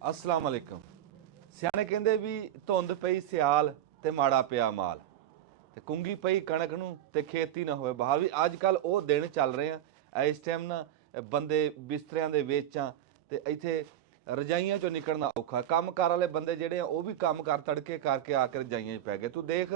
अस्सलाम वालेकुम। ਸਿਆਣੇ ਕਹਿੰਦੇ ਵੀ ਧੁੰਦ ਪਈ ਸਿਆਲ ਤੇ ਮਾੜਾ ਪਿਆ ਮਾਲ ਤੇ ਕੁੰਗੀ ਪਈ ਕਣਕ ਨੂੰ ਤੇ ਖੇਤੀ ਨਾ ਹੋਵੇ ਬਹਾਲ। ਵੀ ਅੱਜ ਕੱਲ ਉਹ ਦਿਨ ਚੱਲ ਰਹੇ ਆ। ਇਸ ਟਾਈਮ ਨਾ ਬੰਦੇ ਬਿਸਤਰਿਆਂ ਦੇ ਵਿੱਚ ਆ ਤੇ ਇੱਥੇ ਰਜਾਈਆਂ ਚੋਂ ਨਿਕਲਣਾ ਔਖਾ। ਕੰਮ ਕਾਰ ਵਾਲੇ ਬੰਦੇ ਜਿਹੜੇ ਆ ਉਹ ਵੀ ਕੰਮ ਕਰ ਤੜਕੇ ਕਰਕੇ ਆ ਕੇ ਰਜਾਈਆਂ 'ਚ ਪੈ ਗਏ। ਤੂੰ ਦੇਖ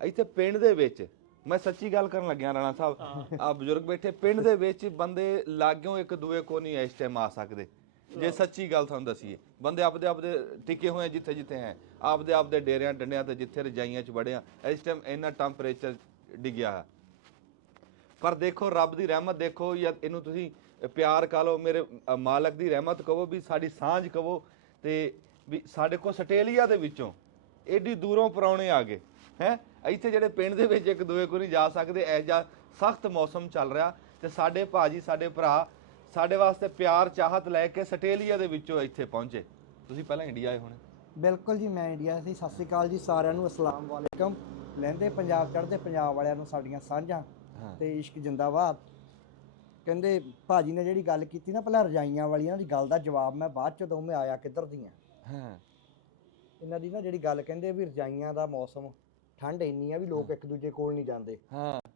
ਇੱਥੇ ਪਿੰਡ ਦੇ ਵਿੱਚ, ਮੈਂ ਸੱਚੀ ਗੱਲ ਕਰਨ ਲੱਗਿਆ ਰਾਣਾ ਸਾਹਿਬ, ਆ ਬਜ਼ੁਰਗ ਬੈਠੇ ਪਿੰਡ ਦੇ ਵਿੱਚ ਬੰਦੇ ਲਾਗਿਓਂ ਇੱਕ ਦੂਏ ਕੋ ਨਹੀਂ ਇਸ ਟਾਈਮ ਆ ਸਕਦੇ। ਜੇ ਸੱਚੀ ਗੱਲ ਤੁਹਾਨੂੰ ਦਸੀਏ, ਬੰਦੇ ਆਪਦੇ ਟਿਕੇ ਹੋਏ ਜਿੱਥੇ ਜਿੱਥੇ ਹੈ, ਆਪਦੇ ਡੇਰਿਆਂ ਡੰਡਿਆਂ ਤੇ ਜਿੱਥੇ ਰਜਾਈਆਂ 'ਚ ਵੜਿਆ। ਇਸ ਟਾਈਮ ਇੰਨਾ ਟੈਂਪਰੇਚਰ ਡਿੱਗਿਆ ਹੈ। ਪਰ ਦੇਖੋ ਰੱਬ ਦੀ ਰਹਿਮਤ ਦੇਖੋ, ਜਾਂ ਇਹਨੂੰ ਤੁਸੀਂ ਪਿਆਰ ਕਹ ਲਓ, ਮੇਰੇ ਮਾਲਕ ਦੀ ਰਹਿਮਤ ਕਹੋ, ਵੀ ਸਾਡੀ ਸਾਂਝ ਕਹੋ। ਤੇ ਵੀ ਸਾਡੇ ਕੋਲ ਆਸਟ੍ਰੇਲੀਆ ਦੇ ਵਿੱਚੋਂ ਏਡੀ ਦੂਰੋਂ ਪ੍ਰਾਹੁਣੇ ਆ ਗਏ ਹੈ। ਇੱਥੇ ਜਿਹੜੇ ਪਿੰਡ ਦੇ ਵਿੱਚ ਇੱਕ ਦੂਏ ਕੋਲ ਨਹੀਂ ਜਾ ਸਕਦੇ, ਇਹੋ ਜਿਹਾ ਸਖਤ ਮੌਸਮ ਚੱਲ ਰਿਹਾ। ਤੇ ਸਾਡੇ ਭਾਜੀ, ਸਾਡੇ ਭਰਾ ਸਾਡੇ ਵਾਸਤੇ ਪਿਆਰ ਚਾਹਤ ਲੈ ਕੇ ਆਸਟ੍ਰੇਲੀਆ ਦੇ ਵਿੱਚੋਂ ਇੱਥੇ ਪਹੁੰਚੇ। ਤੁਸੀਂ ਪਹਿਲਾਂ ਇੰਡੀਆ ਆਏ ਹੋਣੇ। ਬਿਲਕੁਲ ਜੀ, ਮੈਂ ਇੰਡੀਆ ਸੀ। ਸਤਿ ਸ਼੍ਰੀ ਅਕਾਲ ਜੀ ਸਾਰਿਆਂ ਨੂੰ, ਅਸਲਾਮ ਵਾਲੇਕਮ। ਲਹਿੰਦੇ ਪੰਜਾਬ ਚੜ੍ਹਦੇ ਪੰਜਾਬ ਵਾਲਿਆਂ ਨੂੰ ਸਾਡੀਆਂ ਸਾਂਝਾਂ ਤੇ ਇਸ਼ਕ ਜਿੰਦਾਬਾਦ। ਕਹਿੰਦੇ ਭਾਜੀ ਨੇ ਜਿਹੜੀ ਗੱਲ ਕੀਤੀ ਨਾ ਪਹਿਲਾਂ ਰਜਾਈਆਂ ਵਾਲੀਆਂ ਦੀ ਗੱਲ ਦਾ ਜਵਾਬ ਮੈਂ ਬਾਅਦ ਚ ਦਊਂ। ਮੈਂ ਆਇਆ ਕਿੱਧਰ ਦੀਆਂ ਇਹਨਾਂ ਦੀ ਨਾ ਜਿਹੜੀ ਗੱਲ, ਕਹਿੰਦੇ ਵੀ ਰਜਾਈਆਂ ਦਾ ਮੌਸਮ, ਠੰਡ ਇੰਨੀ ਆ ਵੀ ਲੋਕ ਇੱਕ ਦੂਜੇ ਕੋਲ ਨਹੀਂ ਜਾਂਦੇ।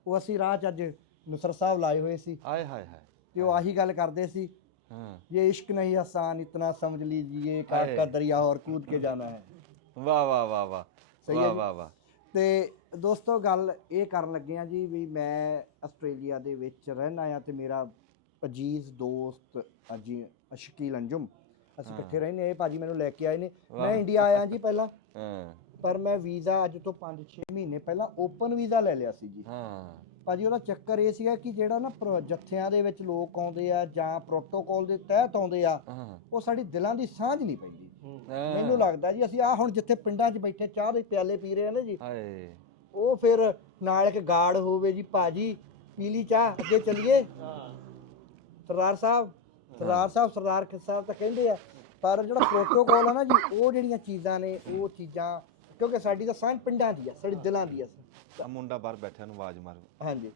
ਉਹ ਅਸੀਂ ਰਾਹ ਚ ਅੱਜ ਨੁਸਰ ਸਾਹਿਬ ਲਾਏ ਹੋਏ ਸੀ, ਆਏ ਹਾਏ ਹਾਏ, ਤੇ ਉਹ ਆਹੀ ਗੱਲ ਕਰਦੇ ਸੀ, ये इश्क नहीं आसान इतना समझ लीजिए काट का दरिया और कूद के जाना है। वाह वाह वाह वाह, सही है वाह वाह। ਤੇ ਦੋਸਤੋ ਗੱਲ ਇਹ ਕਰਨ ਲੱਗੇ ਆ ਜੀ ਵੀ ਮੈਂ ਆਸਟ੍ਰੇਲੀਆ ਦੇ ਵਿੱਚ ਰਹਿਣਾ ਆ ਤੇ ਮੇਰਾ ਅਜੀਜ਼ ਦੋਸਤ ਅਜੀ ਸ਼ਕੀਲ ਅੰਜੁਮ, ਅਸੀਂ ਇਕੱਠੇ ਰਹਿੰਦੇ। ਇਹ ਭਾਜੀ ਮੈਨੂੰ ਲੈ ਕੇ ਆਏ ਨੇ। ਮੈਂ ਇੰਡੀਆ ਆਇਆ ਜੀ ਪਹਿਲਾਂ, ਪਰ ਮੈਂ ਵੀਜ਼ਾ ਅੱਜ ਤੋਂ 5-6 ਮਹੀਨੇ ਪਹਿਲਾਂ ਓਪਨ ਵੀਜ਼ਾ ਲੈ ਲਿਆ ਸੀ ਜੀ। ਭਾਜੀ ਉਹਦਾ ਚੱਕਰ ਇਹ ਸੀਗਾ ਕਿ ਜਿਹੜਾ ਨਾ ਜੱਥਿਆਂ ਦੇ ਵਿੱਚ ਲੋਕ ਆਉਂਦੇ ਆ ਜਾਂ ਪ੍ਰੋਟੋਕੋਲ ਦੇ ਤਹਿਤ ਆਉਂਦੇ ਆ, ਉਹ ਸਾਡੀ ਦਿਲਾਂ ਦੀ ਸਾਂਝ ਨਹੀਂ ਪੈਂਦੀ। ਮੈਨੂੰ ਲੱਗਦਾ ਜੀ ਅਸੀਂ ਆ ਹੁਣ ਜਿੱਥੇ ਪਿੰਡਾਂ 'ਚ ਬੈਠੇ ਚਾਹ ਦੇ ਪਿਆਲੇ ਪੀ ਰਹੇ ਆ ਨਾ ਜੀ, ਉਹ ਫਿਰ ਨਾਲ ਇੱਕ ਗਾਰਡ ਹੋਵੇ ਜੀ, ਭਾਜੀ ਪੀਲੀ ਚਾਹ ਅੱਗੇ ਚੱਲੀਏ। ਸਰਦਾਰ ਸਾਹਿਬ ਸਰਦਾਰ ਸਾਹਿਬ ਤਾਂ ਕਹਿੰਦੇ ਆ, ਪਰ ਜਿਹੜਾ ਪ੍ਰੋਟੋਕੋਲ ਆ ਨਾ ਜੀ, ਉਹ ਜਿਹੜੀਆਂ ਚੀਜ਼ਾਂ ਨੇ, ਉਹ ਚੀਜ਼ਾਂ, ਕਿਉਂਕਿ ਸਾਡੀ ਤਾਂ ਸਾਂਝ ਪਿੰਡਾਂ ਦੀ ਆ, ਸਾਡੀ ਦਿਲਾਂ ਦੀ ਆ। ਮੁੰਡਾ ਬਾਹਰ ਬੈਠਿਆ ਨੂੰ ਆਵਾਜ਼ ਮਾਰ। ਹਾਂਜੀ,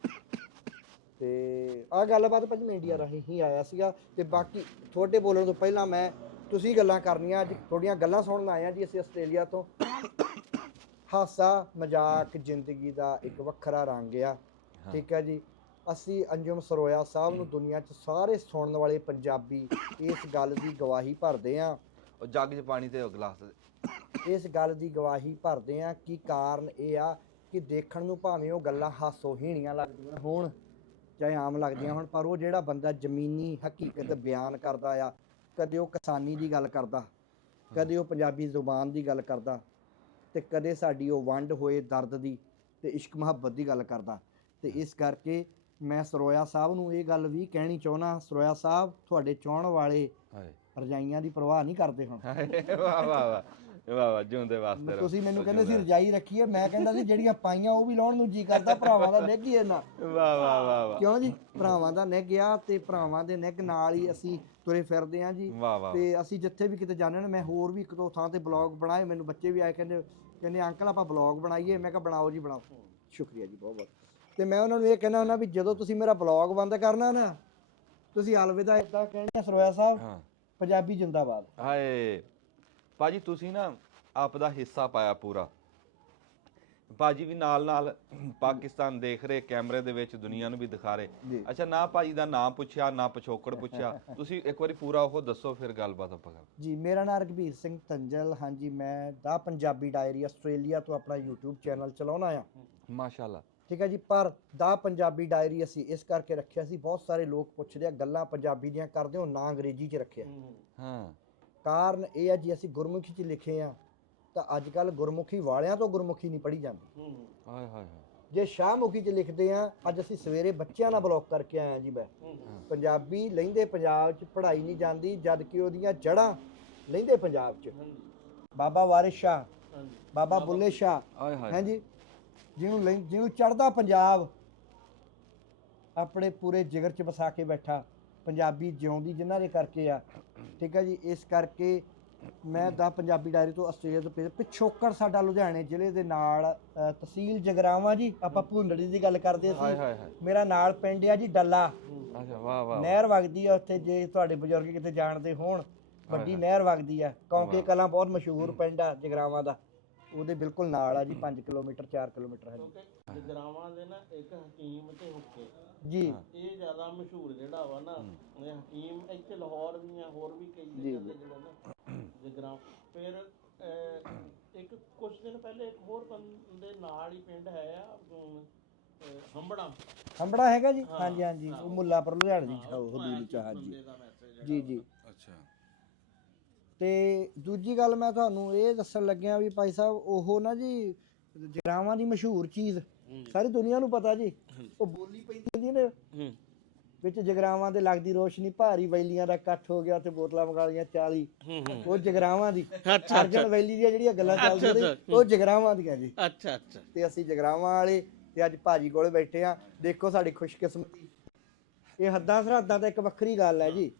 ਤੇ ਆਹ ਗੱਲਬਾਤ ਭਾਜੀ ਮੈਂ ਇੰਡੀਆ ਰਾਹੀਂ ਹੀ ਆਇਆ ਸੀਗਾ। ਤੇ ਬਾਕੀ ਤੁਹਾਡੇ ਬੋਲਣ ਤੋਂ ਪਹਿਲਾਂ ਤੁਸੀਂ ਗੱਲਾਂ ਕਰਨੀਆਂ, ਅੱਜ ਤੁਹਾਡੀਆਂ ਗੱਲਾਂ ਸੁਣਨ ਆਏ ਆ ਜੀ ਅਸੀਂ ਆਸਟ੍ਰੇਲੀਆ ਤੋਂ। ਹਾਸਾ ਮਜ਼ਾਕ ਜ਼ਿੰਦਗੀ ਦਾ ਇੱਕ ਵੱਖਰਾ ਰੰਗ ਆ, ਠੀਕ ਹੈ ਜੀ। ਅਸੀਂ ਅੰਜੁਮ ਸਰੋਇਆ ਸਾਹਿਬ ਨੂੰ ਦੁਨੀਆ 'ਚ ਸਾਰੇ ਸੁਣਨ ਵਾਲੇ ਪੰਜਾਬੀ ਇਸ ਗੱਲ ਦੀ ਗਵਾਹੀ ਭਰਦੇ ਆ, ਉਹ ਜੱਗ 'ਚ ਪਾਣੀ ਤੇ ਗਲਾਸ, ਇਸ ਗੱਲ ਦੀ ਗਵਾਹੀ ਭਰਦੇ ਆ ਕਿ ਕਾਰਨ ਇਹ ਆ ਕਿ ਦੇਖਣ ਨੂੰ ਭਾਵੇਂ ਉਹ ਗੱਲਾਂ ਹਾਸੋਹੀਣੀਆਂ ਲੱਗਦੀਆਂ ਹੋਣ ਚਾਹੇ ਆਮ ਲੱਗਦੀਆਂ ਹੋਣ, ਪਰ ਉਹ ਜਿਹੜਾ ਬੰਦਾ ਜ਼ਮੀਨੀ ਹਕੀਕਤ ਬਿਆਨ ਕਰਦਾ ਆ, ਕਦੇ ਉਹ ਕਿਸਾਨੀ ਦੀ ਗੱਲ ਕਰਦਾ, ਕਦੇ ਉਹ ਪੰਜਾਬੀ ਜ਼ੁਬਾਨ ਦੀ ਗੱਲ ਕਰਦਾ, ਤੇ ਕਦੇ ਸਾਡੀ ਉਹ ਵੰਡ ਹੋਏ ਦਰਦ ਦੀ ਤੇ ਇਸ਼ਕ ਮੁਹੱਬਤ ਦੀ ਗੱਲ ਕਰਦਾ। ਤੇ ਇਸ ਕਰਕੇ ਮੈਂ ਸਰੋਇਆ ਸਾਹਿਬ ਨੂੰ ਇਹ ਗੱਲ ਵੀ ਕਹਿਣੀ ਚਾਹੁੰਦਾ, ਸਰੋਇਆ ਸਾਹਿਬ ਤੁਹਾਡੇ ਚਾਹੁਣ ਵਾਲੇ ਰਜਾਈਆਂ ਦੀ ਪਰਵਾਹ ਨਹੀਂ ਕਰਦੇ ਹੁਣ। ਵਾਹ ਵਾਹ ਵਾਹ ਵਾਹ ਵਾਹ, ਜਿਉਂਦੇ ਵਾਸਤੇ। ਤੁਸੀਂ ਮੈਨੂੰ ਕਹਿੰਦੇ ਸੀ ਰਜਾਈ ਰੱਖੀਏ, ਮੈਂ ਕਹਿੰਦਾ ਸੀ ਜਿਹੜੀਆਂ ਪਾਈਆਂ ਉਹ ਵੀ ਲਾਉਣ ਨੂੰ ਜੀ ਕਰਦਾ। ਭਰਾਵਾਂ ਦਾ ਨਿੱਘ ਹੀ ਇਹਨਾਂ। ਵਾਹ ਵਾਹ ਵਾਹ, ਕਿਉਂ ਜੀ, ਭਰਾਵਾਂ ਦਾ ਨਿੱਘ ਆ ਤੇ ਭਰਾਵਾਂ ਦੇ ਨਿੱਘ ਨਾਲ ਹੀ ਅਸੀਂ ਤੁਰੇ ਫਿਰਦੇ ਆ ਜੀ। ਤੇ ਅਸੀਂ ਜਿੱਥੇ ਵੀ ਕਿਤੇ ਜਾਂਦੇ ਨੇ, ਮੈਂ ਹੋਰ ਵੀ ਇੱਕ ਦੋ ਥਾਂ ਤੇ ਬਲੌਗ ਬਣਾਏ, ਮੈਨੂੰ ਬੱਚੇ ਵੀ ਆਏ, ਕਹਿੰਦੇ ਅੰਕਲ ਆਪਾਂ ਬਲੌਗ ਬਣਾਈਏ। ਮੈਂ ਕਿਹਾ ਬਣਾਓ ਜੀ ਬਣਾਓ, ਸ਼ੁਕਰੀਆ ਜੀ ਬਹੁਤ ਬਹੁਤ। ਤੇ ਮੈਂ ਉਹਨਾਂ ਨੂੰ ਇਹ ਕਹਿੰਦਾ ਹੁੰਦਾ ਵੀ ਜਦੋਂ ਤੁਸੀਂ ਮੇਰਾ ਬਲੌਗ ਬੰਦ ਕਰਨਾ ਨਾ, ਤੁਸੀਂ ਅਲਵਿਦਾ ਇੱਦਾਂ ਕਹਿਣਾ, ਸਰੋਇਆ ਸਾਹਿਬ ਪੰਜਾਬੀ ਜਿੰਦਾਬਾਦ। ਹਾਏ ਭਾਜੀ, ਤੁਸੀਂ ਨਾ ਆਪਦਾ ਹਿੱਸਾ ਪਾਇਆ ਪੂਰਾ। ਭਾਜੀ ਵੀ ਨਾਲ ਪਾਕਿਸਤਾਨ ਦੇਖ ਰਹੇ ਕੈਮਰੇ ਦੇ ਵਿੱਚ, ਦੁਨੀਆ ਨੂੰ ਵੀ ਦਿਖਾ ਰਹੇ। ਅੱਛਾ, ਨਾ ਭਾਜੀ ਦਾ ਨਾਮ ਪੁੱਛਿਆ, ਨਾ ਪਿਛੋਕੜ ਪੁੱਛਿਆ, ਤੁਸੀਂ ਇੱਕ ਵਾਰੀ ਪੂਰਾ ਉਹ ਦੱਸੋ, ਫਿਰ ਗੱਲਬਾਤ ਆਪਾਂ ਕਰ ਜੀ। ਮੇਰਾ ਨਾਮ ਰਘਬੀਰ ਸਿੰਘ ਤੰਜਲ, ਹਾਂਜੀ। ਮੈਂ ਦਾ ਪੰਜਾਬੀ ਡਾਇਰੀ ਆਸਟ੍ਰੇਲੀਆ ਤੋਂ ਆਪਣਾ YouTube ਚੈਨਲ ਚਲਾਉਣਾ ਆ, ਮਾਸ਼ਾਅੱਲਾ, ਠੀਕ ਹੈ ਜੀ। ਪਰ ਦਾ ਪੰਜਾਬੀ ਡਾਇਰੀ ਅਸੀਂ ਇਸ ਕਰਕੇ ਰੱਖਿਆ ਸੀ, ਬਹੁਤ ਸਾਰੇ ਲੋਕ ਪੁੱਛਦੇ ਆ ਗੱਲਾਂ ਪੰਜਾਬੀ ਦੀਆਂ ਕਰਦੇ ਹੋ, ਨਾ ਅੰਗਰੇਜ਼ੀ 'ਚ ਰੱਖਿਆ। ਕਾਰਨ ਇਹ ਆ ਜੀ, ਅਸੀਂ ਗੁਰਮੁਖੀ 'ਚ ਲਿਖੇ ਆ, ਤਾਂ ਅੱਜ ਕੱਲ੍ਹ ਗੁਰਮੁਖੀ ਵਾਲਿਆਂ ਤੋਂ ਗੁਰਮੁਖੀ ਨਹੀਂ ਪੜ੍ਹੀ ਜਾਂਦੀ। ਜੇ ਸ਼ਾਹਮੁਖੀ 'ਚ ਲਿਖਦੇ ਆ, ਅੱਜ ਅਸੀਂ ਸਵੇਰੇ ਬੱਚਿਆਂ ਨਾਲ ਬਲੌਕ ਕਰਕੇ ਆਏ ਆ ਜੀ। ਮੈਂ ਪੰਜਾਬੀ ਲਹਿੰਦੇ ਪੰਜਾਬ 'ਚ ਪੜ੍ਹਾਈ ਨਹੀਂ ਜਾਂਦੀ, ਜਦ ਕਿ ਉਹਦੀਆਂ ਜੜ੍ਹਾਂ ਲਹਿੰਦੇ ਪੰਜਾਬ 'ਚ। ਬਾਬਾ ਵਾਰਿਸ ਸ਼ਾਹ, ਬਾਬਾ ਬੁੱਲੇ ਸ਼ਾਹ, ਹਾਂਜੀ, ਜਿਹਨੂੰ ਚੜ੍ਹਦਾ ਪੰਜਾਬ ਆਪਣੇ ਪੂਰੇ ਜਿਗਰ 'ਚ ਵਸਾ ਕੇ ਬੈਠਾ, ਪੰਜਾਬੀ ਜਿਉਂਦੀ ਜਿਨ੍ਹਾਂ ਦੇ ਕਰਕੇ ਆ, ਠੀਕ ਹੈ ਜੀ। ਇਸ ਕਰਕੇ ਮੈਂ ਦਾ ਪੰਜਾਬੀ ਡਾਇਰੀ ਤੋਂ ਆਸਟ੍ਰੇਲੀਆ ਤੋਂ ਪਿਛੋਕੜ ਸਾਡਾ ਲੁਧਿਆਣੇ ਜ਼ਿਲ੍ਹੇ ਦੇ ਨਾਲ ਤਹਿਸੀਲ ਜਗਰਾਵਾਂ ਜੀ। ਆਪਾਂ ਭੁੰਡੜੀ ਦੀ ਗੱਲ ਕਰਦੇ ਸੀ, ਮੇਰਾ ਨਾਲ ਪਿੰਡ ਆ ਜੀ ਡੱਲਾ। ਨਹਿਰ ਵਗਦੀ ਆ ਉੱਥੇ, ਜੇ ਤੁਹਾਡੇ ਬਜ਼ੁਰਗ ਕਿਤੇ ਜਾਣਦੇ ਹੋਣ। ਵੱਡੀ ਨਹਿਰ ਵਗਦੀ ਆ, ਕੌਂਕੇ ਕਲਾਂ ਬਹੁਤ ਮਸ਼ਹੂਰ ਪਿੰਡ ਆ ਜਗਰਾਵਾਂ ਦਾ, ਉਹਦੇ ਬਿਲਕੁਲ ਨਾਲ ਆ ਜੀ, 5 ਕਿਲੋਮੀਟਰ 4 ਕਿਲੋਮੀਟਰ ਹੈ ਜੀ। ਜਗਰਾਵਾਂ ਦੇ ਨਾ ਇੱਕ ਹਕੀਮ ਤੇ ਹੁੱਕੇ ਜੀ ਇਹ ਜ਼ਿਆਦਾ ਮਸ਼ਹੂਰ ਜਿਹੜਾ ਵਾ ਨਾ, ਇਹ ਹਕੀਮ ਇੱਥੇ ਲਾਹੌਰ ਵੀ ਆ, ਹੋਰ ਵੀ ਕਈ ਜਗ੍ਹਾ ਤੇ ਜਿਹੜੇ ਨਾ ਜਗਰਾਮ। ਫਿਰ ਇੱਕ ਕੁਝ ਦਿਨ ਪਹਿਲੇ ਇੱਕ ਹੋਰ ਬੰਦੇ ਨਾਲ ਹੀ ਪਿੰਡ ਹੈ ਆ ਹੰਬੜਾ ਹੰਬੜਾ ਹੈਗਾ ਜੀ, ਹਾਂਜੀ ਹਾਂਜੀ, ਉਹ ਮੁੱਲਾਪੁਰ ਲੁਧਿਆਣੇ ਦੀ ਹਦੂਦ ਚ, ਹਾਂਜੀ ਜੀ ਜੀ। ਅੱਛਾ। ਤੇ ਦੂਜੀ ਗੱਲ ਮੈਂ ਤੁਹਾਨੂੰ ਇਹ ਦੱਸਣ ਲੱਗਿਆ ਵੀ ਭਾਈ ਸਾਹਿਬ, ਉਹ ਨਾ ਜੀ ਜਗਰਾਵਾਂ ਦੀ ਮਸ਼ਹੂਰ ਚੀਜ਼ ਸਾਰੀ ਦੁਨੀਆ ਨੂੰ ਪਤਾ ਜੀ, ਉਹ ਬੋਲੀ ਪੈਂਦੀ ਹੁੰਦੀ ਨੇ ਵਿੱਚ ਜਗਰਾਵਾਂ ਦੇ ਲੱਗਦੀ ਰੋਸ਼ਨੀ, ਭਾਰੀ ਵੈਲੀਆਂ ਦਾ ਇਕੱਠ ਹੋ ਗਿਆ ਤੇ ਬੋਤਲਾਂ ਮੰਗਾ ਲਈਆਂ 40, ਉਹ ਜਗਰਾਵਾਂ ਦੀ। ਅਰਜਨ ਵੈਲੀ ਦੀਆਂ ਜਿਹੜੀਆਂ ਗੱਲਾਂ ਚੱਲਦੀਆਂ ਉਹ ਜਗਰਾਵਾਂ ਦੀਆਂ ਜੀ। ਅੱਛਾ ਅੱਛਾ। ਤੇ ਅਸੀਂ ਜਗਰਾਵਾਂ ਵਾਲੇ ਤੇ ਅੱਜ ਭਾਜੀ ਕੋਲੇ ਬੈਠੇ ਆ, ਦੇਖੋ ਸਾਡੀ ਖੁਸ਼ਕਿਸਮਤੀ। ਇਹ ਹੱਦਾਂ ਸਰਹੱਦਾਂ ਤਾਂ ਇੱਕ ਵੱਖਰੀ ਗੱਲ ਹੈ ਜੀ,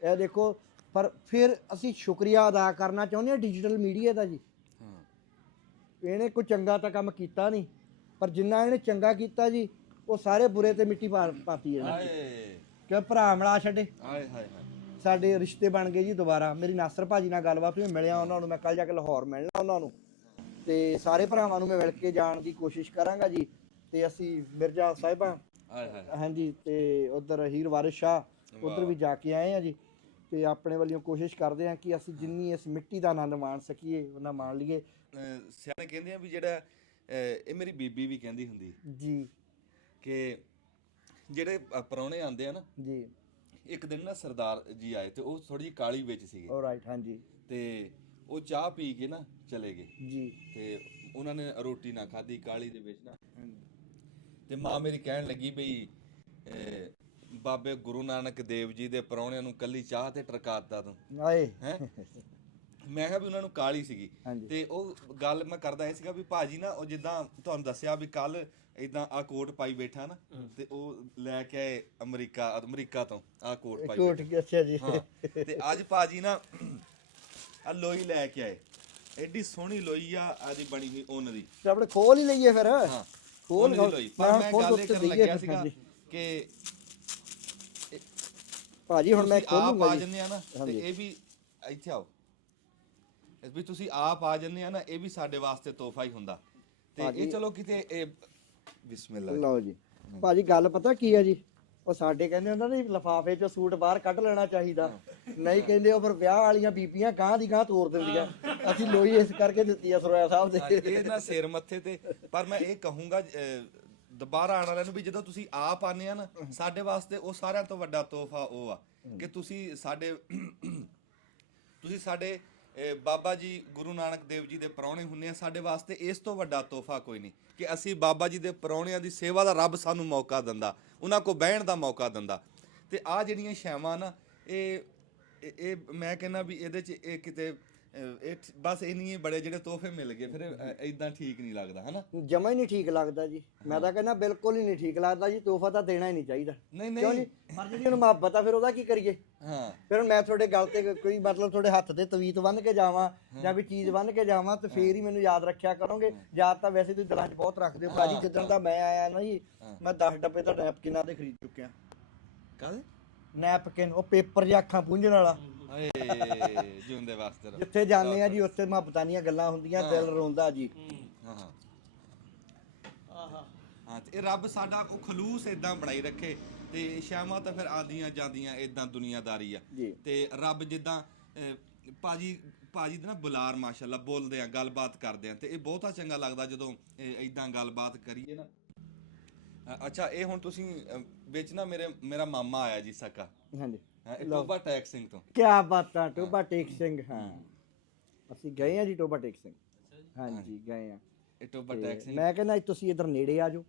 ਇਹ ਦੇਖੋ। ਪਰ ਫਿਰ ਅਸੀਂ ਸ਼ੁਕਰੀਆ ਅਦਾ ਕਰਨਾ ਚਾਹੁੰਦੇ ਹਾਂ ਡਿਜੀਟਲ ਮੀਡੀਆ ਦਾ ਜੀ। ਇਹਨੇ ਕੋਈ ਚੰਗਾ ਤਾਂ ਕੰਮ ਕੀਤਾ ਨਹੀਂ, ਪਰ ਜਿੰਨਾ ਇਹਨੇ ਚੰਗਾ ਕੀਤਾ ਜੀ, ਉਹ ਸਾਰੇ ਬੁਰੇ ਤੇ ਮਿੱਟੀ ਪਾਤੀ ਹੈ ਕਿ ਭਰਾ ਮਿਲਾ ਛੱਡੇ। ਸਾਡੇ ਰਿਸ਼ਤੇ ਬਣ ਗਏ ਜੀ ਦੁਬਾਰਾ। ਮੇਰੀ ਨਾਸਰ ਭਾਜੀ ਨਾਲ ਗੱਲਬਾਤ ਹੋਈ, ਮਿਲਿਆ ਉਹਨਾਂ ਨੂੰ ਮੈਂ, ਕੱਲ ਜਾ ਕੇ ਲਾਹੌਰ ਮਿਲਣਾ ਉਹਨਾਂ ਨੂੰ, ਤੇ ਸਾਰੇ ਭਰਾਵਾਂ ਨੂੰ ਮੈਂ ਮਿਲ ਕੇ ਜਾਣ ਦੀ ਕੋਸ਼ਿਸ਼ ਕਰਾਂਗਾ ਜੀ। ਤੇ ਅਸੀਂ ਮਿਰਜ਼ਾ ਸਾਹਿਬਾਂ, ਹਾਂਜੀ, ਤੇ ਉਧਰ ਹੀਰ ਵਾਰਿਸ ਸ਼ਾਹ, ਉਧਰ ਵੀ ਜਾ ਕੇ ਆਏ ਆ ਜੀ। ਤੇ ਆਪਣੇ ਵੱਲੋਂ ਕੋਸ਼ਿਸ਼ ਕਰਦੇ ਆ ਕਿ ਅਸੀਂ ਜਿੰਨੀ ਇਸ ਮਿੱਟੀ ਦਾ ਆਨੰਦ ਮਾਣ ਸਕੀਏ ਉਹਨਾਂ ਮਾਣ ਲਈਏ। ਸਿਆਣੇ ਕਹਿੰਦੇ ਆ ਵੀ ਜਿਹੜਾ ਇਹ ਮੇਰੀ ਬੀਬੀ ਵੀ ਕਹਿੰਦੀ ਹੁੰਦੀ ਜੀ ਕਿ ਜਿਹੜੇ ਪ੍ਰਾਹੁਣੇ ਆਉਂਦੇ ਆ ਨਾ ਜੀ, ਇੱਕ ਦਿਨ ਨਾ ਸਰਦਾਰ ਜੀ ਆਏ ਤੇ ਉਹ ਥੋੜੀ ਜਿਹੀ ਕਾਲੀ ਵਿੱਚ ਸੀਗੇ। ਆਲਰਾਈਟ, ਹਾਂਜੀ। ਤੇ ਉਹ ਚਾਹ ਪੀ ਕੇ ਨਾ ਚਲੇ ਗਏ ਜੀ। ਤੇ ਉਹਨਾਂ ਨੇ ਰੋਟੀ ਨਾ ਖਾਧੀ ਕਾਲੀ ਦੇ ਵਿੱਚ ਨਾ। ਤੇ ਮਾਂ ਮੇਰੀ ਕਹਿਣ ਲੱਗੀ ਬਈ ਬਾਬੇ ਗੁਰੂ ਨਾਨਕ ਦੇਵ ਜੀ ਦੇ ਪ੍ਰਾਹੁਣਿਆਂ ਨੂੰ ਕੱਲੀ ਚਾਹ ਤੇ ਟਰਕਾਤਾ ਤੂੰ ਆਏ ਹੈ। ਮੈਂ ਕਿਹਾ ਵੀ ਉਹਨਾਂ ਨੂੰ ਕਾਲੀ ਸੀਗੀ। ਤੇ ਉਹ ਗੱਲ ਮੈਂ ਕਰਦਾ ਇਹ ਸੀਗਾ ਵੀ ਭਾਜੀ ਨਾ, ਉਹ ਜਿੱਦਾਂ ਤੁਹਾਨੂੰ ਦੱਸਿਆ ਵੀ ਕੱਲ ਇਦਾਂ ਆ ਕੋਟ ਪਾਈ ਬੈਠਾ ਨਾ, ਤੇ ਉਹ ਲੈ ਕੇ ਆਏ ਅਮਰੀਕਾ ਤੋਂ ਆ ਕੋਟ ਪਾਈ ਬੈਠਾ। ਅੱਛਾ ਜੀ। ਤੇ ਅੱਜ ਭਾਜੀ ਨਾ ਆ ਲੋਈ ਲੈ ਕੇ ਆਏ, ਐਡੀ ਸੋਹਣੀ ਲੋਈ ਆ ਆਦੀ ਬਣੀ ਹੋਈ ਉਹਨਾਂ ਦੀ। ਤੇ ਆਪਣੇ ਖੋਲ ਹੀ ਲਈਏ ਫਿਰ। ਹਾਂ, ਖੋਲ ਲੋਈ। ਪਰ ਮੈਂ ਗੱਲ ਇਹ ਕਰਨ ਲੱਗਿਆ ਸੀਗਾ ਕਿ ਭਾਜੀ ਹੁਣ ਮੈਂ ਆਪ ਆ ਜੰਨੇ ਆ ਨਾ, ਤੇ ਇਹ ਵੀ ਇੱਥੇ ਆਓ, ਵੀ ਤੁਸੀਂ ਆਪ ਆ ਜੰਨੇ ਆ ਨਾ, ਇਹ ਵੀ ਸਾਡੇ ਵਾਸਤੇ ਤੋਹਫਾ ਹੀ ਹੁੰਦਾ। ਤੇ ਇਹ ਚਲੋ ਕਿਤੇ ਇਹ ਬਿਸਮਿਲ੍ਲਾ। ਲਓ ਜੀ ਭਾਜੀ, ਗੱਲ ਪਤਾ ਕੀ ਹੈ ਜੀ, ਉਹ ਸਾਡੇ ਕਹਿੰਦੇ ਹੁੰਦਾ ਨਾ ਲਿਫਾਫੇ ਚੋਂ ਸੂਟ ਬਾਹਰ ਕੱਢ ਲੈਣਾ ਚਾਹੀਦਾ, ਨਹੀਂ ਕਹਿੰਦੇ ਉਹ ਫਿਰ ਵਿਆਹ ਵਾਲੀਆਂ ਬੀਬੀਆਂ ਗਾਂ ਦੀ ਗਾਂ ਤੋਰ ਦਿੰਦੀਆਂ। ਅਸੀਂ ਲੋਈ ਇਸ ਕਰਕੇ ਦਿੱਤੀ ਆ ਸਰੋਇਆ ਸਾਹਿਬ ਦੇ, ਇਹ ਨਾ ਸਿਰ ਮੱਥੇ ਤੇ। ਪਰ ਮੈਂ ਇਹ ਕਹੂੰਗਾ ਦੁਬਾਰਾ ਆਉਣ ਵਾਲਿਆਂ ਨੂੰ ਵੀ ਜਦੋਂ ਤੁਸੀਂ ਆਪ ਆਨੇ ਆ ਨਾ, ਸਾਡੇ ਵਾਸਤੇ ਉਹ ਸਾਰਿਆਂ ਤੋਂ ਵੱਡਾ ਤੋਹਫਾ ਉਹ ਆ ਕਿ ਤੁਸੀਂ ਸਾਡੇ ਬਾਬਾ ਜੀ ਗੁਰੂ ਨਾਨਕ ਦੇਵ ਜੀ ਦੇ ਪ੍ਰਾਹੁਣੇ ਹੁੰਨੇ ਆ। ਸਾਡੇ ਵਾਸਤੇ ਇਸ ਤੋਂ ਵੱਡਾ ਤੋਹਫਾ ਕੋਈ ਨਹੀਂ ਕਿ ਅਸੀਂ ਬਾਬਾ ਜੀ ਦੇ ਪ੍ਰਾਹੁਣਿਆਂ ਦੀ ਸੇਵਾ ਦਾ ਰੱਬ ਸਾਨੂੰ ਮੌਕਾ ਦਿੰਦਾ, ਉਹਨਾਂ ਕੋਲ ਬਹਿਣ ਦਾ ਮੌਕਾ ਦਿੰਦਾ। ਤੇ ਆ ਜਿਹੜੀਆਂ ਛਾਵਾਂ ਨਾ, ਇਹ ਮੈਂ ਕਹਿੰਦਾ ਵੀ ਇਹਦੇ 'ਚ ਇਹ ਕਿਤੇ ਇਹ ਬਸ ਇਹ ਨਹੀਂ ਬੜੇ ਜਿਹੜੇ ਤੋਹਫੇ ਮਿਲ ਗਏ, ਫਿਰ ਇਦਾਂ ਠੀਕ ਨਹੀਂ ਲੱਗਦਾ, ਹਨਾ। ਜਮਾ ਹੀ ਨਹੀਂ ਠੀਕ ਲੱਗਦਾ ਜੀ, ਮੈਂ ਤਾਂ ਕਹਿੰਦਾ ਬਿਲਕੁਲ ਹੀ ਨਹੀਂ ਠੀਕ ਲੱਗਦਾ ਜੀ। ਤੋਹਫਾ ਤਾਂ ਦੇਣਾ ਹੀ ਨਹੀਂ ਚਾਹੀਦਾ। ਨਹੀਂ ਪਰ ਜਿਹੜੀ ਉਹਨੂੰ ਮੁਹੱਬਤ ਆ ਫਿਰ ਉਹਦਾ ਕੀ ਕਰੀਏ। ਹਾਂ, ਫਿਰ ਮੈਂ ਤੁਹਾਡੇ ਗੱਲ ਤੇ ਕੋਈ ਮਤਲਬ ਤੁਹਾਡੇ ਹੱਥ ਤੇ ਤਵੀਤ ਬੰਨ੍ਹ ਕੇ ਜਾਵਾਂ ਜਾਂ ਵੀ ਚੀਜ਼ ਬੰਨ੍ਹ ਕੇ ਜਾਵਾਂ ਤੇ ਫੇਰ ਹੀ ਮੈਨੂੰ ਯਾਦ ਰੱਖਿਆ ਕਰੋਗੇ। ਯਾਦ ਤਾਂ ਵੈਸੇ ਤੁਸੀਂ ਦਿਲਾਂ 'ਚ ਬਹੁਤ ਰੱਖਦੇ ਹੋ ਭਾਜੀ। ਜਿੱਦਣ ਦਾ ਮੈਂ ਆਇਆ ਨਾ ਜੀ, ਮੈਂ 10 ਡੱਬੇ ਤਾਂ ਨੈਪਕਿਨਾਂ ਦੇ ਖਰੀਦ ਚੁੱਕਿਆ। ਕਾਹਦੇ ਨੈਪਕਿਨ, ਉਹ ਪੇਪਰ ਜਿਹਾ ਅੱਖਾਂ ਪੂੰਝਣ ਵਾਲਾ। ਏ ਜਿਉਂਦੇ ਵਾਸਤੇ ਜਿੱਥੇ ਜਾਂਦੇ ਆ ਜੀ ਉੱਥੇ ਮੁਹੱਬਤਾਂ ਦੀਆਂ ਗੱਲਾਂ ਹੁੰਦੀਆਂ, ਦਿਲ ਰੋਂਦਾ ਜੀ। ਹਾਂ ਹਾਂ, ਤੇ ਇਹ ਰੱਬ ਸਾਡਾ ਉਹ ਖਲੂਸ ਇਦਾਂ ਬਣਾਈ ਰੱਖੇ। ਤੇ ਸ਼ਾਮਾਂ ਤਾਂ ਫਿਰ ਆਉਂਦੀਆਂ ਜਾਂਦੀਆਂ ਇਦਾਂ ਦੁਨੀਆਦਾਰੀ ਆ। ਤੇ ਰੱਬ ਜਿੱਦਾਂ ਭਾਜੀ ਦੇ ਨਾ ਬੁਲਾਰ ਮਾਸ਼ਾਅੱਲਾ ਬੋਲਦੇ ਆ, ਗੱਲਬਾਤ ਕਰਦੇ ਆ, ਤੇ ਇਹ ਬਹੁਤਾ ਚੰਗਾ ਲੱਗਦਾ ਜਦੋਂ ਇਦਾਂ ਗੱਲਬਾਤ ਕਰੀਏ ਨਾ। ਅੱਛਾ, ਇਹ ਹੁਣ ਤੁਸੀਂ ਵਿੱਚ ਨਾ ਮੇਰਾ ਮਾਮਾ ਆਇਆ ਜੀ ਸਕਾ। ਹਾਂਜੀ, ਟੋਬਾ ਟੇਕ ਸਿੰਘ ਤੋਂ। ਕੀ ਬਾਤਾਂ, ਟੋਬਾ ਟੇਕ ਸਿੰਘ। ਹਾਂ, ਅਸੀਂ ਗਏ ਆ ਜੀ ਟੋਬਾ ਟੇਕ ਸਿੰਘ। ਹਾਂਜੀ ਗਏ ਆ। ਇਹ ਟੋਬਾ ਟੇਕ ਸਿੰਘ, ਮੈਂ ਕਹਿੰਦਾ ਤੁਸੀਂ ਇੱਧਰ ਨੇੜੇ ਆ ਜਾਓ,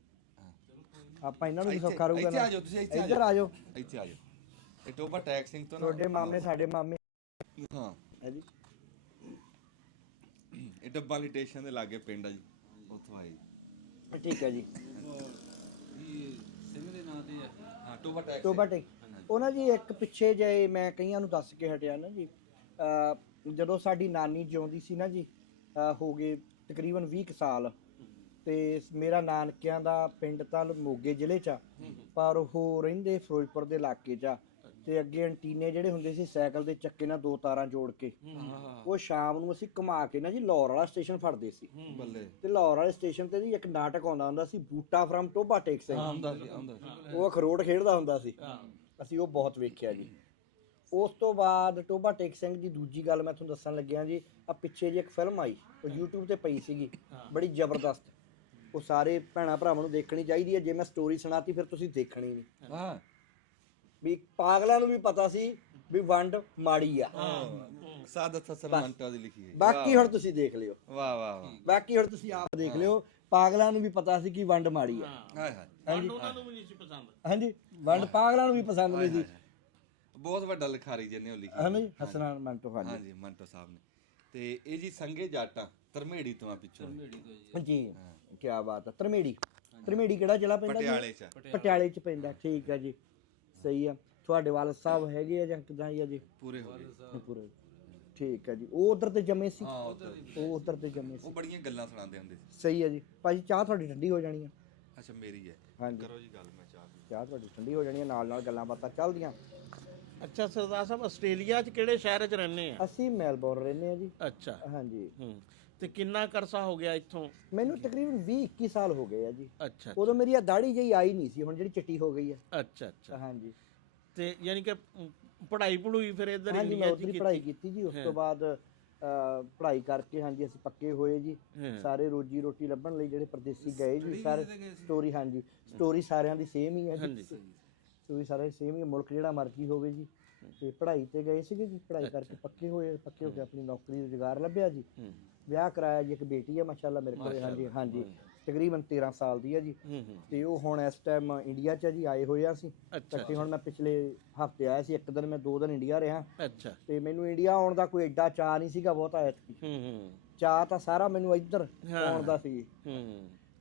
ਆਪਾਂ ਇਹਨਾਂ ਨੂੰ ਵੀ ਸੌਖਾ ਰਹੂਗਾ। ਇੱਥੇ ਆ ਜਾਓ, ਤੁਸੀਂ ਇੱਧਰ ਆ ਜਾਓ, ਇੱਥੇ ਆ ਜਾਓ। ਇਹ ਟੋਬਾ ਟੇਕ ਸਿੰਘ ਤੋਂ ਤੁਹਾਡੇ ਮਾਮੇ ਸਾਡੇ ਮਾਮੇ। ਹਾਂ ਹੈ ਜੀ, ਇਹ ਡੱਬਾ ਵਾਲੀ ਸਟੇਸ਼ਨ ਦੇ ਲਾਗੇ ਪਿੰਡ ਆ ਜੀ, ਉੱਥੋਂ ਆਏ ਜੀ। ਠੀਕ ਹੈ ਜੀ। ਸਿੰਘ ਦੇ ਨਾਂ ਤੇ ਹਾਂ, ਟੋਬਾ ਟੇਕ। ਉਹਨਾਂ ਜੀ ਇੱਕ ਪਿੱਛੇ ਜੇ ਮੈਂ ਕਈਆਂ ਨੂੰ ਦੱਸ ਕੇ ਹਟਿਆ ਨਾ ਜੀ, ਜਦੋਂ ਸਾਡੀ ਨਾਨੀ ਜਿਉਂਦੀ ਸੀ ਨਾ ਜੀ, ਹੋ ਗਏ ਤਕਰੀਬਨ 20 ਸਾਲ। ਤੇ ਮੇਰਾ ਨਾਨਕਿਆਂ ਦਾ ਪਿੰਡ ਤਾਂ ਮੋਗੇ ਜ਼ਿਲ੍ਹੇ 'ਚ ਆ, ਪਰ ਉਹ ਰਹਿੰਦੇ ਫਿਰੋਜ਼ਪੁਰ ਦੇ ਇਲਾਕੇ 'ਚ ਆ। ਤੇ ਅੱਗੇ ਐਂਟੀਨੇ ਜਿਹੜੇ ਹੁੰਦੇ ਸੀ ਸਾਈਕਲ ਦੇ ਚੱਕੇ ਨਾਲ 2 ਤਾਰਾਂ ਜੋੜ ਕੇ, ਉਹ ਸ਼ਾਮ ਨੂੰ ਅਸੀਂ ਘੁਮਾ ਕੇ ਨਾ ਜੀ ਲਾਹੌਰ ਵਾਲਾ ਸਟੇਸ਼ਨ ਫੜਦੇ ਸੀ। ਬੱਲੇ ਤੇ ਲਾਹੌਰ ਵਾਲੇ ਸਟੇਸ਼ਨ ਤੇ ਜੀ ਇੱਕ ਨਾਟਕ ਆਉਂਦਾ ਹੁੰਦਾ ਸੀ, ਬੂਟਾ ਫਰਮ ਟੋਬਾ ਟੇਕ ਸਿੰਘ। ਉਹ ਅਖਰੋਟ ਖੇਡਦਾ ਹੁੰਦਾ ਸੀ, ਅਸੀਂ ਉਹ ਬਹੁਤ ਵੇਖਿਆ ਜੀ। ਉਸ ਤੋਂ ਬਾਅਦ ਟੋਬਾ ਟੇਕ ਸਿੰਘ ਦੀ ਦੂਜੀ ਗੱਲ ਮੈਂ ਤੁਹਾਨੂੰ ਦੱਸਣ ਲੱਗਿਆ ਜੀ, ਆ ਪਿੱਛੇ ਜੀ ਇੱਕ ਫਿਲਮ ਆਈ, ਉਹ YouTube ਤੇ ਪਈ ਸੀਗੀ, ਬੜੀ ਜ਼ਬਰਦਸਤ। ਉਹ ਸਾਰੇ ਭੈਣਾਂ ਭਰਾਵਾਂ ਨੂੰ ਦੇਖਣੀ ਚਾਹੀਦੀ ਹੈ। ਜੇ ਮੈਂ ਸਟੋਰੀ ਸੁਣਾਤੀ ਫਿਰ ਤੁਸੀਂ ਦੇਖਣੀ ਨਹੀਂ। ਹਾਂ ਵੀ ਪਾਗਲਾਂ ਨੂੰ ਵੀ ਪਤਾ ਸੀ ਵੀ ਵੰਡ ਮਾੜੀ ਆ, ਸਾਦਤ ਸਰਮੰਟਾ ਦੀ ਲਿਖੀ ਹੈ। ਬਾਕੀ ਹੁਣ ਤੁਸੀਂ ਦੇਖ ਲਿਓ, ਵਾਹ ਵਾਹ ਵਾਹ, ਬਾਕੀ ਹੁਣ ਤੁਸੀਂ ਆਪ ਦੇਖ ਲਿਓ। ਪਾਗਲਾਂ ਨੂੰ ਵੀ ਪਤਾ ਸੀ ਕਿ ਵੰਡ ਮਾੜੀ ਆ। ਹਾਏ ਹਾਏ, ਉਹਨਾਂ ਨੂੰ ਵੀ ਨਹੀਂ ਸੀ ਪਸੰਦ। ਹਾਂਜੀ, ਵੰਡ ਪਾਗਲਾਂ ਨੂੰ ਵੀ ਪਸੰਦ ਨਹੀਂ ਸੀ। ਬਹੁਤ ਵੱਡਾ ਲਿਖਾਰੀ ਜਿਹਨੇ ਉਹ ਲਿਖੀ ਹਾਂਜੀ, ਹਸਨਾਨ ਮੰਟੋ। ਹਾਂਜੀ ਹਾਂਜੀ, ਮੰਟੋ ਸਾਹਿਬ ਨੇ। ਤੇ ਇਹ ਜੀ ਸੰਗੇ ਜਾਟਾਂ ਧਰਮੇੜੀ ਤੋਂ ਆ ਪਿੱਛੋਂ। ਜੀ, ਕੀ ਬਾਤ ਹੈ। ਧਰਮੇੜੀ, ਧਰਮੇੜੀ ਕਿਹੜਾ ਜ਼ਿਲ੍ਹਾ ਪੈਂਦਾ ਜੀ? ਪਟਿਆਲੇ ਚ। ਪਟਿਆਲੇ ਚ ਪੈਂਦਾ, ਠੀਕ ਹੈ ਜੀ, ਸਹੀ ਆ। ਤੁਹਾਡੇ ਵਾਲ ਸਾਹਿਬ ਹੈਗੇ ਆ ਜਾਂ ਕਿਦਾਂ ਹੀ ਆ ਜੀ? ਪੂਰੇ ਹੋ ਗਏ। ਪੂਰੇ, ਠੀਕ ਹੈ ਜੀ। ਉਹ ਉਧਰ ਤੇ ਜੰਮੇ ਸੀ, ਹਾਂ ਉਹ ਉਧਰ ਤੇ ਜੰਮੇ ਸੀ। ਉਹ ਬੜੀਆਂ ਗੱਲਾਂ ਸੁਣਾਉਂਦੇ ਹੁੰਦੇ ਸੀ। ਸਹੀ ਹੈ ਜੀ। ਭਾਜੀ ਚਾਹ ਤੁਹਾਡੀ ਠੰਡੀ ਹੋ ਜਾਣੀ ਆ। ਅੱਛਾ ਮੇਰੀ ਹੈ, ਹਾਂਜੀ ਕਰੋ ਜੀ ਗੱਲ, ਮੈਂ ਚਾਹ ਪੀ। ਚਾਹ ਤੁਹਾਡੀ ਠੰਡੀ ਹੋ ਜਾਣੀ ਆ, ਨਾਲ ਨਾਲ ਗੱਲਾਂ ਬਾਤਾਂ ਚੱਲਦੀਆਂ। ਅੱਛਾ ਸਰਦਾਰ ਸਾਹਿਬ, ਆਸਟ੍ਰੇਲੀਆ 'ਚ ਕਿਹੜੇ ਸ਼ਹਿਰ 'ਚ ਰਹਿੰਦੇ ਆ? ਅਸੀਂ ਮੈਲਬੌਰਨ ਰਹਿੰਦੇ ਆ ਜੀ। ਅੱਛਾ, ਹਾਂਜੀ। ਤੇ ਕਿੰਨਾ ਕਰਸਾ ਹੋ ਗਿਆ ਇੱਥੋਂ? ਮੈਨੂੰ ਤਕਰੀਬਨ 20-21 ਸਾਲ ਹੋ ਗਏ ਆ ਜੀ। ਅੱਛਾ ਉਦੋਂ ਮੇਰੀ ਆ ਦਾੜੀ ਜਿਹੀ ਆਈ ਨਹੀਂ ਸੀ, ਹੁਣ ਜਿਹੜੀ ਚਿੱਟੀ ਹੋ ਗਈ ਆ। ਅੱਛਾ ਅੱਛਾ। ਹਾਂਜੀ ਤੇ ਯਾਨੀ ਕਿ ਪੜ੍ਹਾਈ ਪੜੂਈ ਫਿਰ ਇੱਧਰ ਹਾਂਜੀ, ਮੈਂ ਇੰਡੀਆ 'ਚ ਉੱਧਰ ਹੀ ਪੜ੍ਹਾਈ ਕੀਤੀ ਜੀ। ਉਸ ਤੋਂ ਬਾਅਦ ਪੜ੍ਹਾਈ ਕਰਕੇ ਹਾਂਜੀ ਅਸੀਂ ਪੱਕੇ ਹੋਏ ਜੀ। ਸਾਰੇ ਰੋਜੀ ਰੋਟੀ ਲੱਭਣ ਲਈ ਜਿਹੜੇ ਪਰਦੇਸੀ ਗਏ ਜੀ, ਸਾਰੇ ਸਟੋਰੀ, ਹਾਂਜੀ ਸਟੋਰੀ ਸਾਰਿਆਂ ਦੀ ਸੇਮ ਹੀ ਹੈ ਜੀ। ਸਟੋਰੀ ਸਾਰਿਆਂ ਦੀ ਸੇਮ ਹੀ ਹੈ, ਮੁਲਕ ਜਿਹੜਾ ਮਰਜ਼ੀ ਹੋਵੇ ਜੀ। ਤੇ ਪੜ੍ਹਾਈ ਤੇ ਗਏ ਸੀਗੇ ਜੀ, ਪੜ੍ਹਾਈ ਕਰਕੇ ਪੱਕੇ ਹੋਏ, ਪੱਕੇ ਹੋ ਕੇ ਆਪਣੀ ਨੌਕਰੀ ਰੁਜ਼ਗਾਰ ਲੱਭਿਆ ਜੀ। ਵਿਆਹ ਕਰਾਇਆ ਜੀ, ਇੱਕ ਬੇਟੀ ਹੈ ਮਾਸ਼ਾਅੱਲਾ ਮੇਰੇ ਕੋਲ। ਹਾਂਜੀ ਹਾਂਜੀ, ਤਕਰੀਬਨ 13 ਸਾਲ ਦੀ ਹੈ ਜੀ। ਤੇ ਉਹ ਹੁਣ ਇਸ ਟਾਈਮ ਇੰਡੀਆ 'ਚ ਜੀ, ਆਏ ਹੋਏ ਆ ਅਸੀਂ ਇਕੱਠੇ। ਹੁਣ ਮੈਂ ਪਿਛਲੇ ਹਫਤੇ ਆਇਆ ਸੀ, ਇੱਕ ਦਿਨ ਮੈਂ 2 ਦਿਨ ਇੰਡੀਆ ਰਿਹਾ। ਅੱਛਾ। ਤੇ ਮੈਨੂੰ ਇੰਡੀਆ ਆਉਣ ਦਾ ਕੋਈ ਐਡਾ ਚਾਅ ਨਹੀਂ ਸੀਗਾ ਬਹੁਤਾ ਐਤਕੀ। ਚਾਅ ਤਾਂ ਸਾਰਾ ਮੈਨੂੰ ਇੱਧਰ ਆਉਣ ਦਾ ਸੀ।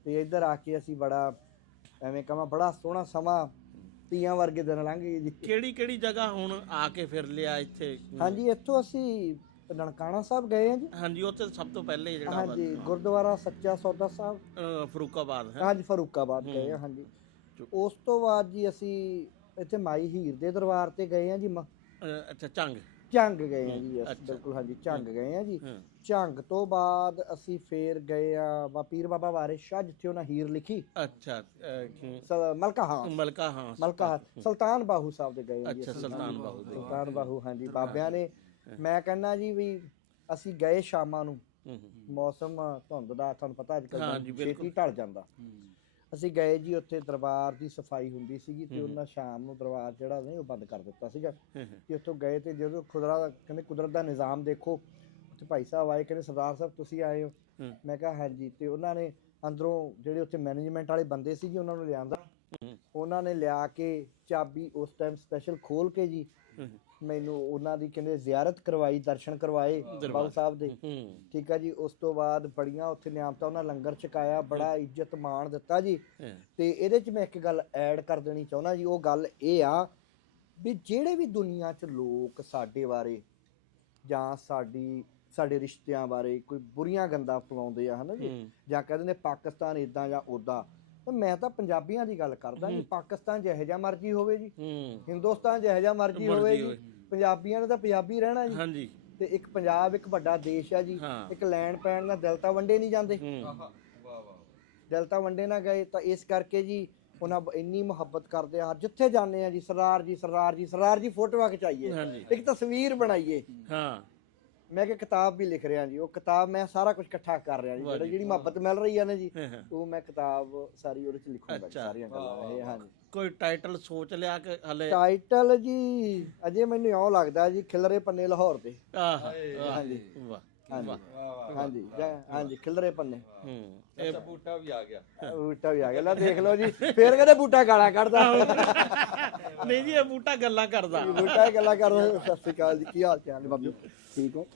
ਤੇ ਇੱਧਰ ਆ ਕੇ ਅਸੀਂ ਬੜਾ, ਐਵੇਂ ਕਹਾਂ, ਬੜਾ ਸੋਹਣਾ ਸਮਾਂ, ਤੀਆਂ ਵਰਗੇ ਦਿਨ ਲੰਘ ਗਏ ਜੀ। ਕਿਹੜੀ ਕਿਹੜੀ ਜਗ੍ਹਾ ਹੁਣ ਆ ਕੇ ਫਿਰ ਲਿਆ ਇੱਥੇ? ਹਾਂਜੀ, ਇੱਥੋਂ ਅਸੀਂ ਨਨਕਾਣਾ ਸਾਹਿਬ ਗਏ ਆ ਜੀ। ਹਾਂਜੀ, ਉੱਥੇ ਸਭ ਤੋਂ ਪਹਿਲੇ ਜਿਹੜਾ ਹਾਂਜੀ, ਗੁਰਦੁਆਰਾ ਸੱਚਾ ਸੌਦਾ ਸਾਹਿਬ, ਫਰੂਕਾਬਾਦ ਹੈ। ਹਾਂਜੀ ਫਰੂਕਾਬਾਦ ਗਏ ਆ। ਹਾਂਜੀ, ਉਸ ਤੋਂ ਬਾਅਦ ਜੀ ਅਸੀਂ ਇੱਥੇ ਮਾਈ ਹੀਰ ਦੇ ਦਰਬਾਰ ਤੇ ਗਏ ਆ ਜੀ। ਅੱਛਾ, ਝੰਗ ਗਏ ਆ ਜੀ, ਬਿਲਕੁਲ। ਹਾਂਜੀ, ਝੰਗ ਗਏ ਆ ਜੀ। ਝੰਗ ਤੋਂ ਬਾਅਦ ਅਸੀਂ ਫੇਰ ਗਏ ਆ ਪੀਰ ਬਾਬਾ ਵਾਰਿਸ ਸ਼ਾਹ, ਜਿੱਥੇ ਉਹਨਾਂ ਹੀਰ ਲਿਖੀ। ਅੱਛਾ, ਮਲਕਾ ਹਾਂ, ਸੁਲਤਾਨ ਬਾਹੂ ਸਾਹਿਬ ਦੇ ਗਏ ਆ ਜੀ। ਅੱਛਾ, ਸੁਲਤਾਨ ਬਾਹੂ, ਹਾਂਜੀ। ਬਾਬਿਆਂ ਨੇ, ਮੈਂ ਕਹਿੰਦਾ ਜੀ ਵੀ ਅਸੀਂ ਗਏ ਸ਼ਾਮਾਂ ਨੂੰ, ਮੌਸਮ ਧੁੰਦ ਦਾ ਤੁਹਾਨੂੰ ਪਤਾ ਅੱਜ ਕੱਲ੍ਹ ਛੇਤੀ ਢਲ ਜਾਂਦਾ। ਅਸੀਂ ਗਏ ਜੀ, ਉੱਥੇ ਦਰਬਾਰ ਦੀ ਸਫਾਈ ਹੁੰਦੀ ਸੀਗੀ ਤੇ ਉਹਨਾਂ ਸ਼ਾਮ ਨੂੰ ਦਰਬਾਰ ਜਿਹੜਾ ਨਹੀਂ ਉਹ ਬੰਦ ਕਰ ਦਿੱਤਾ ਸੀਗਾ। ਤੇ ਉੱਥੋਂ ਗਏ ਤੇ ਜਦੋਂ ਕਹਿੰਦੇ ਕੁਦਰਤ ਦਾ ਨਿਜ਼ਾਮ ਦੇਖੋ, ਉੱਥੇ ਭਾਈ ਸਾਹਿਬ ਆਏ, ਕਹਿੰਦੇ ਸਰਦਾਰ ਸਾਹਿਬ ਤੁਸੀਂ ਆਏ ਹੋ? ਮੈਂ ਕਿਹਾ ਹਾਂਜੀ। ਤੇ ਉਹਨਾਂ ਨੇ ਅੰਦਰੋਂ ਜਿਹੜੇ ਉੱਥੇ ਮੈਨੇਜਮੈਂਟ ਵਾਲੇ ਬੰਦੇ ਸੀਗੇ ਉਹਨਾਂ ਨੂੰ ਲਿਆਂਦਾ, ਉਹਨਾਂ ਨੇ ਲਿਆ ਕੇ ਚਾਬੀ ਉਸ ਟਾਈਮ ਸਪੈਸ਼ਲ ਖੋਲ ਕੇ ਜੀ ਮੈਨੂੰ ਉਹਨਾਂ ਦੀ ਕਹਿੰਦੇ ਜ਼ਿਆਰਤ ਕਰਵਾਈ, ਦਰਸ਼ਨ ਕਰਵਾਏ ਬਾਬਾ ਸਾਹਿਬ ਦੇ। ਠੀਕ ਆ ਜੀ। ਉਸ ਤੋਂ ਬਾਅਦ ਬੜੀਆਂ ਉੱਥੇ ਨਿਆਮਤਾਂ, ਉਹਨਾਂ ਲੰਗਰ ਛਕਾਇਆ, ਬੜਾ ਇੱਜ਼ਤ ਮਾਣ ਦਿੱਤਾ ਜੀ। ਤੇ ਇਹਦੇ 'ਚ ਮੈਂ ਇੱਕ ਗੱਲ ਐਡ ਕਰ ਦੇਣੀ ਚਾਹੁੰਦਾ ਜੀ। ਉਹ ਗੱਲ ਇਹ ਆ ਵੀ ਜਿਹੜੇ ਵੀ ਦੁਨੀਆ 'ਚ ਲੋਕ ਸਾਡੇ ਬਾਰੇ ਜਾਂ ਸਾਡੇ ਰਿਸ਼ਤਿਆਂ ਬਾਰੇ ਕੋਈ ਬੁਰੀਆਂ ਗੰਦਾਂ ਫੈਲਾਉਂਦੇ ਆ, ਹਨਾ ਜੀ, ਜਾਂ ਕਹਿੰਦੇ ਨੇ ਪਾਕਿਸਤਾਨ ਇਦਾਂ ਜਾਂ ਉਦਾਂ, ਮੈਂ ਤਾਂ ਪੰਜਾਬੀਆਂ ਦੀ ਗੱਲ ਕਰਦਾ ਜੀ। ਪਾਕਿਸਤਾਨ ਜਿਹੋ ਜਿਹਾ ਮਰਜ਼ੀ ਹੋਵੇ ਜੀ, ਹਿੰਦੁਸਤਾਨ ਜਿਹੋ ਜਿਹਾ ਮਰਜ਼ੀ ਹੋਵੇ ਜੀ, ਪੰਜਾਬੀਆਂ ਨੇ ਤਾਂ ਪੰਜਾਬੀ ਰਹਿਣਾ ਜੀ। ਤੇ ਇੱਕ ਪੰਜਾਬ ਇੱਕ ਵੱਡਾ ਦੇਸ਼ ਆ ਜੀ। ਇੱਕ ਲੈਣ ਪੈਣ ਨਾਲ ਦਿਲ ਤਾਂ ਵੰਡੇ ਨਹੀਂ ਜਾਂਦੇ, ਦਿਲ ਤਾਂ ਵੰਡੇ ਨਾ ਗਏ। ਤਾਂ ਇਸ ਕਰਕੇ ਜੀ ਉਹਨਾਂ ਇੰਨੀ ਮੁਹੱਬਤ ਕਰਦੇ ਆ, ਜਿੱਥੇ ਜਾਂਦੇ ਆ ਜੀ ਸਰਦਾਰ ਜੀ ਸਰਦਾਰ ਜੀ ਸਰਦਾਰ ਜੀ ਫੋਟੋਆਂ ਖਿਚਾਈਏ, ਇੱਕ ਤਸਵੀਰ ਬਣਾਈਏ। ਮੈਂ ਕਿ ਕਿਤਾਬ ਵੀ ਲਿਖ ਰਿਹਾ ਜੀ, ਉਹ ਕਿਤਾਬ ਮੈਂ ਸਾਰਾ ਕੁਝ ਇਕੱਠਾ ਕਰ ਰਿਹਾ ਜੀ। ਜਿਹੜੀ ਮੁਹੱਬਤ ਮਿਲ ਰਹੀ ਆ ਨਾ ਜੀ, ਉਹ ਮੈਂ ਕਿਤਾਬ ਸਾਰੀ ਉਹਦੇ 'ਚ ਲਿਖੂੰਗਾ ਸਾਰੀਆਂ ਗੱਲਾਂ ਇਹ। ਹਾਂਜੀ, ਕੋਈ ਟਾਈਟਲ ਸੋਚ ਲਿਆ ਕਿ ਹਲੇ? ਟਾਈਟਲ ਜੀ ਅਜੇ ਮੈਨੂੰ ਇਉਂ ਲੱਗਦਾ ਜੀ, ਖਿਲਰੇ ਪੰਨੇ ਲਾਹੌਰ ਦੇ। ਹਾਂਜੀ ਹਾਂਜੀ ਹਾਂਜੀ, ਖਿਲਰੇ ਪੰਨੇ। ਇਹ ਬੂਟਾ ਵੀ ਆ ਗਿਆ, ਬੂਟਾ ਵੀ ਆ ਗਿਆ। ਲੈ ਦੇਖ ਲਓ ਜੀ, ਫੇਰ ਕਹਿੰਦੇ ਬੂਟਾ ਗਾਲਾਂ ਕੱਢਦਾ। ਨਹੀਂ ਜੀ, ਇਹ ਬੂਟਾ ਗੱਲਾਂ ਕਰਦਾ। ਬੂਟਾ ਗੱਲਾਂ ਕਰਦਾ। ਸਤਿ ਸ਼੍ਰੀ ਅਕਾਲ ਜੀ, ਕੀ ਹਾਲ ਚਾਲ ਬਾਬੂ? ਠੀਕ ਹੋ?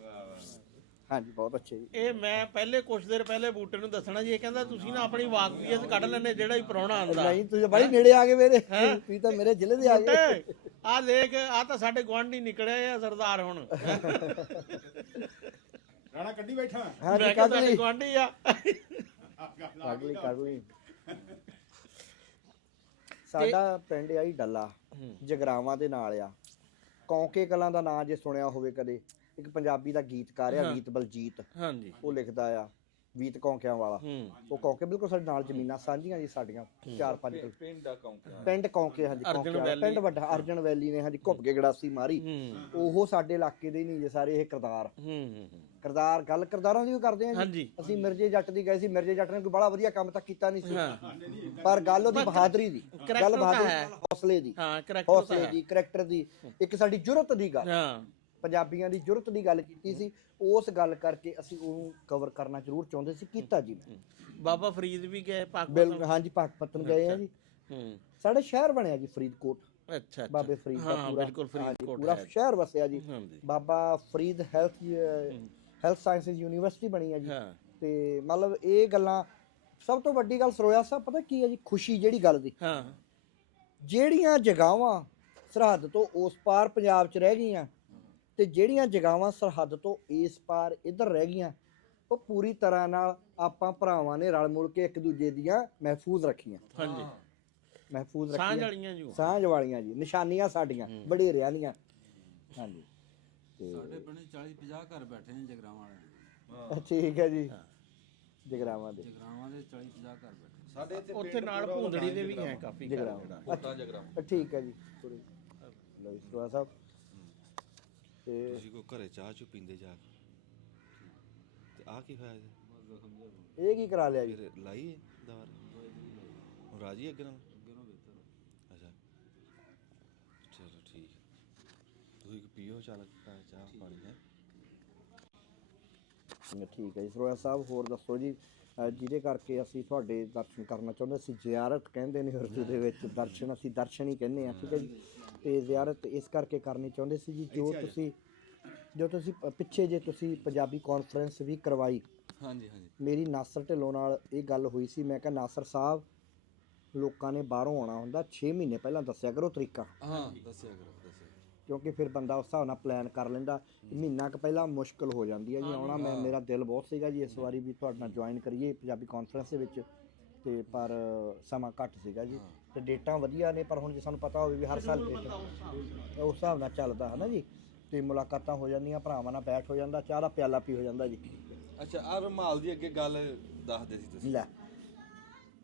ਹਾਂਜੀ, ਬਹੁਤ ਅੱਛੇ ਜੀ। ਇਹ ਮੈਂ ਪਹਿਲੇ ਕੁਝ ਦੇਰ ਪਹਿਲੇ ਬੂਟੇ ਨੂੰ ਦੱਸਣਾ ਜੀ, ਇਹ ਕਹਿੰਦਾ ਤੁਸੀਂ ਨਾ ਆਪਣੀ ਵਾਕਫੀਅਤ ਕੱਢ ਲੈਣੇ, ਜਿਹੜਾ ਹੀ ਪ੍ਰਾਹੁਣਾ ਆਉਂਦਾ। ਨਹੀਂ, ਤੁਸੀਂ ਬੜੀ ਨੇੜੇ ਆ ਗਏ ਮੇਰੇ, ਤੁਸੀਂ ਤਾਂ ਮੇਰੇ ਜ਼ਿਲ੍ਹੇ ਦੇ ਆ ਗਏ। ਆ ਦੇਖ, ਆ ਤਾਂ ਸਾਡੇ ਗੁਆਂਢੀ ਨਿਕਲਿਆ ਆ ਸਰਦਾਰ ਹੁਣ। ਰਾਣਾ ਕੱਢੀ ਬੈਠਾ। ਹਾਂ, ਮੈਂ ਕਿਹਾ ਸਾਡੇ ਗੁਆਂਢੀ ਆ। ਕੱਢ ਲਈ। ਸਾਡਾ ਪਿੰਡ ਆ ਜੀ ਡੱਲਾ, ਜਗਰਾਵਾਂ ਦੇ ਨਾਲ ਆ। ਕੌਂਕੇ ਕਲਾਂ ਦਾ ਨਾਂ ਜੇ ਸੁਣਿਆ ਹੋਵੇ ਕਦੇ, ਇੱਕ ਪੰਜਾਬੀ ਦਾ ਗੀਤਕਾਰ ਆ ਗੀਤ ਬਲਜੀਤ, ਹਾਂਜੀ ਉਹ ਲਿਖਦਾ ਆ ਗੀਤ ਕੌਂਕਿਆਂ ਵਾਲਾ। ਉਹ ਕੌਂਕੇ ਬਿਲਕੁਲ ਸਾਡੇ ਨਾਲ ਜ਼ਮੀਨਾਂ ਸਾਂਝੀਆਂ ਜੀ ਸਾਡੀਆਂ 4-5 ਪਿੰਡ ਕੌਂਕੇ, ਹਾਂਜੀ ਕੌਂਕੇ ਵਾਲਾ ਪਿੰਡ ਵੱਡਾ ਅਰਜਨ ਵੈਲੀ ਨੇ, ਹਾਂਜੀ ਘੁੱਪ ਕੇ ਗੜਾਸੀ ਮਾਰੀ, ਉਹ ਸਾਡੇ ਇਲਾਕੇ ਦੇ ਨਹੀਂ ਜੇ ਸਾਰੇ। ਇਹ ਕਰਦਾਰ ਕਰਦਾਰ ਗੱਲ ਕਰਦਾਰਾਂ ਦੀ ਵੀ ਕਰਦੇ ਆ ਜੀ। ਅਸੀਂ ਮਿਰਜੇ ਜੱਟ ਦੀ ਗਏ ਸੀ, ਮਿਰਜੇ ਜੱਟ ਨੇ ਕੋਈ ਬੜਾ ਵਧੀਆ ਕੰਮ ਤਾਂ ਕੀਤਾ ਨਹੀਂ ਸੀ, ਪਰ ਗੱਲ ਉਹਦੀ ਬਹਾਦਰੀ ਦੀ, ਗੱਲ ਬਹਾਦਰੀ ਹੌਸਲੇ ਦੀ, ਹੌਸਲੇ ਦੀ, ਕਰੈਕਟਰ ਦੀ, ਇੱਕ ਸਾਡੀ ਜੁਰਤ ਦੀ ਗੱਲ, ਪੰਜਾਬੀਆਂ ਦੀ ਜੁਰਤ ਦੀ ਗੱਲ ਕੀਤੀ ਸੀ। ਉਸ ਗੱਲ ਕਰਕੇ ਅਸੀਂ ਉਹਨੂੰ ਕਵਰ ਕਰਨਾ ਜ਼ਰੂਰ ਚਾਹੁੰਦੇ ਸੀ, ਕੀਤਾ ਜੀ। ਬਾਬਾ ਫਰੀਦ ਵੀ ਗਏ ਬਿਲਕੁਲ, ਹਾਂਜੀ ਪਾਕਪਤਨ ਗਏ ਆ ਜੀ। ਸਾਡੇ ਸ਼ਹਿਰ ਬਣਿਆ ਜੀ ਫਰੀਦਕੋਟ, ਅੱਛਾ ਬਾਬੇ ਫਰੀਦ ਦਾ ਬਿਲਕੁਲ ਪੂਰਾ ਸ਼ਹਿਰ ਵਸਿਆ ਜੀ। Baba Farid health sciences university ਬਣੀ ਹੈ ਜੀ। ਤੇ ਮਤਲਬ ਇਹ ਗੱਲਾਂ, ਸਭ ਤੋਂ ਵੱਡੀ ਗੱਲ ਸਰੋਇਆ ਸਾਹਿਬ ਪਤਾ ਕੀ ਹੈ ਜੀ, ਖੁਸ਼ੀ ਜਿਹੜੀ ਗੱਲ ਦੀ, ਜਿਹੜੀਆਂ ਜਗ੍ਹਾਵਾਂ ਸਰਹੱਦ ਤੋਂ ਉਸ ਪਾਰ ਪੰਜਾਬ 'ਚ ਰਹਿ ਗਈਆਂ ਤੇ ਜਿਹੜੀਆਂ ਜਗ੍ਹਾਵਾਂ ਸਰਹੱਦ ਤੋਂ ਇਸ ਪਾਰ ਇੱਧਰ ਰਹਿ ਗਈਆਂ, ਉਹ ਪੂਰੀ ਤਰ੍ਹਾਂ ਨਾਲ ਆਪਾਂ ਭਰਾਵਾਂ ਨੇ ਰਲ ਮਿਲ ਕੇ ਇੱਕ ਦੂਜੇ ਦੀਆਂ ਮਹਿਫੂਜ਼ ਰੱਖੀਆਂ। ਹਾਂਜੀ, ਮਹਿਫੂਜ਼ ਰੱਖੀਆਂ, ਸਾਂਝ ਵਾਲੀਆਂ ਜੀ, ਨਿਸ਼ਾਨੀਆਂ ਸਾਡੀਆਂ ਵਡੇਰਿਆਂ ਦੀਆਂ। ਹਾਂਜੀ, ਤੇ ਸਾਡੇ ਬਣੇ 40-50 ਘਰ ਬੈਠੇ ਨੇ ਜਗਰਾਵਾਂ ਵਾਲੇ। ਠੀਕ ਹੈ ਜੀ, ਜਗਰਾਵਾਂ ਦੇ 40-50 ਘਰ ਬੈਠੇ ਸਾਡੇ ਇੱਥੇ ਉੱਥੇ ਨਾਲ ਭੁੰਦੜੀ ਦੇ ਵੀ ਹੈ ਕਾਫੀ ਜਗਰਾਵਾਂ। ਠੀਕ ਹੈ ਜੀ, ਲਓ ਜੀ ਸਰੋਇਆ ਸਾਹਿਬ। ਤੇ ਤੁਸੀਂ ਕੋ ਘਰੇ ਚਾਹ ਚੁ ਪੀਂਦੇ ਜਾ ਕੇ, ਤੇ ਆ ਕੀ ਹੋਇਆ ਜੀ? ਇਹ ਕੀ ਕਰਾ ਲਿਆ ਜੀ? ਫਿਰ ਲਾਈ ਦਵਾਰ ਹੁਣ ਰਾਜੀ ਅੱਗੇ ਨਾਲ? ਅੱਛਾ ਚਲੋ ਠੀਕ, ਤੁਸੀਂ ਪੀਓ ਚੱਲ ਚਾਹ ਪਾਣੀ ਹੈ। ਠੀਕ ਹੈ ਜੀ ਸਰੋਇਆ ਸਾਹਿਬ, ਹੋਰ ਦੱਸੋ ਜੀ। ਜਿਹਦੇ ਕਰਕੇ ਅਸੀਂ ਤੁਹਾਡੇ ਦਰਸ਼ਨ ਕਰਨਾ ਚਾਹੁੰਦੇ ਸੀ, ਜ਼ਿਆਰਤ ਕਹਿੰਦੇ ਨੇ ਉਰਦੂ ਦੇ ਵਿੱਚ, ਦਰਸ਼ਨ ਅਸੀਂ ਦਰਸ਼ਨ ਹੀ ਕਹਿੰਦੇ ਹਾਂ, ਠੀਕ ਹੈ ਜੀ। ਤੇ ਜ਼ਿਆਰਤ ਇਸ ਕਰਕੇ ਕਰਨੀ ਚਾਹੁੰਦੇ ਸੀ ਜੀ, ਜੋ ਤੁਸੀਂ ਪਿੱਛੇ ਜੇ ਤੁਸੀਂ ਪੰਜਾਬੀ ਕਾਨਫਰੰਸ ਵੀ ਕਰਵਾਈ, ਹਾਂਜੀ ਹਾਂਜੀ, ਮੇਰੀ ਨਾਸਰ ਢਿੱਲੋਂ ਨਾਲ ਇਹ ਗੱਲ ਹੋਈ ਸੀ। ਮੈਂ ਕਿਹਾ ਨਾਸਰ ਸਾਹਿਬ, ਲੋਕਾਂ ਨੇ ਬਾਹਰੋਂ ਆਉਣਾ ਹੁੰਦਾ, 6 ਮਹੀਨੇ ਪਹਿਲਾਂ ਦੱਸਿਆ ਕਰੋ ਤਰੀਕਾ। ਹਾਂ ਦੱਸਿਆ ਕਰੋ, ਕਿਉਂਕਿ ਫਿਰ ਬੰਦਾ ਉਸ ਹਿਸਾਬ ਨਾਲ ਪਲਾਨ ਕਰ ਲੈਂਦਾ। ਮਹੀਨਾ ਕੁ ਪਹਿਲਾਂ ਮੁਸ਼ਕਲ ਹੋ ਜਾਂਦੀ ਹੈ ਜੀ ਆਉਣਾ। ਮੇਰਾ ਦਿਲ ਬਹੁਤ ਸੀਗਾ ਜੀ ਇਸ ਵਾਰੀ ਵੀ ਤੁਹਾਡੇ ਨਾਲ ਜੁਆਇਨ ਕਰੀਏ ਪੰਜਾਬੀ ਕਾਨਫਰੰਸ ਦੇ ਵਿੱਚ, ਤੇ ਪਰ ਸਮਾਂ ਘੱਟ ਸੀਗਾ ਜੀ। ਤੇ ਡੇਟਾਂ ਵਧੀਆ ਨੇ, ਪਰ ਹੁਣ ਜੇ ਸਾਨੂੰ ਪਤਾ ਹੋਵੇ ਵੀ ਹਰ ਸਾਲ ਡੇਟ ਉਸ ਹਿਸਾਬ ਨਾਲ ਚੱਲਦਾ ਹੈ ਨਾ ਜੀ, ਤੇ ਮੁਲਾਕਾਤਾਂ ਹੋ ਜਾਂਦੀਆਂ, ਭਰਾਵਾਂ ਨਾਲ ਬੈਠ ਹੋ ਜਾਂਦਾ, ਚਾਹ ਦਾ ਪਿਆਲਾ ਪੀ ਹੋ ਜਾਂਦਾ ਜੀ। ਅੱਛਾ, ਆ ਰੁਮਾਲ ਦੀ ਅੱਗੇ ਗੱਲ ਦੱਸਦੇ ਸੀ ਤੁਸੀਂ। ਲੈ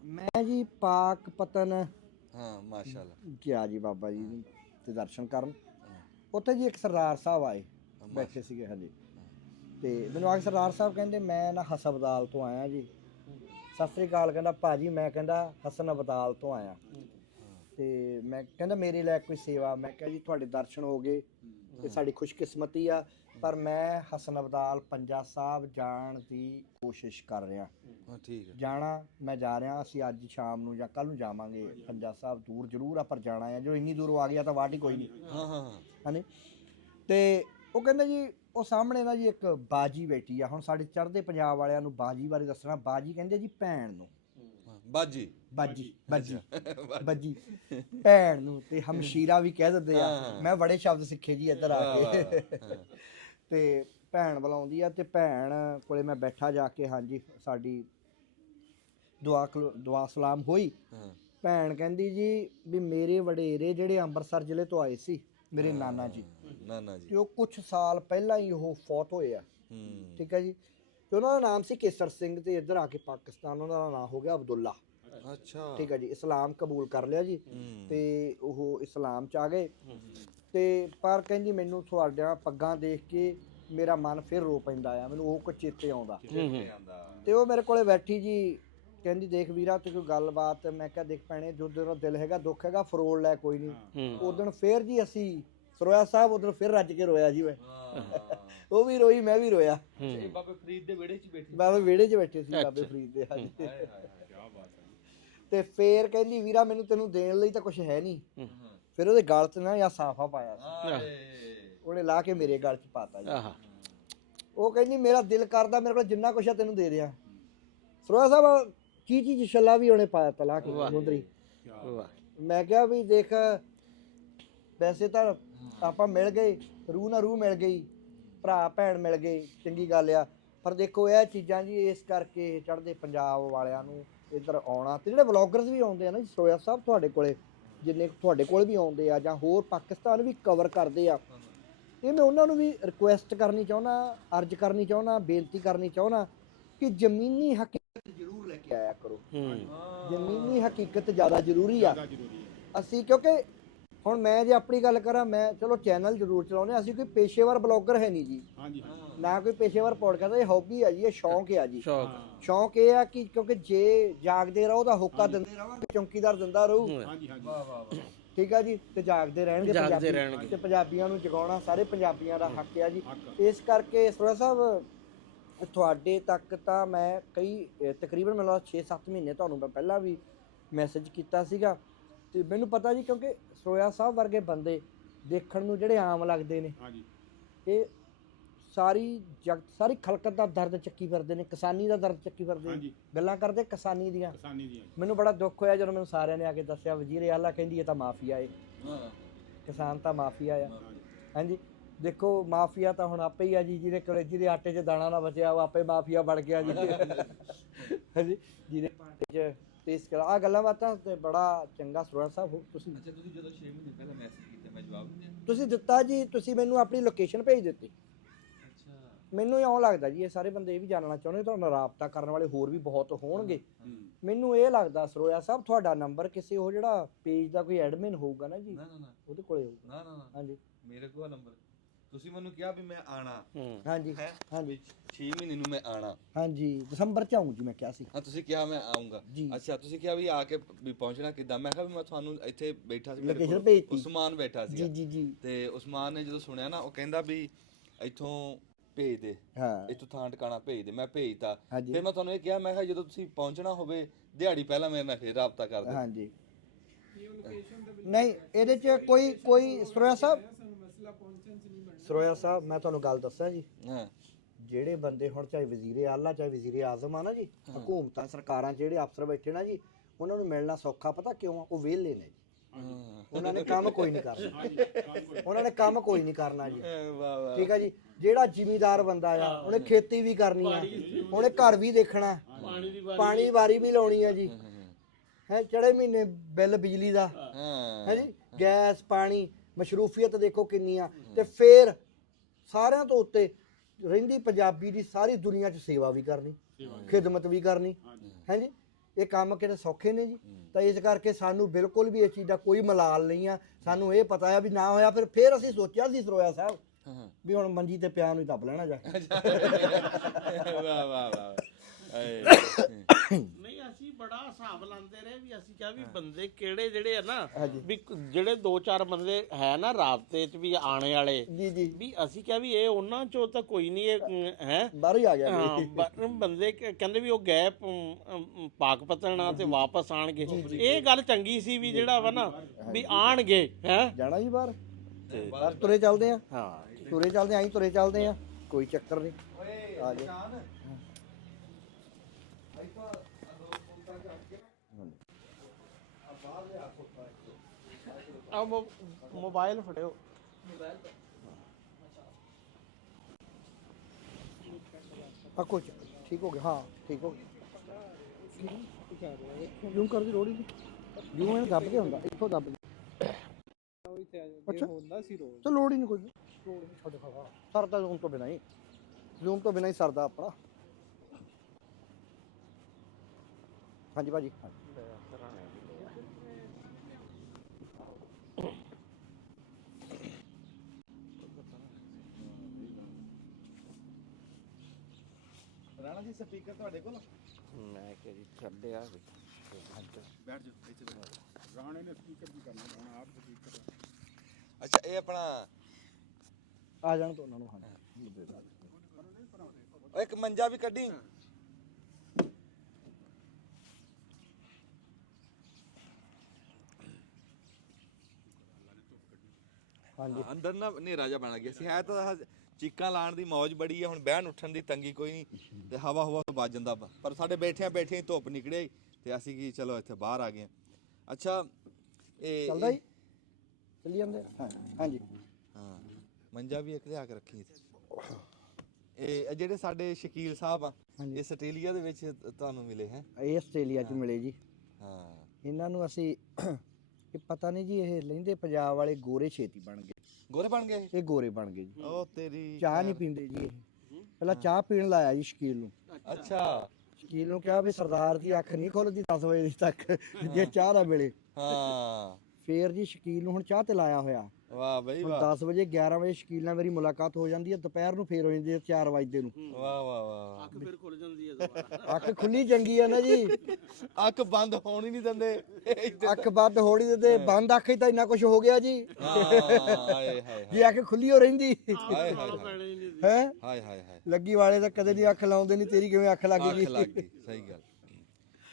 ਮੈਂ ਜੀ ਪਾਕਪਤਨ, ਹਾਂ ਮਾਸ਼ਾਅੱਲਾ, ਗਿਆ ਜੀ ਬਾਬਾ ਜੀ ਤੇ ਦਰਸ਼ਨ ਕਰਨ। ਉੱਥੇ ਜੀ ਇੱਕ ਸਰਦਾਰ ਸਾਹਿਬ ਆਏ ਬੈਠੇ ਸੀਗੇ, ਹਾਂਜੀ। ਤੇ ਮੈਨੂੰ ਆ ਕੇ ਸਰਦਾਰ ਸਾਹਿਬ ਕਹਿੰਦੇ, ਮੈਂ ਨਾ ਹਸਪਤਾਲ ਤੋਂ ਆਇਆ ਜੀ। ਸਤਿ ਸ੍ਰੀ ਅਕਾਲ ਕਹਿੰਦਾ ਭਾਜੀ, ਮੈਂ ਕਹਿੰਦਾ ਹਸਨ ਅਬਦਾਲ ਤੋਂ ਆਇਆ। ਤੇ ਮੈਂ ਕਹਿੰਦਾ ਮੇਰੇ ਲਈ ਕੋਈ ਸੇਵਾ? ਮੈਂ ਕਿਹਾ ਜੀ ਤੁਹਾਡੇ ਦਰਸ਼ਨ ਹੋ ਗਏ ਤੇ ਸਾਡੀ ਖੁਸ਼ਕਿਸਮਤੀ ਆ, ਪਰ ਮੈਂ ਹਸਨ ਅਬਦਾਲ ਪੰਜਾ ਸਾਹਿਬ ਜਾਣ ਦੀ ਕੋਸ਼ਿਸ਼ ਕਰ ਰਿਹਾ। ਠੀਕ ਹੈ, ਜਾਣਾ ਮੈਂ ਜਾ ਰਿਹਾ, ਅਸੀਂ ਅੱਜ ਸ਼ਾਮ ਨੂੰ ਜਾਂ ਕੱਲ ਨੂੰ ਜਾਵਾਂਗੇ ਪੰਜਾ ਸਾਹਿਬ। ਦੂਰ ਜ਼ਰੂਰ ਆ ਪਰ ਜਾਣਾ ਹੈ, ਜੋ ਇੰਨੀ ਦੂਰੋਂ ਆ ਗਿਆ ਤਾਂ ਵਾਟ ਹੀ ਕੋਈ ਨਹੀਂ। ਹਾਂ ਹਾਂ ਹਾਂਜੀ। ਤੇ ਉਹ ਕਹਿੰਦਾ ਜੀ, ਉਹ ਸਾਹਮਣੇ ਨਾ ਜੀ ਇੱਕ ਬਾਜੀ ਬੈਠੀ ਆ। ਹੁਣ ਸਾਡੇ ਚੜ੍ਹਦੇ ਪੰਜਾਬ ਵਾਲਿਆਂ ਨੂੰ ਬਾਜੀ ਬਾਰੇ ਦੱਸਣਾ, ਬਾਜੀ ਕਹਿੰਦੇ ਜੀ ਭੈਣ ਨੂੰ, ਬਾਜੀ ਬਾਜੀ ਬਾਜੀ ਬਾਜੀ ਭੈਣ ਨੂੰ, ਤੇ ਹਮਸ਼ੀਰਾ ਵੀ ਕਹਿ ਦਿੰਦੇ ਆ। ਮੈਂ ਬੜੇ ਸ਼ਬਦ ਸਿੱਖੇ ਜੀ ਇੱਧਰ ਆ ਕੇ। ਤੇ ਭੈਣ ਬੁਲਾਉਂਦੀ ਆ, ਤੇ ਭੈਣ ਕੋਲੇ ਮੈਂ ਬੈਠਾ ਜਾ ਕੇ, ਹਾਂਜੀ ਸਾਡੀ ਦੁਆ ਸਲਾਮ ਹੋਈ। ਭੈਣ ਕਹਿੰਦੀ ਜੀ ਵੀ ਮੇਰੇ ਵਡੇਰੇ ਜਿਹੜੇ ਅੰਮ੍ਰਿਤਸਰ ਜ਼ਿਲ੍ਹੇ ਤੋਂ ਆਏ ਸੀ, ਮੇਰੇ ਨਾਨਾ ਜੀ, ਤੇ ਉਹ ਕੁਝ ਸਾਲ ਪਹਿਲਾਂ ਹੀ ਉਹ ਫੌਤ ਹੋਏ ਆ। ਠੀਕ ਹੈ ਜੀ। ਤੇ ਉਹਨਾਂ ਦਾ ਨਾਮ ਸੀ ਕੇਸਰ ਸਿੰਘ, ਤੇ ਇੱਧਰ ਆ ਕੇ ਪਾਕਿਸਤਾਨ ਉਹਨਾਂ ਦਾ ਨਾਮ ਹੋ ਗਿਆ ਅਬਦੁੱਲਾ। ਅੱਛਾ, ਠੀਕ ਹੈ ਜੀ, ਇਸਲਾਮ ਕਬੂਲ ਕਰ ਲਿਆ ਜੀ, ਤੇ ਉਹ ਇਸਲਾਮ ਚ ਆ ਗਏ। ਤੇ ਪਰ ਕਹਿੰਦੀ ਮੈਨੂੰ ਤੁਹਾਡੀਆਂ ਪੱਗਾਂ ਦੇਖ ਕੇ ਮੇਰਾ ਮਨ ਫਿਰ ਰੋ ਪੈਂਦਾ ਆ, ਮੈਨੂੰ ਉਹ ਕੁਝ ਚੇਤੇ ਆਉਂਦਾ। ਤੇ ਉਹ ਮੇਰੇ ਕੋਲੇ ਬੈਠੀ ਜੀ, ਕਹਿੰਦੀ ਦੇਖ ਵੀਰਾ ਤੇ ਕੋਈ ਗੱਲਬਾਤ? ਮੈਂ ਕਿਹਾ ਦੇਖ ਭੈਣੇ, ਜੋ ਤੇਰਾ ਦਿਲ ਹੈਗਾ, ਦੁੱਖ ਹੈਗਾ, ਫਰੋਲ ਲੈ, ਕੋਈ ਨਹੀਂ। ਉਦਣ ਫੇਰ ਜੀ ਅਸੀਂ ਸਰੋਇਆ ਸਾਹਿਬ ਉਧਰ ਫਿਰ ਰੱਜ ਕੇ ਰੋਇਆ ਜੀ। ਮੈਂ ਉਹ ਵੀ ਰੋਈ, ਮੈਂ ਵੀ ਰੋਇਆ। ਬਾਬੇ ਫਰੀਦ ਦੇ ਵਿਹੜੇ 'ਚ ਬੈਠੇ, ਬਾਬੇ ਵਿਹੜੇ 'ਚ ਬੈਠੇ ਸੀ ਬਾਬੇ ਫਰੀਦ ਦੇ, ਹਾਂਜੀ। ਤੇ ਫੇਰ ਕਹਿੰਦੀ ਵੀਰਾ ਮੈਨੂੰ ਤੈਨੂੰ ਦੇਣ ਲਈ ਤਾਂ ਕੁਝ ਹੈ ਨਹੀਂ। ਫਿਰ ਉਹਦੇ ਗਲ 'ਚ ਨਾ ਜਾਂ ਸਾਫਾ ਪਾਇਆ ਸੀ, ਉਹਨੇ ਲਾ ਕੇ ਮੇਰੇ ਗਲ 'ਚ ਪਾਤਾ ਜੀ। ਉਹ ਕਹਿੰਦੀ ਮੇਰਾ ਦਿਲ ਕਰਦਾ, ਮੇਰੇ ਕੋਲ ਜਿੰਨਾ ਕੁਛ ਆ ਤੈਨੂੰ ਦੇ ਦਿਆਂ। ਸਰੋਇਆ ਸਾਹਿਬ ਚੀਜ਼ ਛੱਲਾ ਵੀ ਉਹਨੇ ਪਾਇਆ ਤਲਾ ਕੇ ਮੁੰਦਰੀ। ਮੈਂ ਕਿਹਾ ਵੀ ਦੇਖ, ਵੈਸੇ ਤਾਂ ਆਪਾਂ ਮਿਲ ਗਏ, ਰੂਹ ਨਾਲ ਰੂਹ ਮਿਲ ਗਈ, ਭਰਾ ਭੈਣ ਮਿਲ ਗਏ, ਚੰਗੀ ਗੱਲ ਆ। ਪਰ ਦੇਖੋ ਇਹ ਚੀਜ਼ਾਂ ਜੀ, ਇਸ ਕਰਕੇ ਚੜ੍ਹਦੇ ਪੰਜਾਬ ਵਾਲਿਆਂ ਨੂੰ ਇੱਧਰ ਆਉਣਾ, ਤੇ ਜਿਹੜੇ ਵਲੌਗਰਸ ਵੀ ਆਉਂਦੇ ਆ ਨਾ ਜੀ ਸਰੋਇਆ ਸਾਹਿਬ ਤੁਹਾਡੇ ਕੋਲੇ, ਜਿੰਨੇ ਤੁਹਾਡੇ ਕੋਲ ਵੀ ਆਉਂਦੇ ਆ ਜਾਂ ਹੋਰ ਪਾਕਿਸਤਾਨ ਵੀ ਕਵਰ ਕਰਦੇ ਆ, ਇਹ ਮੈਂ ਉਹਨਾਂ ਨੂੰ ਵੀ ਰਿਕੁਐਸਟ ਕਰਨੀ ਚਾਹੁੰਦਾ, ਅਰਜ਼ ਕਰਨੀ ਚਾਹੁੰਦਾ, ਬੇਨਤੀ ਕਰਨੀ ਚਾਹੁੰਦਾ ਕਿ ਜ਼ਮੀਨੀ ਹਕੀਕਤ ਜ਼ਰੂਰ ਲੈ ਕੇ ਆਇਆ ਕਰੋ। ਜ਼ਮੀਨੀ ਹਕੀਕਤ ਜ਼ਿਆਦਾ ਜ਼ਰੂਰੀ ਆ। ਅਸੀਂ ਕਿਉਂਕਿ ਹੁਣ ਮੈਂ ਜੇ ਆਪਣੀ ਗੱਲ ਕਰਾਂ, ਮੈਂ ਚਲੋ ਚੈਨਲ ਜ਼ਰੂਰ ਚਲਾਉਂਦੇ, ਅਸੀਂ ਕੋਈ ਪੇਸ਼ੇਵਰ ਬਲੌਗਰ ਹੈ ਨਹੀਂ ਜੀ, ਨਾ ਕੋਈ ਪੇਸ਼ੇਵਰ ਪੋਡਕਾਸਟ। ਇਹ ਹੌਬੀ ਆ ਜੀ, ਇਹ ਸ਼ੌਂਕ ਆ ਜੀ। ਸ਼ੌਂਕ ਇਹ ਆ ਕਿ ਕਿਉਂਕਿ ਜੇ ਜਾਗਦੇ ਰਹੋ ਤਾਂ ਹੋਕਾ ਦਿੰਦੇ ਰਹਾਂਗੇ, ਚੌਂਕੀਦਾਰ ਦਿੰਦਾ ਰਹੂ। ਠੀਕ ਆ ਜੀ, ਤੇ ਜਾਗਦੇ ਰਹਿਣਗੇ ਪੰਜਾਬੀ, ਤੇ ਪੰਜਾਬੀਆਂ ਨੂੰ ਜਗਾਉਣਾ ਸਾਰੇ ਪੰਜਾਬੀਆਂ ਦਾ ਹੱਕ ਆ ਜੀ। ਇਸ ਕਰਕੇ ਸਰੋਆ ਸਾਹਿਬ ਤੁਹਾਡੇ ਤੱਕ ਤਾਂ ਮੈਂ ਕਈ ਤਕਰੀਬਨ ਮੈਨੂੰ 6-7 ਮਹੀਨੇ ਤੁਹਾਨੂੰ ਮੈਂ ਪਹਿਲਾਂ ਵੀ ਮੈਸੇਜ ਕੀਤਾ ਸੀਗਾ, ਤੇ ਮੈਨੂੰ ਪਤਾ ਜੀ ਕਿਉਂਕਿ ਸਰੋਆ ਸਾਹਿਬ ਵਰਗੇ ਬੰਦੇ ਦੇਖਣ ਨੂੰ ਜਿਹੜੇ ਆਮ ਲੱਗਦੇ ਨੇ, ਇਹ ਸਾਰੀ ਜਗਤ ਸਾਰੀ ਖਲਕਤ ਦਾ ਦਰਦ ਚੱਕੀ ਫਿਰਦੇ ਨੇ, ਕਿਸਾਨੀ ਦਾ ਦਰਦ ਚੱਕੀ ਫਿਰਦੇ ਨੇ, ਗੱਲਾਂ ਕਰਦੇ ਕਿਸਾਨੀ ਦੀਆਂ। ਮੈਨੂੰ ਬੜਾ ਦੁੱਖ ਹੋਇਆ ਜਦੋਂ ਮੈਨੂੰ ਸਾਰਿਆਂ ਨੇ ਆ ਕੇ ਦੱਸਿਆ ਵਜ਼ੀਰ ਆਲਾ ਕਹਿੰਦੀ ਇਹ ਤਾਂ ਮਾਫੀਆ ਏ, ਕਿਸਾਨ ਤਾਂ ਮਾਫੀਆ ਆ। ਹਾਂਜੀ, ਦੇਖੋ ਮਾਫੀਆ ਤਾਂ ਹੁਣ ਆਪੇ ਹੀ ਆ ਜੀ, ਜਿਹਦੇ ਆਟੇ 'ਚ ਦਾਣਾ ਨਾ ਬਚਿਆ ਉਹ ਆਪੇ ਮਾਫੀਆ ਬਣ ਗਿਆ ਜੀ। ਹਾਂਜੀ, ਜਿਹਦੇ ਭਾਂਡੇ 'ਚ। ਤੇ ਇਸ ਆ ਗੱਲਾਂ ਬਾਤਾਂ ਤੇ ਬੜਾ ਚੰਗਾ ਸਰੋਆ ਸਾਹਿਬ ਤੁਸੀਂ। ਅੱਛਾ, ਤੁਸੀਂ ਜਦੋਂ 6 ਮਹੀਨੇ ਪਹਿਲਾਂ ਮੈਸੇਜ ਕੀਤਾ ਮੈਂ ਜਵਾਬ ਨਹੀਂ ਦਿੱਤਾ? ਤੁਸੀਂ ਦਿੱਤਾ ਜੀ, ਤੁਸੀਂ ਮੈਨੂੰ ਆਪਣੀ ਲੋਕੇਸ਼ਨ ਭੇਜ ਦਿੱਤੀ। ਮੈਨੂੰ ਇਉਂ ਲੱਗਦਾ ਜੀ ਇਹ ਸਾਰੇ ਬੰਦੇ ਇਹ ਵੀ ਜਾਣਨਾ ਚਾਹੁੰਦੇ, ਤੁਹਾਡੇ ਨਾਲ ਰਾਬਤਾ ਕਰਨ ਵਾਲੇ ਹੋਰ ਵੀ ਬਹੁਤ ਹੋਣਗੇ। ਮੈਨੂੰ ਇਹ ਲੱਗਦਾ ਸਰੋਆ ਸਾਹਿਬ ਤੁਹਾਡਾ ਨੰਬਰ ਕਿਸੇ ਉਹ ਜਿਹੜਾ ਪੇਜ ਦਾ ਕੋਈ ਐਡਮਿਨ ਹੋਊਗਾ ਨਾ ਜੀ, ਉਹਦੇ ਕੋਲੇ ਹੋਊਗਾ। ਨਾ ਹਾਂਜੀ, ਮੇਰੇ ਕੋਲ ਨੰਬਰ ਤੁਸੀਂ ਮੈਨੂੰ ਕਿਹਾ ਵੀ ਮੈਂ ਆਣਾ। ਹਾਂਜੀ ਹਾਂਜੀ, 6 ਮਹੀਨੇ ਨੂੰ ਮੈਂ ਆਣਾ। ਹਾਂਜੀ, ਦਸੰਬਰ 'ਚ ਆਊਂ ਜੀ, ਮੈਂ ਕਿਹਾ ਸੀ। ਹਾਂ, ਤੁਸੀਂ ਕਿਹਾ ਮੈਂ ਆਉਂਗਾ। ਅੱਛਾ, ਤੁਸੀਂ ਕਿਹਾ ਵੀ ਆ ਕੇ ਵੀ ਪਹੁੰਚਣਾ ਕਿੱਦਾਂ? ਮੈਂ ਕਿਹਾ ਵੀ ਮੈਂ ਤੁਹਾਨੂੰ ਇੱਥੇ ਬੈਠਾ ਸੀ, ਲੋਕੇਸ਼ਨ ਭੇਜਤੀ, ਉਸਮਾਨ ਬੈਠਾ ਸੀ। ਜੀ ਜੀ ਜੀ। ਤੇ ਉਸਮਾਨ ਨੇ ਜਦੋਂ ਸੁਣਿਆ ਨਾ, ਉਹ ਕਹਿੰਦਾ ਵੀ ਇੱਥੋਂ ਭੇਜ ਦੇ, ਇੱਥੋਂ ਥਾਂ ਟਿਕਾਣਾ ਭੇਜ ਦੇ। ਮੈਂ ਭੇਜਤਾ। ਫਿਰ ਮੈਂ ਤੁਹਾਨੂੰ ਇਹ ਕਿਹਾ, ਮੈਂ ਕਿਹਾ ਜਦੋਂ ਤੁਸੀਂ ਪਹੁੰਚਣਾ ਹੋਵੇ ਦਿਹਾੜੀ ਪਹਿਲਾਂ ਮੇਰੇ ਨਾਲ ਫਿਰ ਰਾਬਤਾ ਕਰ ਦਿਓ। ਹਾਂਜੀ, ਨਹੀਂ ਇਹਦੇ 'ਚ ਕੋਈ ਸਰੋਆ ਸਾਹਿਬ ਮੈਂ ਤੁਹਾਨੂੰ ਗੱਲ ਦੱਸਾਂ ਜੀ, ਜਿਹੜੇ ਬੰਦੇ ਹੁਣ ਚਾਹੇ ਵਜ਼ੀਰੇ ਆਲਾ ਚਾਹੇ ਵਜ਼ੀਰੇ ਆਜ਼ਮ ਆ ਨਾ ਜੀ, ਹਕੂਮਤਾਂ ਸਰਕਾਰਾਂ ਜਿਹੜੇ ਅਫਸਰ ਬੈਠੇ ਨਾ ਜੀ, ਉਹਨਾਂ ਨੂੰ ਮਿਲਣਾ ਸੌਖਾ ਪਤਾ ਕਿਉਂ ਆ? ਉਹ ਵਿਹਲੇ ਨੇ ਜੀ, ਉਹਨਾਂ ਨੇ ਕੰਮ ਕੋਈ ਨਹੀਂ ਕਰਨਾ। ਉਹਨਾਂ ਨੇ ਕੰਮ ਕੋਈ ਨਹੀਂ ਕਰਨਾ ਜੀ। ਠੀਕ ਆ ਜੀ, ਜਿਹੜਾ ਜ਼ਿਮੀਦਾਰ ਬੰਦਾ ਆ ਉਹਨੇ ਖੇਤੀ ਵੀ ਕਰਨੀ ਆ, ਉਹਨੇ ਘਰ ਵੀ ਦੇਖਣਾ, ਪਾਣੀ ਵਾਰੀ ਵੀ ਲਾਉਣੀ ਆ ਜੀ, ਹੈ ਚੜੇ ਮਹੀਨੇ ਬਿੱਲ ਬਿਜਲੀ ਦਾ ਹੈ ਜੀ, ਗੈਸ ਪਾਣੀ, ਮਸ਼ਰੂਫੀਅਤ ਦੇਖੋ ਕਿੰਨੀ ਆ। ਤੇ ਫੇਰ ਸਾਰਿਆਂ ਤੋਂ ਉੱਤੇ ਰਹਿੰਦੀ ਪੰਜਾਬੀ ਦੀ ਸਾਰੀ ਦੁਨੀਆ 'ਚ ਸੇਵਾ ਵੀ ਕਰਨੀ, ਖਿਦਮਤ ਵੀ ਕਰਨੀ ਹੈ ਜੀ। ਇਹ ਕੰਮ ਕਿਤੇ ਸੌਖੇ ਨੇ ਜੀ। ਤਾਂ ਇਸ ਕਰਕੇ ਸਾਨੂੰ ਬਿਲਕੁਲ ਵੀ ਇਸ ਚੀਜ਼ ਦਾ ਕੋਈ ਮਲਾਲ ਨਹੀਂ ਆ। ਸਾਨੂੰ ਇਹ ਪਤਾ ਆ ਵੀ ਨਾ ਹੋਇਆ ਫਿਰ ਅਸੀਂ ਸੋਚਿਆ ਸੀ ਸਰੋਆ ਸਾਹਿਬ ਵੀ ਹੁਣ ਮੰਜੀ ਤੇ ਪਿਆ ਨੂੰ ਦੱਬ ਲੈਣਾ ਜਾ ਕੇ। ਵਾਹ ਵਾਹ ਵਾਹ। ਨਹੀਂ, ਅਸੀਂ ਬੜਾ ਹਿਸਾਬ ਲਾਉਂਦੇ ਰਹੇ ਵੀ ਅਸੀਂ ਕਿਹਾ ਵੀ ਬੰਦੇ ਕਿਹੜੇ ਜਿਹੜੇ ਆ ਨਾ, ਵੀ ਜਿਹੜੇ 2-4 ਬੰਦੇ ਹੈ ਨਾ ਰਾਬਤੇ 'ਚ ਵੀ ਆਣੇ ਵਾਲੇ, ਜੀ ਜੀ, ਵੀ ਅਸੀਂ ਕਿਹਾ ਵੀ ਇਹ ਉਹਨਾਂ 'ਚੋਂ ਤਾਂ ਕੋਈ ਨਹੀਂ, ਇਹ ਹੈ ਬਾਹਰ ਹੀ ਆ ਗਿਆ। ਬੰਦੇ ਕਹਿੰਦੇ ਵੀ ਉਹ ਗਏ ਪਾਕਪਤਨ ਤੇ ਵਾਪਸ ਆਣਗੇ। ਇਹ ਗੱਲ ਚੰਗੀ ਸੀ ਵੀ ਜਿਹੜਾ ਵਾ ਨਾ ਵੀ ਆਣਗੇ, ਹੈ ਜਾਣਾ ਜੀ ਬਾਹਰ, ਬਾਹਰ ਤੁਰੇ ਚੱਲਦੇ ਆ। ਹਾਂ, ਤੁਰੇ ਚੱਲਦੇ ਆਂ, ਤੁਰੇ ਚੱਲਦੇ ਆ, ਕੋਈ ਚੱਕਰ ਨਹੀਂ। ਆ ਜਾ ਮੋਬਾਈਲ ਫੜਿਓ। ਕੁਝ ਠੀਕ ਹੋ ਗਿਆ? ਹਾਂ ਠੀਕ ਹੋ ਗਿਆ। ਜੂਮ ਕਰ ਦੀ ਲੋੜ ਹੀ ਨਹੀਂ, ਜੂਮ ਇਹ ਦੱਬ ਕੇ ਹੁੰਦਾ, ਇੱਥੋਂ ਦੱਬ ਕੇ। ਅੱਛਾ, ਤਾਂ ਲੋੜ ਹੀ ਨਹੀਂ ਕੋਈ, ਸਰਦਾ ਜ਼ੂਮ ਤੋਂ ਬਿਨਾਂ ਹੀ, ਜ਼ੂਮ ਤੋਂ ਬਿਨਾਂ ਹੀ ਸਰਦਾ ਆਪਣਾ। ਹਾਂਜੀ ਭਾਜੀ, ਰਾਣਾ ਜੀ ਸਪੀਕਰ ਤੁਹਾਡੇ ਕੋਲ? ਮੈਂ ਕਿਹਾ ਜੀ ਛੱਡਿਆ ਵੀ ਬੈਠ ਜਾਓ ਇੱਥੇ ਬੈਠ। ਰਾਣੇ ਨੇ ਸਪੀਕਰ ਵੀ ਕਰਨਾ, ਰਾਣਾ ਆਪ ਸਪੀਕਰ। ਅੱਛਾ, ਇਹ ਆਪਣਾ ਆ ਜਾਣ ਤੋਂ ਉਹਨਾਂ ਨੂੰ। ਉਹ ਇੱਕ ਮੰਜਾ ਵੀ ਕੱਢੀ। ਹਾਂਜੀ, ਅੰਦਰ ਨਾ ਹਨੇਰਾ ਜਿਹਾ ਬਣ ਗਿਆ ਸੀ। ਹੈ ਤਾਂ ਚੀਕਾਂ ਲਾਉਣ ਦੀ ਮੌਜ ਬੜੀ ਹੈ, ਹੁਣ ਬਹਿਣ ਉੱਠਣ ਦੀ ਤੰਗੀ ਕੋਈ ਨਹੀਂ, ਤੇ ਹਵਾ ਤੋਂ ਵੱਜ ਜਾਂਦਾ। ਪਰ ਸਾਡੇ ਬੈਠਿਆਂ ਹੀ ਧੁੱਪ ਨਿਕਲੇ ਤੇ ਅਸੀਂ ਕੀ ਚਲੋ ਇੱਥੇ ਬਾਹਰ ਆ ਗਏ। ਅੱਛਾ, ਇਹ ਚੱਲਦਾ ਜੀ, ਚੱਲੀ ਜਾਂਦੇ। ਹਾਂਜੀ, ਹਾਂ, ਮੰਜਾ ਵੀ ਇੱਕ ਲਿਆ ਕੇ ਰੱਖੀ ਇੱਥੇ। ਇਹ ਜਿਹੜੇ ਸਾਡੇ ਸ਼ਕੀਲ ਸਾਹਿਬ ਆ, ਇਹ ਆਸਟ੍ਰੇਲੀਆ ਦੇ ਵਿੱਚ ਤੁਹਾਨੂੰ ਮਿਲੇ ਹੈ? ਇਹ ਆਸਟ੍ਰੇਲੀਆ 'ਚ ਮਿਲੇ ਜੀ। ਹਾਂ, ਇਹਨਾਂ ਨੂੰ ਅਸੀਂ ਇਹ ਪਤਾ ਨਹੀਂ ਜੀ, ਇਹ ਲਹਿੰਦੇ ਪੰਜਾਬ ਵਾਲੇ ਗੋਰੇ ਛੇਤੀ ਬਣ ਗਏ, ਗੋਰੇ ਬਣ ਗਏ ਇਹ ਗੋਰੇ ਬਣ ਗਏ ਜੀ। ਉਹ ਤੇਰੀ ਚਾਹ ਨਹੀਂ ਪੀਂਦੇ ਜੀ ਇਹ, ਪਹਿਲਾਂ ਚਾਹ ਪੀਣ ਲਾਇਆ ਜੀ ਸ਼ਕੀਲ ਨੂੰ। ਅੱਛਾ ਸ਼ਕੀਲ ਨੂੰ ਕਿਹਾ ਵੀ ਸਰਦਾਰ ਦੀ ਅੱਖ ਨਹੀਂ ਖੁੱਲਦੀ 10 ਵਜੇ ਤੱਕ ਜੇ ਚਾਹ ਦਾ ਵੇਲੇ। ਹਾਂ ਫੇਰ ਜੀ ਸ਼ਕੀਲ ਨੂੰ ਹੁਣ ਚਾਹ ਤੇ ਲਾਇਆ ਹੋਇਆ। ਵਾਹ ਬਈ ਹੁਣ ਵਾਹ 10 ਵਜੇ 11 ਵਜੇ ਸ਼ਕੀਲ ਨਾਲ ਮੇਰੀ ਮੁਲਾਕਾਤ ਹੋ ਜਾਂਦੀ ਹੈ, ਦੁਪਹਿਰ ਨੂੰ ਫੇਰ ਹੋ ਜਾਂਦੀ ਹੈ 4 ਵਜੇ ਨੂੰ। ਵਾਹ ਵਾਹ ਵਾਹ ਅੱਖ ਫਿਰ ਖੁੱਲ ਜਾਂਦੀ ਹੈ ਦੁਬਾਰਾ। ਅੱਖ ਖੁੱਲੀ ਚੰਗੀ ਆ ਨਾ ਜੀ, ਅੱਖ ਬੰਦ ਹੋਣ ਹੀ ਨਹੀਂ ਦਿੰਦੇ ਅੱਖ ਬੰਦ ਹੋਣੀ ਤੇ ਬੰਦ ਅੱਖ ਹੀ ਤਾਂ ਇੰਨਾ ਕੁਝ ਹੋ ਗਿਆ ਜੀ। ਹਾਏ ਹਾਏ ਜੇ ਅੱਖ ਖੁੱਲੀ ਹੋ ਰਹਿੰਦੀ ਹਾਏ ਹਾਏ ਪੈਣਾ ਹੀ ਨਹੀਂ ਸੀ। ਹੈ ਹਾਏ ਹਾਏ ਹਾਏ ਲੱਗੀ ਵਾਲੇ ਤਾਂ ਕਦੇ ਨਹੀਂ ਅੱਖ ਲਾਉਂਦੇ ਨਹੀਂ, ਤੇਰੀ ਕਿਵੇਂ ਅੱਖ ਲੱਗ ਅੱਖ ਗਈ? ਲੱਗ ਗਈ ਸਹੀ ਗੱਲ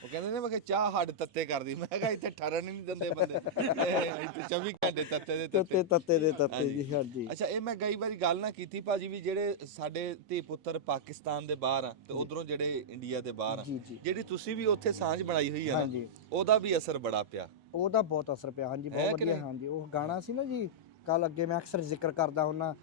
ਉਹ ਕਹਿੰਦੇ ਨੇ ਮੈਂ ਕਿ ਚਾਹ ਹੱਡ ਤੱਤੇ ਕਰਦੀ ਮੈਂ ਕਿਹਾ ਇੱਥੇ ਠਰਨ ਹੀ ਨਹੀਂ ਦਿੰਦੇ ਬੰਦੇ ਇੱਥੇ 24 ਘੰਟੇ ਤੱਤੇ ਦੇ ਤੱਤੇ ਤੱਤੇ ਦੇ ਤੱਤੇ ਜੀ। ਹਾਂਜੀ ਅੱਛਾ ਇਹ ਮੈਂ ਕਈ ਵਾਰੀ ਗੱਲ ਨਾ ਕੀਤੀ ਭਾਜੀ ਵੀ ਜਿਹੜੇ ਸਾਡੇ ਧੀ ਪੁੱਤਰ ਪਾਕਿਸਤਾਨ ਦੇ ਬਾਹਰ ਆ ਤੇ ਉਧਰੋਂ ਜਿਹੜੇ ਇੰਡੀਆ ਦੇ ਬਾਹਰ ਆ ਜੀ ਜੀ ਜਿਹੜੀ ਤੁਸੀਂ ਵੀ ਉੱਥੇ ਸਾਂਝ ਬਣਾਈ ਹੋਈ ਆ ਨਾ ਹਾਂਜੀ ਉਹਦਾ ਵੀ ਅਸਰ ਬੜਾ ਪਿਆ ਉਹਦਾ ਬਹੁਤ ਅਸਰ ਪਿਆ। ਹਾਂਜੀ ਹੈ ਬਹੁਤ ਕਿ ਵਧੀਆ। ਨਹੀਂ? ਹਾਂਜੀ ਉਹ ਗਾਣਾ ਸੀ ਨਾ ਜੀ, ਕੱਲ ਅੱਗੇ ਮੈਂ ਅਕਸਰ ਜ਼ਿਕਰ ਕਰਦਾ ਹੁੰਨਾ,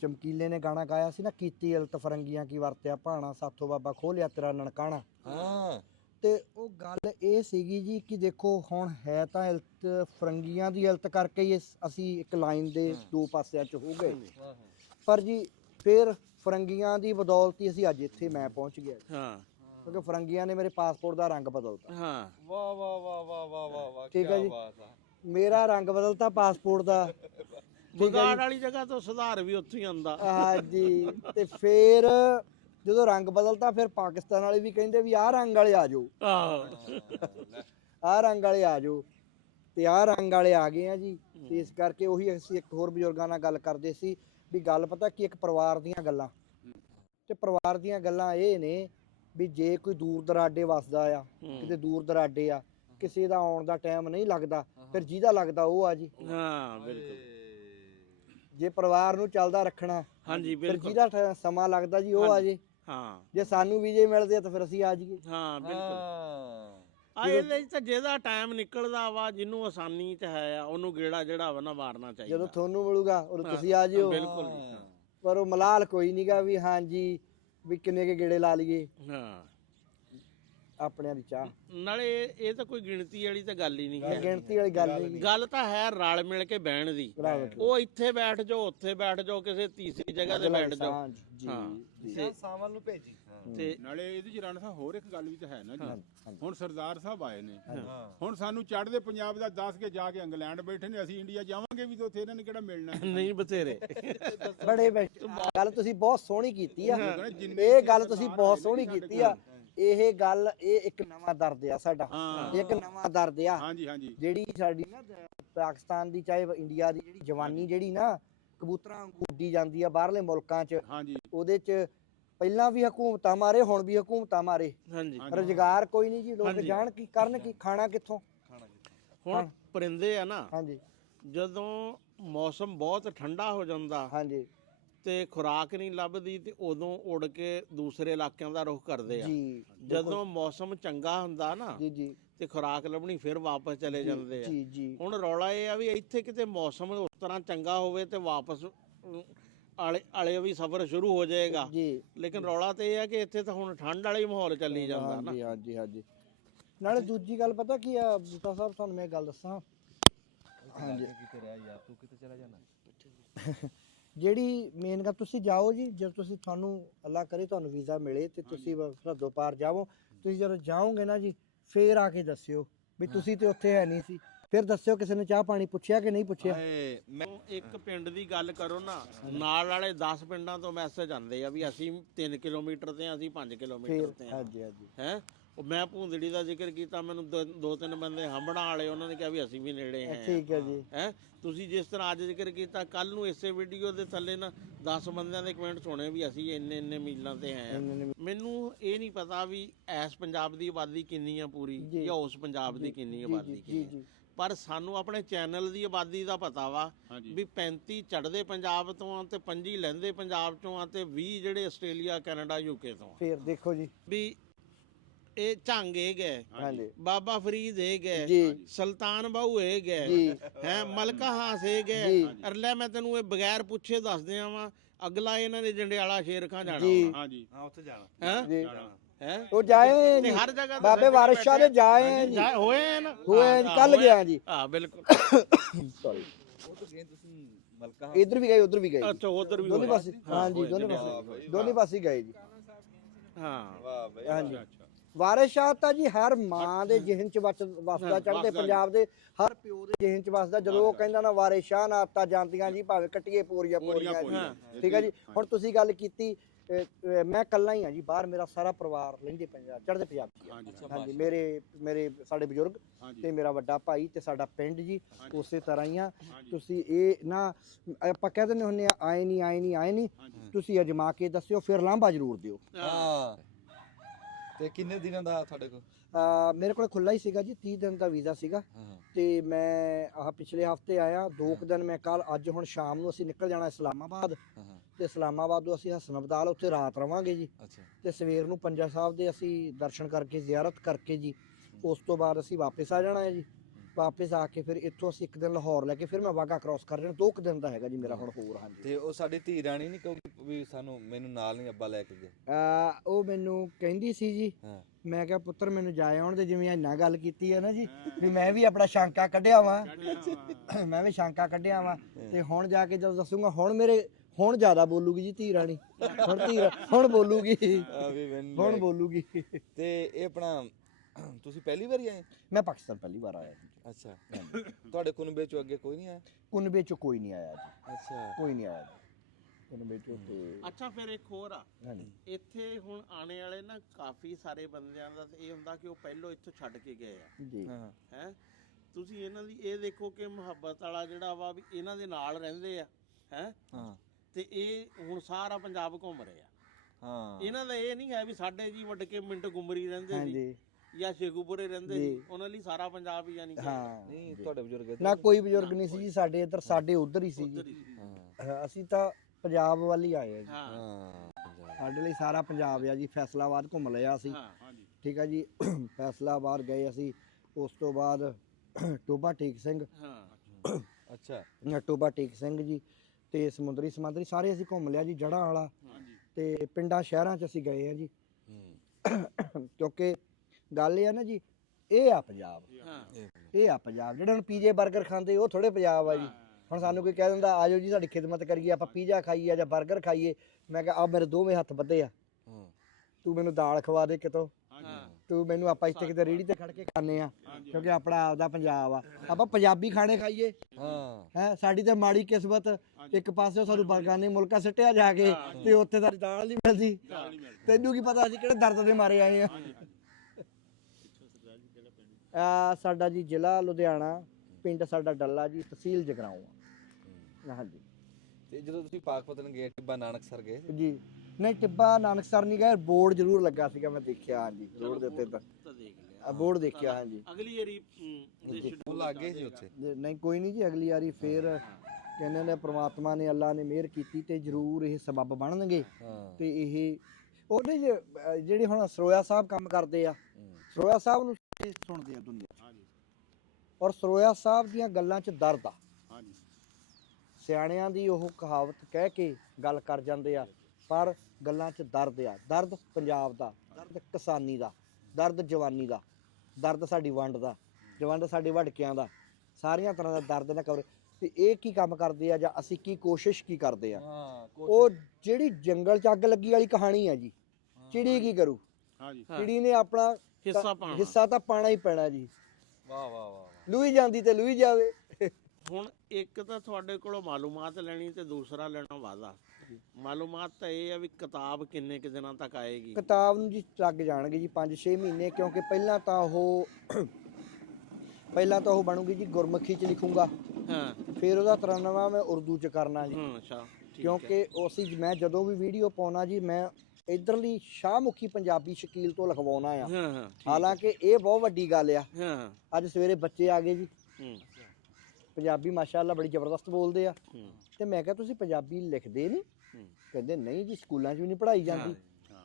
ਚਮਕੀਲੇ ਨੇ ਗਾਣਾ ਗਾਇਆ ਸੀ ਨਾ, ਕੀਤੀ ਇਲਤ ਫਰੰਗੀਆਂ ਕੀ ਵਰਤਿਆ ਭਾਣਾ, ਸਾਥੋਂ ਬਾਬਾ ਖੋਲਿਆ ਤੇਰਾ ਨਨਕਾਣਾ। ਹਾਂ ਤੇ ਉਹ ਗੱਲ ਇਹ ਸੀਗੀ ਜੀ ਕਿ ਦੇਖੋ ਹੁਣ ਹੈ ਤਾਂ ਇਲਤ ਫਰੰਗੀਆਂ ਦੀ ਇਲਤ ਕਰਕੇ ਹੀ ਅਸੀਂ ਇੱਕ ਲਾਈਨ ਦੇ ਦੋ ਪਾਸਿਆਂ 'ਚ ਹੋ ਗਏ, ਪਰ ਜੀ ਫਿਰ ਫਰੰਗੀਆਂ ਦੀ ਬਦੌਲਤ ਹੀ ਅਸੀਂ ਅੱਜ ਇੱਥੇ ਮੈਂ ਪਹੁੰਚ ਗਿਆ, ਹਾਂ ਕਿਉਂਕਿ ਫਰੰਗੀਆਂ ਨੇ ਮੇਰੇ ਪਾਸਪੋਰਟ ਦਾ ਰੰਗ ਬਦਲਤਾ। ਹਾਂ ਵਾਹ ਵਾਹ ਵਾਹ ਵਾਹ ਵਾਹ ਵਾਹ ਵਾਹ ਠੀਕ ਹੈ ਕੀ ਜੀ। ਬਾਤ ਆ ਮੇਰਾ ਰੰਗ ਬਦਲਤਾ ਪਾਸਪੋਰਟ ਦਾ। ਬਗਾੜ ਵਾਲੀ ਜਗ੍ਹਾ ਤੋਂ ਸੁਧਾਰ ਵੀ ਉੱਥੇ ਹੀ ਆਉਂਦਾ। ਹਾਂਜੀ ਤੇ ਫਿਰ ਜਦੋਂ ਰੰਗ ਬਦਲਤਾ ਫਿਰ ਪਾਕਿਸਤਾਨ ਵਾਲੇ ਵੀ ਕਹਿੰਦੇ ਵੀ ਆਹ ਰੰਗ ਵਾਲੇ ਆ ਜਾਓ, ਆਹੋ ਆਹ ਰੰਗ ਵਾਲੇ ਆ ਜਾਓ, ਤੇ ਆਹ ਰੰਗ ਵਾਲੇ ਆ ਗਏ ਆ ਜੀ। ਤੇ ਇਸ ਕਰਕੇ ਉਹੀ ਅਸੀਂ ਇੱਕ ਹੋਰ ਬਜ਼ੁਰਗਾਂ ਨਾਲ ਗੱਲ ਕਰਦੇ ਸੀ ਵੀ ਗੱਲ ਪਤਾ ਕੀ, ਇੱਕ ਪਰਿਵਾਰ ਦੀਆਂ ਗੱਲਾਂ, ਤੇ ਪਰਿਵਾਰ ਦੀਆਂ ਗੱਲਾਂ ਇਹ ਨੇ ਵੀ ਜੇ ਕੋਈ ਦੂਰ ਦਰਾਡੇ ਵਸਦਾ ਆ, ਕਿਤੇ ਦੂਰ ਦਰਾਡੇ ਆ, ਕਿਸੇ ਦਾ ਆਉਣ ਦਾ ਟਾਈਮ ਨਹੀਂ ਲੱਗਦਾ, ਫਿਰ ਜਿਹਦਾ ਲੱਗਦਾ ਉਹ ਆ ਜੀ। ਹਾਂ ਬਿਲਕੁਲ ਜੇ ਪਰਿਵਾਰ ਨੂੰ ਚੱਲਦਾ ਰੱਖਣਾ ਹਾਂਜੀ ਫਿਰ ਬਿਲਕੁਲ ਜਿਹਦਾ ਸਮਾਂ ਲੱਗਦਾ ਜੀ ਉਹ ਆ ਜੇ। ਹਾਂ ਜੇ ਸਾਨੂੰ ਵੀਜ਼ੇ ਮਿਲਦੇ ਆ ਤਾਂ ਫਿਰ ਅਸੀਂ ਆ ਜਾਈਏ। ਹਾਂ ਬਿਲਕੁਲ ਹਾਂ ਆ ਇਹਦੇ 'ਚ ਤਾਂ ਜਿਹਦਾ ਟਾਈਮ ਨਿਕਲਦਾ ਵਾ, ਜਿਹਨੂੰ ਆਸਾਨੀ ਚ ਹੈ ਆ, ਉਹਨੂੰ ਗੇੜਾ ਜਿਹੜਾ ਵਾ ਨਾ ਮਾਰਨਾ ਚਾਹੀਦਾ। ਜਦੋਂ ਤੁਹਾਨੂੰ ਮਿਲੂਗਾ ਉਦੋਂ ਤੁਸੀਂ ਆ ਜਿਓ। ਬਿਲਕੁਲ ਜੀ, ਪਰ ਉਹ ਮਲਾਲ ਕੋਈ ਨਹੀਂਗਾ ਵੀ ਹਾਂਜੀ ਵੀ ਕਿੰਨੇ ਕੇ ਗੇੜੇ ਲਾ ਲਈਏ ਹਾਂ ਆਪਣਿਆਂ ਦੀ ਚਾਹ। ਨਾਲੇ ਇਹ ਤਾਂ ਕੋਈ ਗਿਣਤੀ ਵਾਲੀ ਤਾਂ ਗੱਲ ਹੀ ਨਹੀਂ ਹੈ। ਗਿਣਤੀ ਵਾਲੀ ਗੱਲ ਨਹੀਂ। ਗੱਲ ਤਾਂ ਹੈ ਰਲ ਮਿਲ ਕੇ ਬਹਿਣ ਦੀ। ਉਹ ਇੱਥੇ ਬੈਠ ਜਾਓ, ਉੱਥੇ ਬੈਠ ਜਾਓ, ਕਿਸੇ ਤੀਸਰੀ ਜਗ੍ਹਾ ਤੇ ਬੈਠ ਜਾਓ। ਜੀ ਤੇ ਸਾਵਲ ਨੂੰ ਭੇਜੀ ਤੇ ਨਾਲੇ ਇਹਦੇ ਚ ਰਾਣਾ ਸਾਹਿਬ ਹੋਰ ਇੱਕ ਗੱਲ ਵੀ ਤਾਂ ਹੈ ਨਾ ਜੀ। ਹਾਂਜੀ। ਹੁਣ ਸਰਦਾਰ ਸਾਹਿਬ ਆਏ ਨੇ, ਹੁਣ ਸਾਨੂੰ ਚੜ੍ਹਦੇ ਪੰਜਾਬ ਦਾ ਦੱਸ ਕੇ ਜਾ ਕੇ ਇੰਗਲੈਂਡ ਬੈਠੇ ਨੇ, ਅਸੀਂ ਇੰਡੀਆ ਜਾਵਾਂਗੇ ਵੀ ਤਾਂ ਉੱਥੇ ਇਹਨਾਂ ਨੇ ਕਿਹੜਾ ਮਿਲਣਾ। ਨਹੀਂ ਬਥੇਰੇ ਬੜੇ ਬੈਠੇ। ਗੱਲ ਤੁਸੀਂ ਬਹੁਤ ਸੋਹਣੀ ਕੀਤੀ ਆ, ਜਿੰਨੇ ਇਹ ਗੱਲ ਤੁਸੀਂ ਬਹੁਤ ਸੋਹਣੀ ਕੀਤੀ ਆ। ਇਹ ਗੱਲ ਇਹ ਇੱਕ ਨਵਾਂ ਦਰਦ ਆ ਸਾਡਾ, ਹਾਂ। ਇੱਕ ਨਵਾਂ ਦਰਦ ਆ ਹਾਂਜੀ ਹਾਂਜੀ ਜਿਹੜੀ ਸਾਡੀ ਨਾ ਪਾਕਿਸਤਾਨ ਦੀ ਚਾਹੇ ਇੰਡੀਆ ਦੀ ਜਿਹੜੀ ਜਵਾਨੀ ਜਿਹੜੀ ਨਾ ਕਬੂਤਰਾਂ ਵਾਂਗੂ ਉੱਡੀ ਜਾਂਦੀ ਆ ਬਾਹਰਲੇ ਮੁਲਕਾਂ 'ਚ, ਹਾਂਜੀ ਉਹਦੇ 'ਚ ਪਹਿਲਾਂ ਵੀ ਹਕੂਮਤਾਂ ਮਾਰੇ ਹੁਣ ਵੀ ਹਕੂਮਤਾਂ ਮਾਰੇ, ਹਾਂਜੀ ਰੁਜ਼ਗਾਰ ਕੋਈ ਨਹੀਂ ਜੀ, ਲੋਕ ਹਾਂਜੀ। ਜਾਣ ਕੀ ਕਰਨ, ਕੀ ਖਾਣਾ ਕਿੱਥੋਂ। ਹੁਣ ਪਰਿੰਦੇ ਆ ਨਾ, ਹਾਂਜੀ ਜਦੋਂ ਮੌਸਮ ਬਹੁਤ ਠੰਡਾ ਹੋ ਜਾਂਦਾ ਹਾਂਜੀ ਤੇ ਖੁਰਾਕ ਨਹੀਂ ਲੱਭਦੀ ਤੇ ਉਦੋਂ ਉੜ ਕੇ ਦੂਸਰੇ ਇਲਾਕਿਆਂ ਦਾ ਰੁਖ ਕਰਦੇ ਆ। ਜੀ ਜਦੋਂ ਮੌਸਮ ਚੰਗਾ ਹੁੰਦਾ ਨਾ ਜੀ ਜੀ ਤੇ ਖੁਰਾਕ ਲੱਭਣੀ ਫਿਰ ਵਾਪਸ ਚਲੇ ਜਾਂਦੇ ਆ। ਜੀ ਜੀ ਹੁਣ ਰੌਲਾ ਇਹ ਆ ਵੀ ਇੱਥੇ ਕਿਤੇ ਮੌਸਮ ਉਸ ਤਰ੍ਹਾਂ ਚੰਗਾ ਹੋਵੇ ਤੇ ਵਾਪਸ ਆਲੇ ਵੀ ਸਫ਼ਰ ਸ਼ੁਰੂ ਹੋ ਜਾਏਗਾ। ਜੀ ਲੇਕਿਨ ਰੌਲਾ ਤੇ ਇਹ ਆ ਕਿ ਇੱਥੇ ਤਾਂ ਹੁਣ ਠੰਡ ਵਾਲਾ ਹੀ ਮਾਹੌਲ ਚੱਲੀ ਜਾਂਦਾ ਨਾ। ਹਾਂਜੀ ਹਾਂਜੀ ਹਾਂਜੀ। ਨਾਲੇ ਦੂਜੀ ਗੱਲ ਪਤਾ ਕੀ ਆ ਬੂਟਾ ਸਾਹਿਬ, ਤੁਹਾਨੂੰ ਮੈਂ ਇੱਕ ਗੱਲ ਦੱਸਾਂ। ਹਾਂਜੀ ਕਿਤੇ ਰਿਹਾ ਯਾਰ ਤੂੰ ਕਿਤੇ ਚਲਾ ਜਾਣਾ ਜਿਹੜੀ ਮੇਨ ਗੱਲ, ਤੁਸੀਂ ਜਾਓ ਜੀ, ਜਦ ਤੁਸੀਂ ਤੁਹਾਨੂੰ ਅੱਲਾ ਕਰੇ ਤੁਹਾਨੂੰ ਵੀਜ਼ਾ ਮਿਲੇ ਤੇ ਤੁਸੀਂ ਸਰਹੱਦੋਂ ਪਾਰ ਜਾਵੋ, ਤੁਸੀਂ ਜਦੋਂ ਜਾਓਗੇ ਨਾ ਜੀ ਫੇਰ ਆ ਕੇ ਦੱਸਿਓ ਵੀ ਤੁਸੀਂ ਤੇ ਉੱਥੇ ਹੈ ਨਹੀਂ ਸੀ, ਫਿਰ ਦੱਸਿਓ ਕਿਸੇ ਨੇ ਚਾਹ ਪਾਣੀ ਪੁੱਛਿਆ ਕਿ ਨਹੀਂ ਪੁੱਛਿਆ। ਮੈਂ ਇੱਕ ਪਿੰਡ ਦੀ ਗੱਲ ਕਰੋ ਨਾ, ਨਾਲ ਵਾਲੇ 10 ਪਿੰਡਾਂ ਤੋਂ ਮੈਸੇਜ ਆਉਂਦੇ ਆ ਵੀ ਅਸੀਂ 3 ਕਿਲੋਮੀਟਰ ਤੇ ਆ, ਅਸੀਂ 5 ਕਿਲੋਮੀਟਰ ਫਿਰ ਤੇ ਆ। ਹਾਂਜੀ ਹਾਂਜੀ ਹੈ ਉਹ ਮੈਂ ਭੂੰਦੜੀ ਦਾ ਜ਼ਿਕਰ ਕੀਤਾ, ਮੈਨੂੰ ਦੋ ਤਿੰਨ ਬੰਦੇ ਹੰਬੜਾਂ ਵਾਲੇ, ਉਹਨਾਂ ਨੇ ਕਿਹਾ ਵੀ ਅਸੀਂ ਵੀ ਨੇੜੇ ਹੈ। ਠੀਕ ਹੈ ਜੀ। ਹੈ ਤੁਸੀਂ ਜਿਸ ਤਰ੍ਹਾਂ ਅੱਜ ਜ਼ਿਕਰ ਕੀਤਾ, ਕੱਲ ਨੂੰ ਇਸੇ ਵੀਡੀਓ ਦੇ ਥੱਲੇ ਨਾ 10 ਬੰਦਿਆਂ ਦੇ ਕਮੈਂਟ ਸੁਣੇ ਵੀ ਅਸੀਂ ਇੰਨੇ ਮੀਲਾਂ ਤੇ ਹੈ। ਮੈਨੂੰ ਇਹ ਨਹੀਂ ਪਤਾ ਵੀ ਇਸ ਪੰਜਾਬ ਦੀ ਆਬਾਦੀ ਕਿੰਨੀ ਆ ਪੂਰੀ, ਜਾਂ ਉਸ ਪੰਜਾਬ ਦੀ ਕਿੰਨੀ ਆਬਾਦੀ ਕਿੰਨੀ ਆ। ਪਰ ਸਾਨੂੰ ਆਪਣੇ ਚੈਨਲ ਦੀ ਆਬਾਦੀ ਦਾ ਪਤਾ ਵਾ ਵੀ 35 ਚੜ੍ਹਦੇ ਪੰਜਾਬ ਤੋਂ ਆ ਤੇ 25 ਲਹਿੰਦੇ ਪੰਜਾਬ ਚੋਂ ਆ ਤੇ 20 ਜਿਹੜੇ ਆਸਟ੍ਰੇਲੀਆ ਕੈਨੇਡਾ ਯੂਕੇ ਤੋਂ ਆ। ਫਿਰ ਦੇਖੋ ਜੀ ਵੀ ਇਹ ਝੰਗ ਇਹ ਗਏ, ਹਾਂਜੀ ਬਾਬਾ ਫਰੀਦ ਇਹ ਗਏ, ਜੀ ਸੁਲਤਾਨ ਬਾਹੂ ਇਹ ਗਏ, ਜੀ ਹੈ ਮਲਕਾ ਹਾਸ ਇਹ ਗਏ। ਅਰਲੇ ਮੈਂ ਤੈਨੂੰ ਇਹ ਬਗੈਰ ਪੁੱਛੇ ਦੱਸ ਦਿਆਂ ਵਾ, ਅਗਲਾ ਇਹਨਾਂ ਨੇ ਜੰਡਿਆਲਾ ਸ਼ੇਰ ਖਾਂ ਜਾਣਾ ਜੀ। ਹਾਂਜੀ ਹਾਂ ਉੱਥੇ ਜਾਣਾ ਹੈ ਜੀ ਹੈ ਉਹ ਜਾਏ ਤੇ ਜੀ ਹਰ ਜਗ੍ਹਾ ਤੇ ਬਾਬੇ ਸਾਡੇ ਵਾਰਿਸ ਸ਼ਾਹ ਦੇ ਜਾਏ ਜੀ ਹੋਏ ਆ ਨਾ ਹੋਏ ਕੱਲ ਗਿਆ ਜੀ ਹਾਂ ਬਿਲਕੁਲ ਸੌਰੀ ਉਹ ਤਾਂ ਗਏ ਤੁਸੀਂ ਮਲਕਾ ਇਧਰ ਵੀ ਗਏ ਉਧਰ ਵੀ ਗਏ ਅੱਛਾ ਉਧਰ ਵੀ ਦੋਨੇ ਹੋਇਆ। ਪਾਸੇ ਹਾਂਜੀ ਦੋਨੇ ਪਾਸੇ ਗਏ ਜੀ ਹਾਂ ਵਾਹ ਬਈ ਹਾਂਜੀ ਵਾਰਿਸ ਸ਼ਾਹ ਤਾਂ ਜੀ ਹਰ ਮਾਂ ਦੇ ਜ਼ਿਹਨ ਚ ਵਸਦਾ ਚੜ੍ਹਦੇ ਪੰਜਾਬ ਦੇ ਹਰ ਪਿਓ ਦੇ ਜ਼ਿਹਨ ਚ ਵਸਦਾ ਜਦੋਂ ਉਹ ਕਹਿੰਦਾ ਨਾ ਵਾਰਿਸ ਸ਼ਾਹ ਨਾ ਆਤਾ ਜਾਂਦੀਆਂ ਜੀ ਭਾਵੇਂ ਕੱਟੀਏ ਪੂਰੀਆਂ ਜੀ ਠੀਕ ਹੈ ਜੀ ਹੁਣ ਤੁਸੀਂ ਗੱਲ ਕੀਤੀ ਮੈਂ ਇਕੱਲਾ ਹੀ ਆ ਜੀ ਬਾਹਰ ਮੇਰਾ ਸਾਰਾ ਪਰਿਵਾਰ ਲਹਿੰਦੇ ਪੰਜਾਬ ਚੜ੍ਹਦੇ ਪੰਜਾਬ ਚ ਹਾਂਜੀ ਮੇਰੇ ਸਾਡੇ ਬਜ਼ੁਰਗ ਤੇ ਮੇਰਾ ਵੱਡਾ ਭਾਈ ਤੇ ਸਾਡਾ ਪਿੰਡ ਜੀ ਉਸੇ ਤਰ੍ਹਾਂ ਹੀ ਆ ਤੁਸੀਂ ਇਹ ਨਾ ਆਪਾਂ ਕਹਿ ਦਿੰਦੇ ਹੁੰਦੇ ਆ ਆਏ ਨਹੀਂ ਤੁਸੀਂ ਅਜਮਾ ਕੇ ਦੱਸਿਓ ਫਿਰ ਲਾਂਭਾ ਜ਼ਰੂਰ ਦਿਓ ਹਾਂ ਤੇ ਕਿੰਨੇ ਦਿਨਾਂ ਦਾ ਤੁਹਾਡੇ ਕੋਲ ਮੇਰੇ ਕੋਲ ਖੁੱਲਾ ਹੀ ਸੀਗਾ ਜੀ 30 ਦਿਨ ਦਾ ਵੀਜ਼ਾ ਸੀਗਾ ਤੇ ਮੈਂ ਆਹ ਪਿਛਲੇ ਹਫਤੇ ਆਇਆ 2 ਦਿਨ ਮੈਂ ਕੱਲ ਅੱਜ ਹੁਣ ਸ਼ਾਮ ਨੂੰ ਅਸੀਂ ਨਿਕਲ ਜਾਣਾ ਇਸਲਾਮਾਬਾਦ ਤੇ ਇਸਲਾਮਾਬਾਦ ਤੋਂ ਅਸੀਂ ਹਸਨ ਅਬਦਾਲ ਉੱਥੇ ਰਾਤ ਰਵਾਂਗੇ ਜੀ ਅੱਛਾ ਤੇ ਸਵੇਰ ਨੂੰ ਪੰਜਾ ਸਾਹਿਬ ਦੇ ਅਸੀਂ ਦਰਸ਼ਨ ਕਰਕੇ ਜ਼ਿਆਰਤ ਕਰਕੇ ਜੀ ਉਸ ਤੋਂ ਬਾਅਦ ਅਸੀਂ ਵਾਪਸ ਆ ਜਾਣਾ ਹੈ ਜੀ ਵਾਪਸ ਆ ਕੇ ਫਿਰ ਇੱਥੋਂ ਅਸੀਂ 1 ਦਿਨ ਲਾਹੌਰ ਲੈ ਕੇ ਫਿਰ ਮੈਂ ਵਾਗਾ ਕ੍ਰਾਸ ਕਰ ਜਾਣਾ 2 ਦਿਨ ਦਾ ਹੈਗਾ ਜੀ ਮੇਰਾ ਹੁਣ ਹੋਰ ਹਾਂਜੀ ਤੇ ਉਹ ਸਾਡੀ ਧੀ ਰਾਣੀ ਨਹੀਂ ਕਹੂਗੀ ਵੀ ਮੈਨੂੰ ਨਾਲ ਨਹੀਂ ਅੱਬਾ ਲੈ ਕੇ ਗਏ ਉਹ ਮੈਨੂੰ ਕਹਿੰਦੀ ਸੀ ਜੀ ਹਾਂ ਮੈਂ ਕਿਹਾ ਪੁੱਤਰ ਮੈਨੂੰ ਜਾ ਆਉਣ ਤੇ ਜਿਵੇਂ ਇੰਨਾ ਗੱਲ ਕੀਤੀ ਹੈ ਨਾ ਜੀ ਵੀ ਮੈਂ ਵੀ ਆਪਣਾ ਸ਼ਾਂਕਾ ਕੱਢਿਆ ਵਾਂ ਮੈਂ ਵੀ ਸ਼ਾਂਕਾ ਕੱਢਿਆ ਵਾਂ ਤੇ ਹੁਣ ਜਾ ਕੇ ਜਦੋਂ ਦੱਸੂਗਾ ਹੁਣ ਜ਼ਿਆਦਾ ਬੋਲੂਗੀ ਜੀ ਧੀ ਰਾਣੀ ਹੁਣ ਬੋਲੂਗੀ ਹੁਣ ਬੋਲੂਗੀ ਤੇ ਇਹ ਆਪਣਾ ਤੁਸੀਂ ਪਹਿਲੀ ਵਾਰੀ ਆਏ ਮੈਂ ਪਾਕਿਸਤਾਨ ਪਹਿਲੀ ਵਾਰ ਆਇਆ ਜੀ ਅੱਛਾ ਤੁਹਾਡੇ ਕੁਨਬੇ ਚੋਂ ਅੱਗੇ ਕੋਈ ਨਹੀਂ ਆਇਆ ਕੁਨਬੇ ਚ ਕੋਈ ਨਹੀਂ ਆਇਆ ਜੀ ਅੱਛਾ ਕੋਈ ਨਹੀਂ ਆਇਆ ਕੁਨਬੇ ਚ ਤੇ ਅੱਛਾ ਫਿਰ ਇੱਕ ਹੋਰ ਆ ਹਾਂਜੀ ਇੱਥੇ ਹੁਣ ਆਣੇ ਵਾਲੇ ਨਾ ਕਾਫੀ ਸਾਰੇ ਬੰਦਿਆਂ ਦਾ ਇਹ ਹੁੰਦਾ ਕਿ ਉਹ ਪਹਿਲੋਂ ਇੱਥੋਂ ਛੱਡ ਕੇ ਗਏ ਆ ਜੀ ਹਾਂ ਹੈ ਤੁਸੀਂ ਇਹਨਾਂ ਦੀ ਇਹ ਦੇਖੋ ਕਿ ਮੁਹੱਬਤ ਵਾਲਾ ਜਿਹੜਾ ਵਾ ਵੀ ਇਹਨਾਂ ਦੇ ਨਾਲ ਰਹਿੰਦੇ ਆ ਹੈ ਹਾਂ ਤੇ ਇਹ ਹੁਣ ਸਾਰਾ ਪੰਜਾਬ ਘੁੰਮ ਰਹੇ ਆ ਹਾਂ ਇਹਨਾਂ ਦਾ ਇਹ ਨਹੀਂ ਹੈ ਵੀ ਸਾਡੇ ਜੀ ਵੱਡ ਕੇ ਮਿੰਟ ਗੁੰਮਰੀ ਰਹਿੰਦੇ ਸੀ ਹਾਂਜੀ ਜਾਂ ਸ਼ੇਖੂਪੁਰੇ ਰਹਿੰਦੇ ਸੀ ਉਹਨਾਂ ਲਈ ਸਾਰਾ ਪੰਜਾਬ ਹੀ ਯਾਨੀ ਕਿ ਹਾਂ ਨਹੀਂ ਤੁਹਾਡੇ ਬਜ਼ੁਰਗ ਨਾ ਕੋਈ ਬਜ਼ੁਰਗ ਨਹੀਂ ਸੀ ਜੀ ਸਾਡੇ ਇੱਧਰ ਸਾਡੇ ਉਧਰ ਹੀ ਸੀ ਉੱਧਰ ਜੀ ਹੀ। ਅਸੀਂ ਤਾਂ ਪੰਜਾਬ ਵੱਲ ਹੀ ਆਏ ਆ ਜੀ ਹਾਂ ਹਾਂ ਸਾਡੇ ਲਈ ਸਾਰਾ ਪੰਜਾਬ ਆ ਜੀ ਫੈਸਲਾਬਾਦ ਘੁੰਮ ਲਿਆ ਅਸੀਂ ਹਾਂ ਠੀਕ ਆ ਜੀ ਫੈਸਲਾਬਾਦ ਗਏ ਅਸੀਂ ਉਸ ਤੋਂ ਬਾਅਦ ਟੋਬਾ ਟੇਕ ਸਿੰਘ ਹਾਂ ਅੱਛਾ ਟੋਬਾ ਟੇਕ ਸਿੰਘ ਜੀ ਤੇ ਸਮੁੰਦਰੀ ਸਮਾਂਦਰੀ ਸਾਰੇ ਅਸੀਂ ਘੁੰਮ ਲਿਆ ਜੀ ਜੜ੍ਹਾਂ ਵਾਲਾ ਤੇ ਪਿੰਡਾਂ ਸ਼ਹਿਰਾਂ 'ਚ ਅਸੀਂ ਗਏ ਆ ਜੀ ਕਿਉਂਕਿ ਗੱਲ ਇਹ ਆ ਨਾ ਜੀ ਇਹ ਆ ਪੰਜਾਬ ਇਹ ਆ ਪੰਜਾਬ ਜਿਹੜੇ ਹੁਣ ਪੀਜੇ 버ਗਰ ਖਾਂਦੇ ਉਹ ਥੋੜੇ ਪੰਜਾਬ ਆ ਜੀ ਹੁਣ ਸਾਨੂੰ ਕੋਈ ਕਹਿ ਦਿੰਦਾ ਆਜੋ ਜੀ ਸਾਡੀ ਖਿਦਮਤ ਕਰੀਏ ਆਪਾਂ ਪੀਜ਼ਾ ਖਾਈਏ ਜਾਂ 버ਗਰ ਖਾਈਏ ਮੈਂ ਕਿਹਾ ਆ ਮੇਰੇ ਦੋਵੇਂ ਹੱਥ ਬੱਧੇ ਆ ਤੂੰ ਮੈਨੂੰ ਦਾਲ ਖਵਾ ਦੇ ਕਿਤੋਂ ਤੂੰ ਮੈਨੂੰ ਆਪਾਂ ਇੱਥੇ ਕਿਤੇ ਰੇਹੜੀ ਤੇ ਖੜ ਕੇ ਖਾਣੇ ਆ ਕਿਉਂਕਿ ਆਪਣਾ ਆਪਦਾ ਪੰਜਾਬ ਆ ਆਪਾਂ ਪੰਜਾਬੀ ਖਾਣੇ ਖਾਈਏ ਹੈ ਸਾਡੀ ਤੇ ਮਾੜੀ ਕਿਸਮਤ ਇੱਕ ਪਾਸੇ ਸਾਨੂੰ ਬਰਗਾਨੇ ਮੁਲਕਾਂ ਸਿੱਟਿਆ ਜਾ ਕੇ ਤੇ ਉੱਥੇ ਤਾਂ ਦਾਲ ਨਹੀਂ ਮਿਲਦੀ ਤੈਨੂੰ ਕੀ ਪਤਾ ਅਸੀਂ ਕਿਹੜੇ ਦਰਦ ਦੇ ਮਾਰੇ ਆਏ ਆ ਸਾਡਾ ਜੀ ਜ਼ਿਲ੍ਹਾ ਲੁਧਿਆਣਾ ਪਿੰਡ ਸਾਡਾ ਡੱਲਾ ਜੀ ਤਹਿਸੀਲ ਜਗਰਾਉਂ ਹਾਂਜੀ ਤੇ ਜਦੋਂ ਤੁਸੀਂ ਪਾਕਪਤਨ ਗਏ ਟਿੱਬਾ ਨਾਨਕਸਰ ਗਏ ਜੀ ਨਹੀਂ ਟਿੱਬਾ ਨਾਨਕਸਰ ਨਹੀਂ ਗਏ ਬੋਰਡ ਜ਼ਰੂਰ ਲੱਗਾ ਸੀਗਾ ਮੈਂ ਦੇਖਿਆ ਹਾਂਜੀ ਰੋਡ ਦੇ ਉੱਤੇ ਤਾਂ ਦੇਖ ਲਿਆ ਬੋਰਡ ਦੇਖਿਆ ਹਾਂਜੀ ਅਗਲੀ ਵਾਰੀ ਉਹ ਲੱਗ ਗਏ ਜੀ ਉੱਥੇ ਨਹੀਂ ਕੋਈ ਨਹੀਂ ਜੀ ਅਗਲੀ ਵਾਰੀ ਫੇਰ ਕਹਿੰਦੇ ਨੇ ਪ੍ਰਮਾਤਮਾ ਨੇ ਅੱਲਾ ਨੇ ਮਿਹਰ ਕੀਤੀ ਤੇ ਜ਼ਰੂਰ ਇਹ ਸਬੱਬ ਬਣਨਗੇ ਤੇ ਇਹ ਉਹਦੇ ਜਿਹੜੇ ਹੁਣ ਸਰੋਇਆ ਸਾਹਿਬ ਕੰਮ ਕਰਦੇ ਆ ਸਰੋਇਆ ਸਾਹਿਬ ਨੂੰ ਸੁਣਦੇ ਆ ਦੁਨੀਆ ਔਰ ਸਰੋਇਆ ਸਾਹਿਬ ਦੀਆਂ ਗੱਲਾਂ 'ਚ ਦਰਦ ਆ ਸਿਆਣਿਆਂ ਦੀ ਉਹ ਕਹਾਵਤ ਕਹਿ ਕੇ ਗੱਲ ਕਰ ਜਾਂਦੇ ਆ ਪਰ ਗੱਲਾਂ 'ਚ ਦਰਦ ਆ ਦਰਦ ਪੰਜਾਬ ਦਾ ਦਰਦ ਕਿਸਾਨੀ ਦਾ ਦਰਦ ਜਵਾਨੀ ਦਾ ਦਰਦ ਸਾਡੀ ਵੰਡ ਦਾ ਜਵੰਡ ਸਾਡੇ ਵੜਕਿਆਂ ਦਾ ਸਾਰੀਆਂ ਤਰ੍ਹਾਂ ਦਾ ਦਰਦ ਨਾ ਕਵਰ ਤੇ ਇਹ ਕੀ ਕੰਮ ਕਰਦੇ ਆ ਜਾਂ ਅਸੀਂ ਕੀ ਕੋਸ਼ਿਸ਼ ਕੀ ਕਰਦੇ ਆ ਉਹ ਜਿਹੜੀ ਜੰਗਲ 'ਚ ਅੱਗ ਲੱਗੀ ਵਾਲੀ ਕਹਾਣੀ ਆ ਜੀ ਚਿੜੀ ਕੀ ਕਰੂ ਚਿੜੀ ਨੇ ਆਪਣਾ ਹਿੱਸਾ ਤਾਂ ਪਾਣਾ ਹੀ ਪੈਣਾ ਜੀ ਵਾਹ ਵਾਹ ਵਾਹ ਲੂਈ ਜਾਂਦੀ ਤੇ ਲੂਈ ਜਾਵੇ ਹੁਣ ਇੱਕ ਤਾਂ ਤੁਹਾਡੇ ਕੋਲੋਂ ਮਾਲੂਮਾਤ ਲੈਣੀ ਤੇ ਦੂਸਰਾ ਲੈਣਾ ਵਾਦਾ ਮਾਲੂਮਾਤ ਤਾਂ ਇਹ ਆ ਵੀ ਕਿਤਾਬ ਕਿੰਨੇ ਕਿ ਦਿਨਾਂ ਤੱਕ ਆਏਗੀ ਕਿਤਾਬ ਨੂੰ ਜੀ ਲੱਗ ਜਾਣਗੇ ਜੀ 5-6 ਮਹੀਨੇ ਕਿਉਂਕਿ ਪਹਿਲਾਂ ਤਾਂ ਉਹ ਬਣੂਗੀ ਜੀ ਗੁਰਮੁਖੀ 'ਚ ਲਿਖੂੰਗਾ ਹਾਂ ਫਿਰ ਉਹਦਾ ਤਰਨਵਾ ਮੈਂ ਉਰਦੂ 'ਚ ਕਰਨਾ ਜੀ ਅੱਛਾ ਕਿਉਂਕਿ ਮੈਂ ਜਦੋਂ ਵੀ ਵੀਡੀਓ ਪਾਉਣਾ ਜੀ ਮੈਂ ਇਧਰਲੀ ਸ਼ਾਹਮੁਖੀ ਪੰਜਾਬੀ ਸ਼ਕੀਲ ਤੋਂ ਲਿਖਵਾਉਣਾ ਆ ਹਾਲਾਂਕਿ ਇਹ ਬਹੁਤ ਵੱਡੀ ਗੱਲ ਆ ਅੱਜ ਸਵੇਰੇ ਬੱਚੇ ਆ ਗਏ ਜੀ ਪੰਜਾਬੀ ਮਾਸ਼ਾਅੱਲਾ ਬੜੀ ਜ਼ਬਰਦਸਤ ਬੋਲਦੇ ਆ ਤੇ ਮੈਂ ਕਿਹਾ ਤੁਸੀਂ ਪੰਜਾਬੀ ਲਿਖਦੇ ਨਹੀਂ ਕਹਿੰਦੇ ਨਹੀਂ ਜੀ ਸਕੂਲਾਂ 'ਚ ਵੀ ਨਹੀਂ ਪੜ੍ਹਾਈ ਜਾਂਦੀ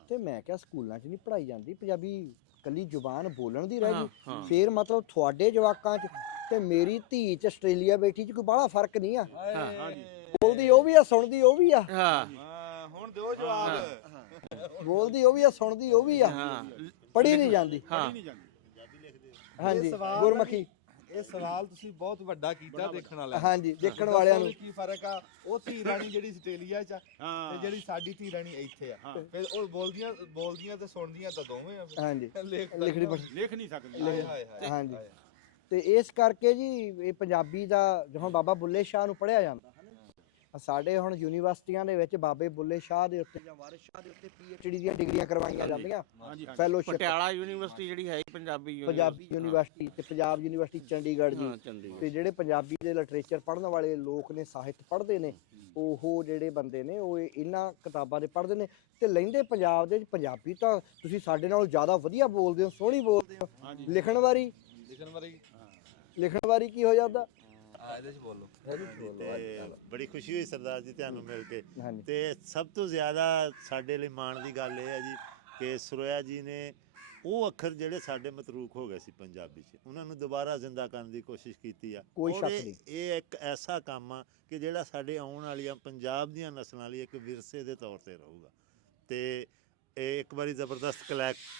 ਤੇ ਮੈਂ ਕਿਹਾ ਸਕੂਲਾਂ 'ਚ ਨਹੀਂ ਪੜ੍ਹਾਈ ਜਾਂਦੀ ਪੰਜਾਬੀ ਕੱਲੀ ਜ਼ੁਬਾਨ ਬੋਲਣ ਦੀ ਰਹਿ ਗਈ ਫੇਰ ਮਤਲਬ ਤੁਹਾਡੇ ਜਵਾਕਾਂ 'ਚ ਤੇ ਮੇਰੀ ਧੀ 'ਚ ਆਸਟ੍ਰੇਲੀਆ ਬੈਠੀ 'ਚ ਕੋਈ ਬਾਹਲਾ ਫਰਕ ਨਹੀਂ ਆ ਬੋਲਦੀ ਉਹ ਵੀ ਆ ਸੁਣਦੀ ਉਹ ਵੀ ਆ ਦਿਓ ਜਵਾਬ। ਬੋਲਦੀ ਉਹ ਵੀ ਆ, ਸੁਣਦੀ ਉਹ ਵੀ ਆ, ਪੜ੍ਹੀ ਨਹੀਂ ਜਾਂਦੀ। ਨਹੀਂ ਜਾਂਦੀ। ਹਾਂਜੀ ਗੁਰਮੁਖੀ। ਇਹ ਸਵਾਲ ਤੁਸੀਂ ਬਹੁਤ ਵੱਡਾ ਕੀਤਾ ਦੇਖਣ ਵਾਲਿਆਂ ਨੂੰ। ਹਾਂਜੀ ਦੇਖਣ ਵਾਲਿਆਂ ਨੂੰ ਕੀ ਫਰਕ ਆ ਉਹ ਧੀ ਰਾਣੀ ਜਿਹੜੀ ਆਸਟ੍ਰੇਲੀਆ 'ਚ ਆ ਤੇ ਜਿਹੜੀ ਸਾਡੀ ਧੀ ਰਾਣੀ ਇੱਥੇ ਆ, ਫਿਰ ਉਹ ਬੋਲਦੀਆਂ ਤੇ ਸੁਣਦੀਆਂ ਤਾਂ ਦੋਵੇਂ ਆ। ਹਾਂਜੀ ਲਿਖਣੀ ਲਿਖ ਨਹੀਂ ਸਕਦੇ। ਹਾਂਜੀ ਤੇ ਇਸ ਕਰਕੇ ਜੀ ਇਹ ਪੰਜਾਬੀ ਦਾ ਜਦੋਂ ਬਾਬਾ ਬੁੱਲੇ ਸ਼ਾਹ ਨੂੰ ਪੜ੍ਹਿਆ ਜਾਂਦਾ ਸਾਡੇ ਹੁਣ ਯੂਨੀਵਰਸਿਟੀਆਂ ਦੇ ਵਿੱਚ ਬਾਬੇ ਬੁੱਲੇ ਸ਼ਾਹ ਦੇ ਉੱਤੇ ਜਾਂ ਵਾਰਿਸ ਸ਼ਾਹ ਦੇ ਉੱਤੇ PhD ਦੀਆਂ ਡਿਗਰੀਆਂ ਕਰਵਾਈਆਂ ਜਾਂਦੀਆਂ। ਫੈਲੋਸ਼ਿਪ ਪਟਿਆਲਾ ਯੂਨੀਵਰਸਿਟੀ ਜਿਹੜੀ ਹੈ ਪੰਜਾਬੀ ਯੂਨੀਵਰਸਿਟੀ ਤੇ ਪੰਜਾਬ ਯੂਨੀਵਰਸਿਟੀ ਚੰਡੀਗੜ੍ਹ ਜੀ, ਤੇ ਜਿਹੜੇ ਪੰਜਾਬੀ ਦੇ ਲਿਟਰੇਚਰ ਪੜ੍ਹਨ ਵਾਲੇ ਲੋਕ ਨੇ, ਸਾਹਿਤ ਪੜ੍ਹਦੇ ਨੇ, ਉਹ ਜਿਹੜੇ ਬੰਦੇ ਨੇ ਉਹ ਇਹਨਾਂ ਕਿਤਾਬਾਂ ਦੇ ਪੜ੍ਹਦੇ ਨੇ ਤੇ ਲੈਂਦੇ ਪੰਜਾਬ ਦੇ। ਪੰਜਾਬੀ ਤਾਂ ਤੁਸੀਂ ਸਾਡੇ ਨਾਲੋਂ ਜ਼ਿਆਦਾ ਵਧੀਆ ਬੋਲਦੇ ਹੋ, ਸੋਹਣੀ ਬੋਲਦੇ ਹੋ। ਲਿਖਣ ਵਾਰੀ ਕੀ ਹੋ ਜਾਂਦਾ? ਇਹਦੇ 'ਚ ਬੋਲੋ। ਤੇ ਬੜੀ ਖੁਸ਼ੀ ਹੋਈ ਸਰਦਾਰ ਜੀ ਤੁਹਾਨੂੰ ਮਿਲ ਕੇ। ਤੇ ਸਭ ਤੋਂ ਜ਼ਿਆਦਾ ਸਾਡੇ ਲਈ ਮਾਣ ਦੀ ਗੱਲ ਇਹ ਹੈ ਜੀ ਕਿ ਸਰੋਇਆ ਜੀ ਨੇ ਉਹ ਅੱਖਰ ਜਿਹੜੇ ਸਾਡੇ ਮਤਰੂਕ ਹੋ ਗਏ ਸੀ ਪੰਜਾਬੀ 'ਚ, ਉਹਨਾਂ ਨੂੰ ਦੁਬਾਰਾ ਜ਼ਿੰਦਾ ਕਰਨ ਦੀ ਕੋਸ਼ਿਸ਼ ਕੀਤੀ ਆ। ਕੋਈ ਸ਼ੱਕ ਨਹੀਂ। ਇਹ ਇੱਕ ਐਸਾ ਕੰਮ ਆ ਕਿ ਜਿਹੜਾ ਸਾਡੇ ਆਉਣ ਵਾਲੀਆਂ ਪੰਜਾਬ ਦੀਆਂ ਨਸਲਾਂ ਲਈ ਇੱਕ ਵਿਰਸੇ ਦੇ ਤੌਰ ਤੇ ਰਹੂਗਾ। ਤੇ ਇਹ ਇੱਕ ਵਾਰੀ ਜ਼ਬਰਦਸਤ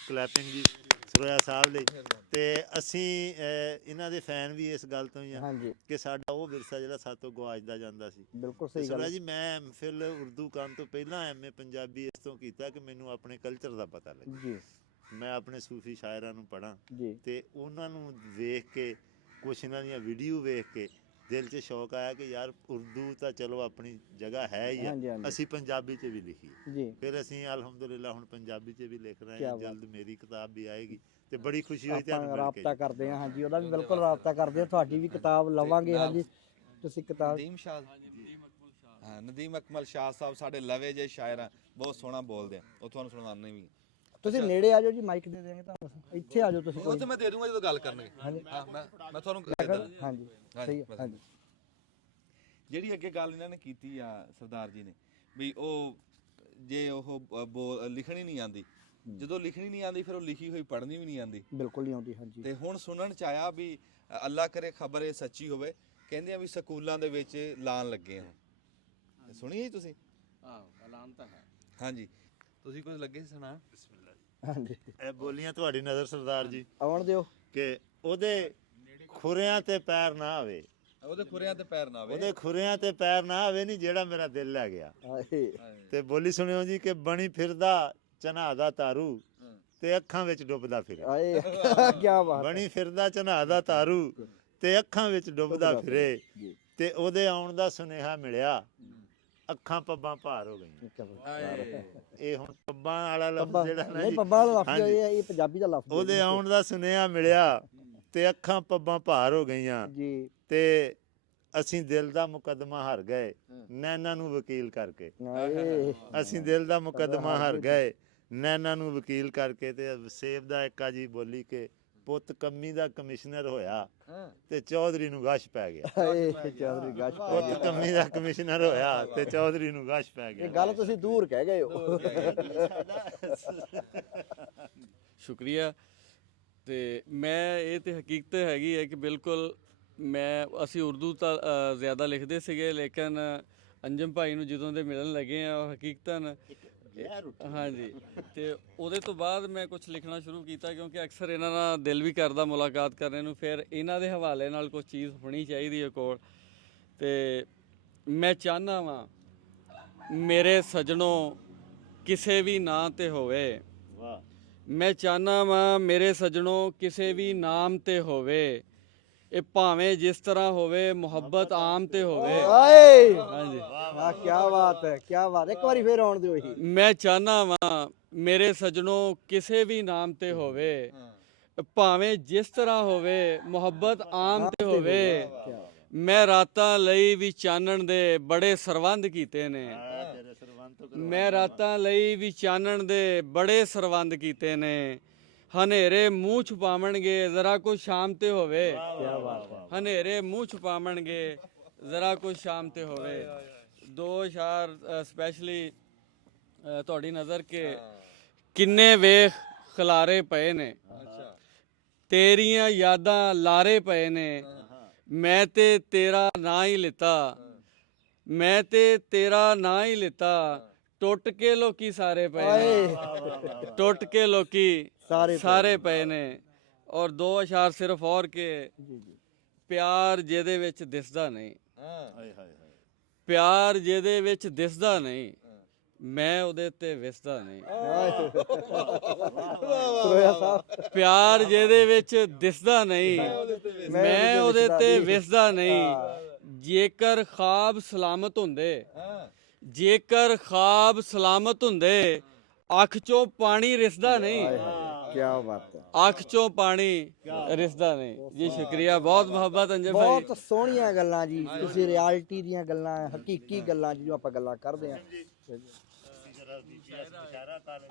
ਕਲੈਪਿੰਗ ਜੀ ਸਰੋਇਆ ਸਾਹਿਬ ਲਈ। ਤੇ ਅਸੀਂ ਇਹਨਾਂ ਦੇ ਫੈਨ ਵੀ ਇਸ ਗੱਲ ਤੋਂ ਹੀ ਆ ਕਿ ਸਾਡਾ ਉਹ ਵਿਰਸਾ ਜਿਹੜਾ ਸਾਤੋਂ ਗਵਾਚਦਾ ਜਾਂਦਾ ਸੀ। ਬਿਲਕੁਲ ਸਹੀ ਗੱਲ ਸਰੋਇਆ ਜੀ, ਮੈਂ MPhil ਉਰਦੂ ਕਰਨ ਤੋਂ ਪਹਿਲਾਂ MA ਪੰਜਾਬੀ ਇਸ ਤੋਂ ਕੀਤਾ ਕਿ ਮੈਨੂੰ ਆਪਣੇ ਕਲਚਰ ਦਾ ਪਤਾ ਲੱਗੇ ਜੀ। ਮੈਂ ਆਪਣੇ ਸੂਫੀ ਸ਼ਾਇਰਾਂ ਨੂੰ ਪੜ੍ਹਾਂ ਤੇ ਉਹਨਾਂ ਨੂੰ ਵੇਖ ਕੇ, ਕੁਛ ਇਹਨਾਂ ਦੀਆਂ ਵੀਡੀਓ ਵੇਖ ਕੇ ਦਿਲ 'ਚ ਸ਼ੌਕ ਆਇਆ ਕਿ ਯਾਰ ਉਰਦੂ ਤਾਂ ਚਲੋ ਆਪਣੀ ਜਗ੍ਹਾ ਹੈ ਹੀ ਆ, ਅਸੀਂ ਪੰਜਾਬੀ 'ਚ ਵੀ ਲਿਖੀਏ। ਫਿਰ ਅਸੀਂ ਅਲਹਮਦੁਲਿਲਾ ਹੁਣ ਪੰਜਾਬੀ 'ਚ ਵੀ ਲਿਖ ਰਹੇ ਹਾਂ। ਜਲਦ ਮੇਰੀ ਕਿਤਾਬ ਵੀ ਆਏਗੀ ਤੇ ਬੜੀ ਖੁਸ਼ੀ ਹੋਈ ਤੁਹਾਨੂੰ ਮਿਲ ਕੇ। ਰਾਬਤਾ ਕਰਦੇ ਹਾਂ। ਹਾਂਜੀ ਉਹਦਾ ਵੀ ਬਿਲਕੁਲ ਰਾਬਤਾ ਕਰਦੇ ਹਾਂ। ਤੁਹਾਡੀ ਵੀ ਕਿਤਾਬ ਲਵਾਂਗੇ। ਹਾਂਜੀ ਤੁਸੀਂ ਕਿਤਾਬ ਨਦੀਮ ਅਕਮਲ ਸ਼ਾਹ ਸਾਹਿਬ ਸਾਡੇ ਲਵੇ ਜੇ ਸ਼ਾਇਰ ਆ, ਬਹੁਤ ਸੋਹਣਾ ਬੋਲਦੇ ਆ, ਉਹ ਤੁਹਾਨੂੰ ਸੁਣਾਉਂਦੇ ਵੀ। ਤੁਸੀਂ ਨੇੜੇ ਆ ਜਾਓ ਜੀ, ਮਾਈਕ ਦੇ ਦੇਵਾਂਗੇ ਤੁਹਾਨੂੰ। ਇੱਥੇ ਆ ਜਾਓ ਤੁਸੀਂ। ਉਹ ਤੇ ਮੈਂ ਦੇ ਦੂੰਗਾ ਜਦੋਂ ਗੱਲ ਕਰਨਗੇ। ਹਾਂ ਮੈਂ ਤੁਹਾਨੂੰ ਦੇ ਦਾਂ। ਹਾਂਜੀ ਸਹੀ ਹੈ। ਹਾਂਜੀ ਜਿਹੜੀ ਅੱਗੇ ਗੱਲ ਇਹਨਾਂ ਨੇ ਕੀਤੀ ਆ ਸਰਦਾਰ ਜੀ ਨੇ ਵੀ ਉਹ ਜੇ ਉਹ ਲਿਖਣੀ ਨਹੀਂ ਆਉਂਦੀ, ਜਦੋਂ ਲਿਖਣੀ ਨਹੀਂ ਆਉਂਦੀ ਫਿਰ ਉਹ ਲਿਖੀ ਹੋਈ ਪੜ੍ਹਨੀ ਵੀ ਨਹੀਂ ਆਉਂਦੀ। ਬਿਲਕੁਲ ਨਹੀਂ ਆਉਂਦੀ। ਹਾਂਜੀ ਤੇ ਹੁਣ ਸੁਣਨ ਚ ਆਇਆ ਵੀ ਅੱਲਾ ਕਰੇ ਖਬਰ ਇਹ ਸੱਚੀ ਹੋਵੇ, ਕਹਿੰਦੇ ਆ ਵੀ ਸਕੂਲਾਂ ਦੇ ਵਿੱਚ ਲਾਣ ਲੱਗੇ ਆ। ਸੁਣੀਏ ਤੁਸੀਂ? ਐਲਾਨ ਤਾਂ ਹੈ। ਹਾਂਜੀ ਤੁਸੀਂ ਕੁਝ ਲੱਗੇ ਸੀ ਸੁਣਾ? ਹਾਂਜੀ ਇਹ ਬੋਲੀਆਂ ਤੁਹਾਡੀ ਨਜ਼ਰ ਸਰਦਾਰ ਜੀ ਆਉਣ ਦਿਓ ਕਿ ਉਹਦੇ ਖੁਰਿਆਂ ਤੇ ਪੈਰ ਨਾ ਆਵੇ, ਉਹਦੇ ਖੁਰਿਆਂ ਤੇ ਪੈਰ ਨਾ ਆਵੇ, ਉਹਦੇ ਖੁਰਿਆਂ ਤੇ ਪੈਰ ਨਾ ਆਵੇ ਨਹੀਂ ਜਿਹੜਾ ਮੇਰਾ ਦਿਲ ਲੈ ਗਿਆ। ਤੇ ਬੋਲੀ ਸੁਣਿਓ ਜੀ ਕਿ ਬਣੀ ਫਿਰਦਾ ਚਨਾ ਦਾ ਤਾਰੂ ਤੇ ਅੱਖਾਂ ਵਿੱਚ ਡੁੱਬਦਾ ਫਿਰੇ। ਆਏ ਕੀ ਬਾਤ। ਬਣੀ ਫਿਰਦਾ ਚਨਾ ਦਾ ਤਾਰੂ ਤੇ ਅੱਖਾਂ ਵਿੱਚ ਡੁੱਬਦਾ ਫਿਰੇ, ਤੇ ਉਹਦੇ ਆਉਣ ਦਾ ਸੁਨੇਹਾ ਮਿਲਿਆ, ਅੱਖਾਂ ਪੱਬਾਂ ਭਾਰ ਹੋ ਗਈਆਂ। ਇਹ ਹੁਣ ਪੱਬਾਂ ਵਾਲਾ ਲਫ਼ਜ਼ ਜਿਹੜਾ ਨਾ ਜੀ, ਪੱਬਾਂ ਵਾਲਾ ਲਫ਼ਜ਼ ਇਹ ਪੰਜਾਬੀ ਦਾ ਲਫ਼ਜ਼। ਉਹਦੇ ਆਉਣ ਦਾ ਸੁਨੇਹਾ ਮਿਲਿਆ ਤੇ ਅੱਖਾਂ ਪੱਬਾਂ ਭਾਰ ਹੋ ਗਈਆਂ ਜੀ। ਤੇ ਅਸੀਂ ਦਿਲ ਦਾ ਮੁਕੱਦਮਾ ਹਾਰ ਗਏ ਨੈਣਾ ਨੂੰ ਵਕੀਲ ਕਰਕੇ। ਅਸੀਂ ਦਿਲ ਦਾ ਮੁਕੱਦਮਾ ਹਾਰ ਗਏ ਨੈਣਾ ਨੂੰ ਵਕੀਲ ਕਰਕੇ। ਤੇ ਸੇਬ ਦਾ ਇੱਕਾ ਜੀ ਬੋਲੀ ਕਿ ਪੁੱਤ ਕੰਮੀ ਦਾ ਕਮਿਸ਼ਨਰ ਹੋਇਆ ਤੇ ਚੌਧਰੀ ਨੂੰ ਗਸ਼ ਪੈ ਗਿਆ। ਪੁੱਤ ਕੰਮੀ ਦਾ ਕਮਿਸ਼ਨਰ ਹੋਇਆ ਤੇ ਚੌਧਰੀ ਨੂੰ ਗਸ਼ ਪੈ ਗਿਆ। ਇਹ ਗੱਲ ਤੁਸੀਂ ਦੂਰ ਕਹਿ ਗਏ ਹੋ। ਸ਼ੁਕਰੀਆ। ਤੇ ਮੈਂ ਇਹ ਤੇ ਹਕੀਕਤ ਹੈਗੀ ਹੈ ਕਿ ਬਿਲਕੁਲ ਅਸੀਂ ਉਰਦੂ ਤਾਂ ਜ਼ਿਆਦਾ ਲਿਖਦੇ ਸੀਗੇ, ਲੇਕਿਨ ਅੰਜਮ ਭਾਈ ਨੂੰ ਜਦੋਂ ਦੇ ਮਿਲਣ ਲੱਗੇ ਆ ਹਕੀਕਤਨ ਹਾਂਜੀ। ਤੇ ਉਹਦੇ ਤੋਂ ਬਾਅਦ ਮੈਂ ਕੁਝ ਲਿਖਣਾ ਸ਼ੁਰੂ ਕੀਤਾ ਕਿਉਂਕਿ ਅਕਸਰ ਇਹਨਾਂ ਨਾਲ ਦਿਲ ਵੀ ਕਰਦਾ ਮੁਲਾਕਾਤ ਕਰਨ ਨੂੰ, ਫਿਰ ਇਹਨਾਂ ਦੇ ਹਵਾਲੇ ਨਾਲ ਕੋਈ ਚੀਜ਼ ਹੋਣੀ ਚਾਹੀਦੀ ਹੈ ਕੋਲ। ਤੇ ਮੈਂ ਚਾਹੁੰਦਾ ਵਾਂ ਮੇਰੇ ਸੱਜਣੋ ਕਿਸੇ ਵੀ ਨਾਂ ਤੇ ਹੋਵੇ, ਮੈਂ ਚਾਹੁੰਦਾ ਵਾਂ ਮੇਰੇ ਸੱਜਣੋ ਕਿਸੇ ਵੀ ਨਾਮ ਤੇ ਹੋਵੇ, ਇਹ ਭਾਵੇਂ ਜਿਸ ਤਰ੍ਹਾਂ ਹੋਵੇ ਮੁਹੱਬਤ ਆਮ ਤੇ ਹੋਵੇ। ਹਾਂਜੀ ਵਾਹ ਕੀ ਬਾਤ ਹੈ, ਕੀ ਬਾਤ। ਇੱਕ ਵਾਰੀ ਫੇਰ ਆਉਣ ਦਿਓ। ਇਹੀ ਮੈਂ ਚਾਹੁੰਦਾ ਵਾਂ ਮੇਰੇ ਸੱਜਣੋ ਕਿਸੇ ਵੀ ਨਾਮ ਤੇ ਹੋਵੇ, ਭਾਵੇਂ ਜਿਸ ਤਰ੍ਹਾਂ ਹੋਵੇ ਮੁਹੱਬਤ ਆਮ ਤੇ ਹੋਵੇ। ਮੈਂ ਰਾਤਾਂ ਲਈ ਵੀ ਚਾਨਣ ਦੇ ਬੜੇ ਸਰਵੰਦ ਕੀਤੇ ਨੇ, ਮੈਂ ਰਾਤਾਂ ਲਈ ਵੀ ਚਾਨਣ ਦੇ ਬੜੇ ਸਰਵੰਦ ਕੀਤੇ ਨੇ। ਹਨੇਰੇ ਮੂੰਹ ਛੁਪਾਵਣਗੇ ਜ਼ਰਾ ਕੁਝ ਸ਼ਾਮ ਤੇ ਹੋਵੇ, ਹਨੇਰੇ ਮੂੰਹ ਛੁਪਾਵਣਗੇ ਜ਼ਰਾ ਕੁਝ ਸ਼ਾਮ ਤੇ ਹੋਵੇ। ਦੋ ਅਸ਼ਾਰ ਸਪੈਸ਼ਲੀ ਤੁਹਾਡੀ ਨਜ਼ਰ ਕੇ ਕਿੰਨੇ ਵੇਖ ਖਲਾਰੇ ਪਏ ਨੇ, ਤੇਰੀਆਂ ਯਾਦਾਂ ਲਾਰੇ ਪਏ ਨੇ। ਮੈਂ ਤੇ ਤੇਰਾ ਨਾਂ ਹੀ ਲਿੱਤਾ, ਮੈਂ ਤੇ ਤੇਰਾ ਨਾਂ ਹੀ ਲਿੱਤਾ, ਟੁੱਟ ਕੇ ਲੋਕੀ ਸਾਰੇ ਪਏ ਆਏ ਨੇ, ਟੁੱਟ ਕੇ ਲੋਕੀ ਸਾਰੇ ਪਏ ਨੇ। ਔਰ ਦੋ ਅਸ਼ਾਰ ਸਿਰਫ ਔਰ ਕੇ ਪਿਆਰ ਜਿਹਦੇ ਵਿੱਚ ਦਿਸਦਾ ਨਹੀਂ, ਹਾਏ ਹਾਏ ਪਿਆਰ ਜਿਹਦੇ ਵਿੱਚ ਦਿਸਦਾ ਨਹੀਂ, ਮੈਂ ਉਹਦੇ ਤੇ ਵਿਸਦਾ ਨਹੀਂ। ਸਰੋਇਆ ਸਾਹਿਬ ਪਿਆਰ ਜਿਹਦੇ ਵਿੱਚ ਦਿਸਦਾ ਨਹੀਂ, ਮੈਂ ਉਹਦੇ ਤੇ ਵਿਸਦਾ ਨਹੀਂ। ਜੇਕਰ ਖਾਬ ਸਲਾਮਤ ਹੁੰਦੇ, ਜੇਕਰ ਖਾਬ ਸਲਾਮਤ ਹੁੰਦੇ, ਅੱਖ ਚੋਂ ਪਾਣੀ ਰਿਸਦਾ ਨਹੀਂ, ਕੀ ਬਾਤ ਹੈ, ਅੱਖ ਚੋਂ ਪਾਣੀ ਰਿਸਦਾ ਨਹੀਂ। ਜੀ ਸ਼ੁਕਰੀਆ, ਬਹੁਤ ਮੁਹੱਬਤ ਅੰਜਰ ਭਾਈ। ਬਹੁਤ ਸੋਹਣੀਆਂ ਗੱਲਾਂ ਜੀ, ਤੁਸੀਂ ਰਿਐਲਿਟੀ ਦੀਆਂ ਗੱਲਾਂ, ਹਕੀਕੀ ਗੱਲਾਂ ਜੀ ਜੋ ਆਪਾਂ ਗੱਲਾਂ ਕਰਦੇ ਆ।